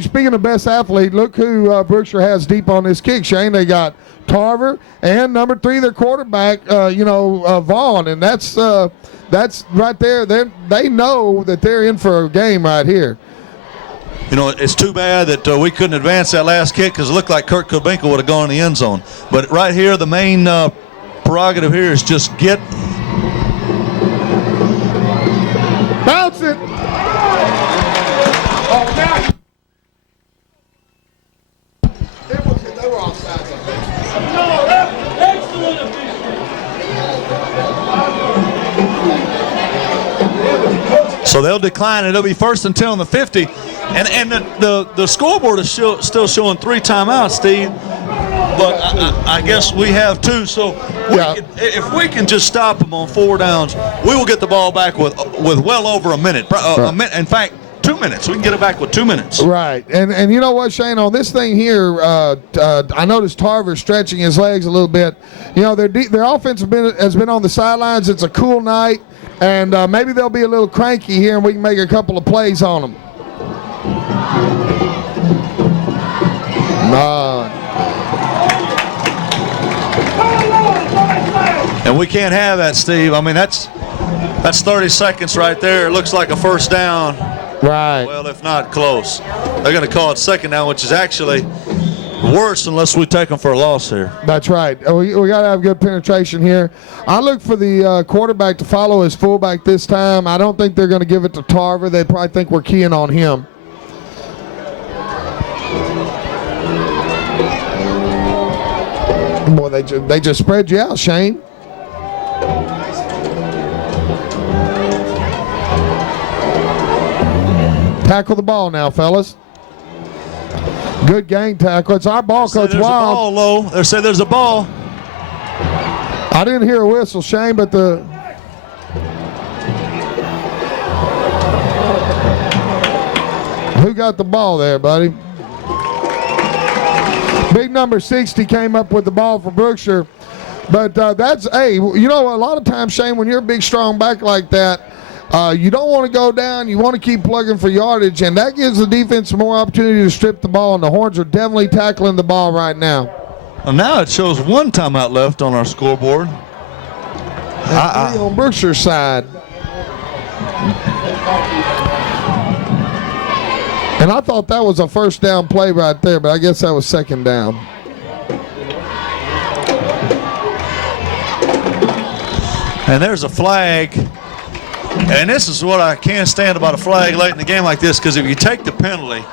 Speaking of best athlete, look who Brookshire has deep on this kick, Shane. They got Tarver and number 3, their quarterback, Vaughn, and that's right there. They know that they're in for a game right here. It's too bad that we couldn't advance that last kick, because it looked like Kurt Kubinka would have gone in the end zone. But right here, the main prerogative here is just get. Bounce it. Oh, now. They were offside. So they'll decline it. It'll be 1st and 10 on the 50. And the scoreboard is still showing 3 timeouts, Steve. But I guess we have 2. So if we can just stop them on 4 downs, we will get the ball back with well over a minute. A minute. In fact, 2 minutes. We can get it back with 2 minutes. Right. And you know what, Shane? On this thing here, I noticed Tarver stretching his legs a little bit. Their offense has been on the sidelines. It's a cool night. And maybe they'll be a little cranky here, and we can make a couple of plays on them. And we can't have that, Steve. I mean, that's 30 seconds right there. It looks like a first down. Right. Well, if not close. They're going to call it second down, which is actually worse unless we take them for a loss here. That's right. We got to have good penetration here. I look for the quarterback to follow his fullback this time. I don't think they're going to give it to Tarver. They probably think we're keying on him. Boy, they just spread you out, Shane. Tackle the ball now, fellas. Good gang tackle. It's our ball, Coach Wild. There's a ball low. They say there's a ball. I didn't hear a whistle, Shane, but who got the ball there, buddy? Big number 60 came up with the ball for Brookshire. But a lot of times, Shane, when you're a big, strong back like that, you don't want to go down. You want to keep plugging for yardage, and that gives the defense more opportunity to strip the ball, and the Horns are definitely tackling the ball right now. Well, now it shows 1 timeout left on our scoreboard. On Brookshire's side. And I thought that was a first down play right there, but I guess that was second down. And there's a flag. And this is what I can't stand about a flag late in the game like this, because if you take the penalty,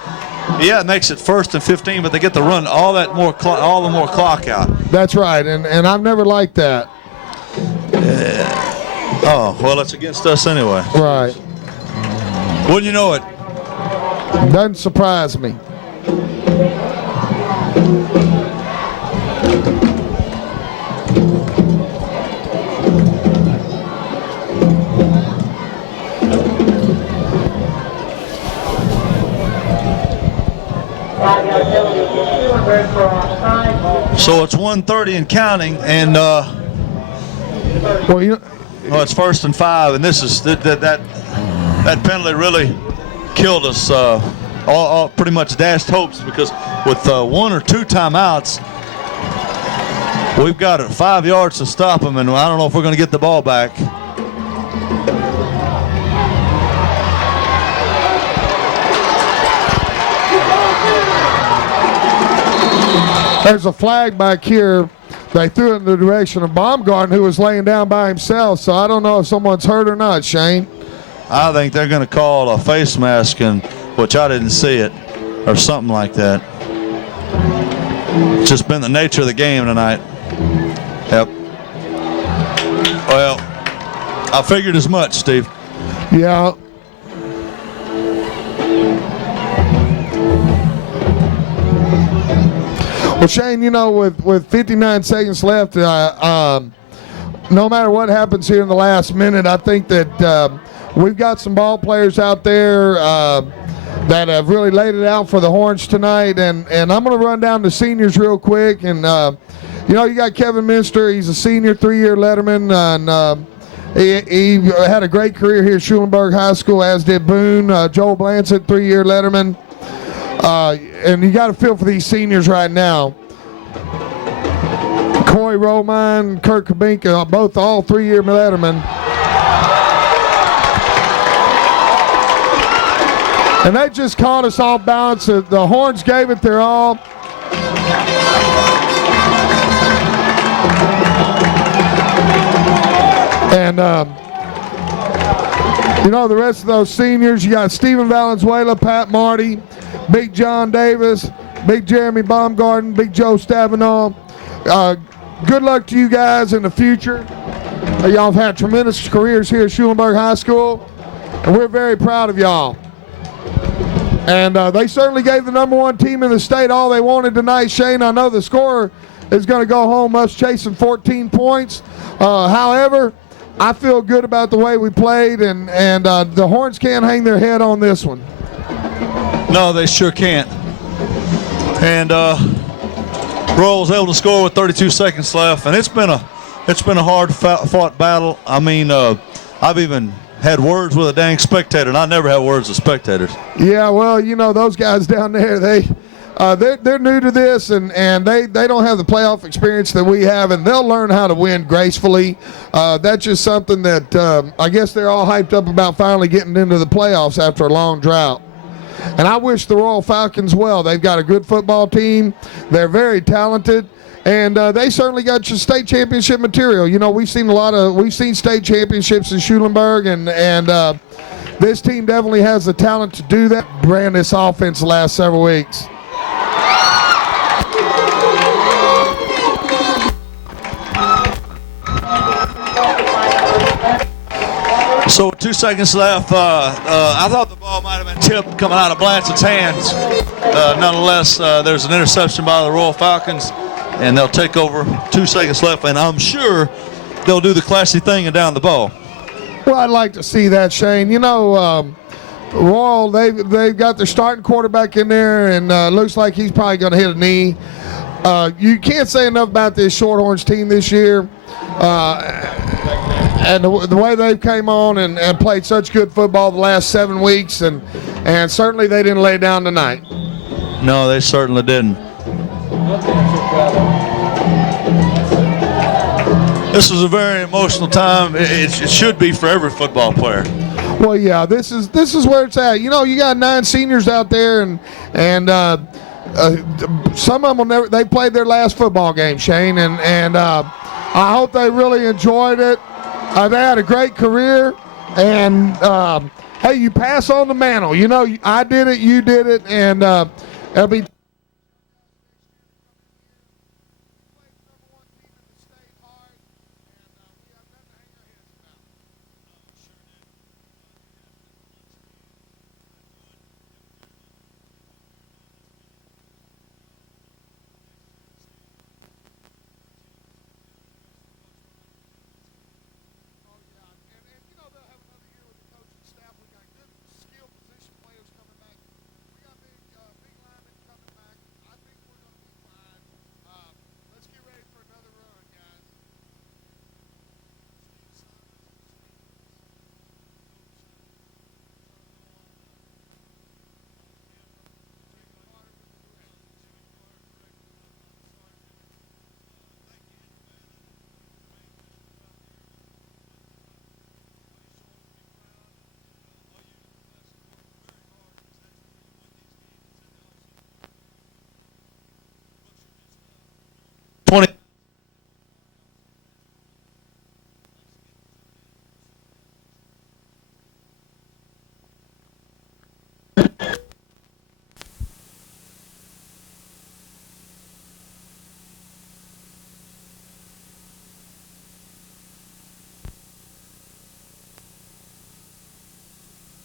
yeah, it makes it 1st and 15, but they get to run all the more clock out. That's right, and I've never liked that. Oh, well, it's against us anyway. Right. Wouldn't you know it? Doesn't surprise me. So it's 1:30 and counting, and Well, it's 1st and 5, and this is that penalty really killed us. All pretty much dashed hopes, because with 1 or 2 timeouts, we've got 5 yards to stop them, and I don't know if we're going to get the ball back. there's a flag back here. They threw it in the direction of Baumgarten, who was laying down by himself, so I don't know if someone's hurt or not, Shane. I think they're going to call a face mask, which I didn't see it, or something like that. It's just been the nature of the game tonight. Yep. Well, I figured as much, Steve. Yeah. Well, Shane, you know, with 59 seconds left, no matter what happens here in the last minute, I think that we've got some ball players out there that have really laid it out for the Horns tonight. And I'm going to run down the seniors real quick. And, you know, you got Kevin Minster. He's a senior, 3-year letterman. And he had a great career here at Schulenburg High School, as did Boone. Joel Blansett, 3-year letterman. And you got to feel for these seniors right now. Corey Romine, Kirk Kabinka, both all 3-year lettermen. And they just caught us off balance. The Horns gave it their all. And, you know, the rest of those seniors, you got Stephen Valenzuela, Pat Marty, Big John Davis, Big Jeremy Baumgarten, Big Joe Stavenall. Good luck to you guys in the future. Y'all have had tremendous careers here at Schulenburg High School, and we're very proud of y'all. And they certainly gave the #1 team in the state all they wanted tonight. Shane, I know the score is going to go home, us chasing 14 points. However, I feel good about the way we played, and the Horns can't hang their head on this one. No, they sure can't. And Royal was able to score with 32 seconds left, and it's been a hard fought battle. I mean, I've even had words with a dang spectator, and I never have words with spectators. Yeah, well, you know, those guys down there, they're new to this, and they don't have the playoff experience that we have, and they'll learn how to win gracefully. That's just something that I guess they're all hyped up about, finally getting into the playoffs after a long drought. And I wish the Royal Falcons well. They've got a good football team. They're very talented, and they certainly got your state championship material. You know, we've seen state championships in Schulenburg, and this team definitely has the talent to do that. Ran this offense the last several weeks. So 2 seconds left. I thought the ball might have been tipped coming out of Blanchett's hands. Nonetheless, there's an interception by the Royal Falcons, and they'll take over. 2 seconds left, and I'm sure they'll do the classy thing and down the ball. Well, I'd like to see that, Shane. You know, Royal, they've got their starting quarterback in there, and looks like he's probably going to hit a knee. You can't say enough about this Shorthorns team this year. And the way they came on and played such good football the last 7 weeks, and certainly they didn't lay down tonight. No, they certainly didn't. This was a very emotional time. It should be for every football player. Well, yeah, this is where it's at. You know, you got 9 seniors out there, and some of them will never. They played their last football game, Shane, and I hope they really enjoyed it. They had a great career, and hey, you pass on the mantle. You know, I did it, you did it, and it'll be. Twenty.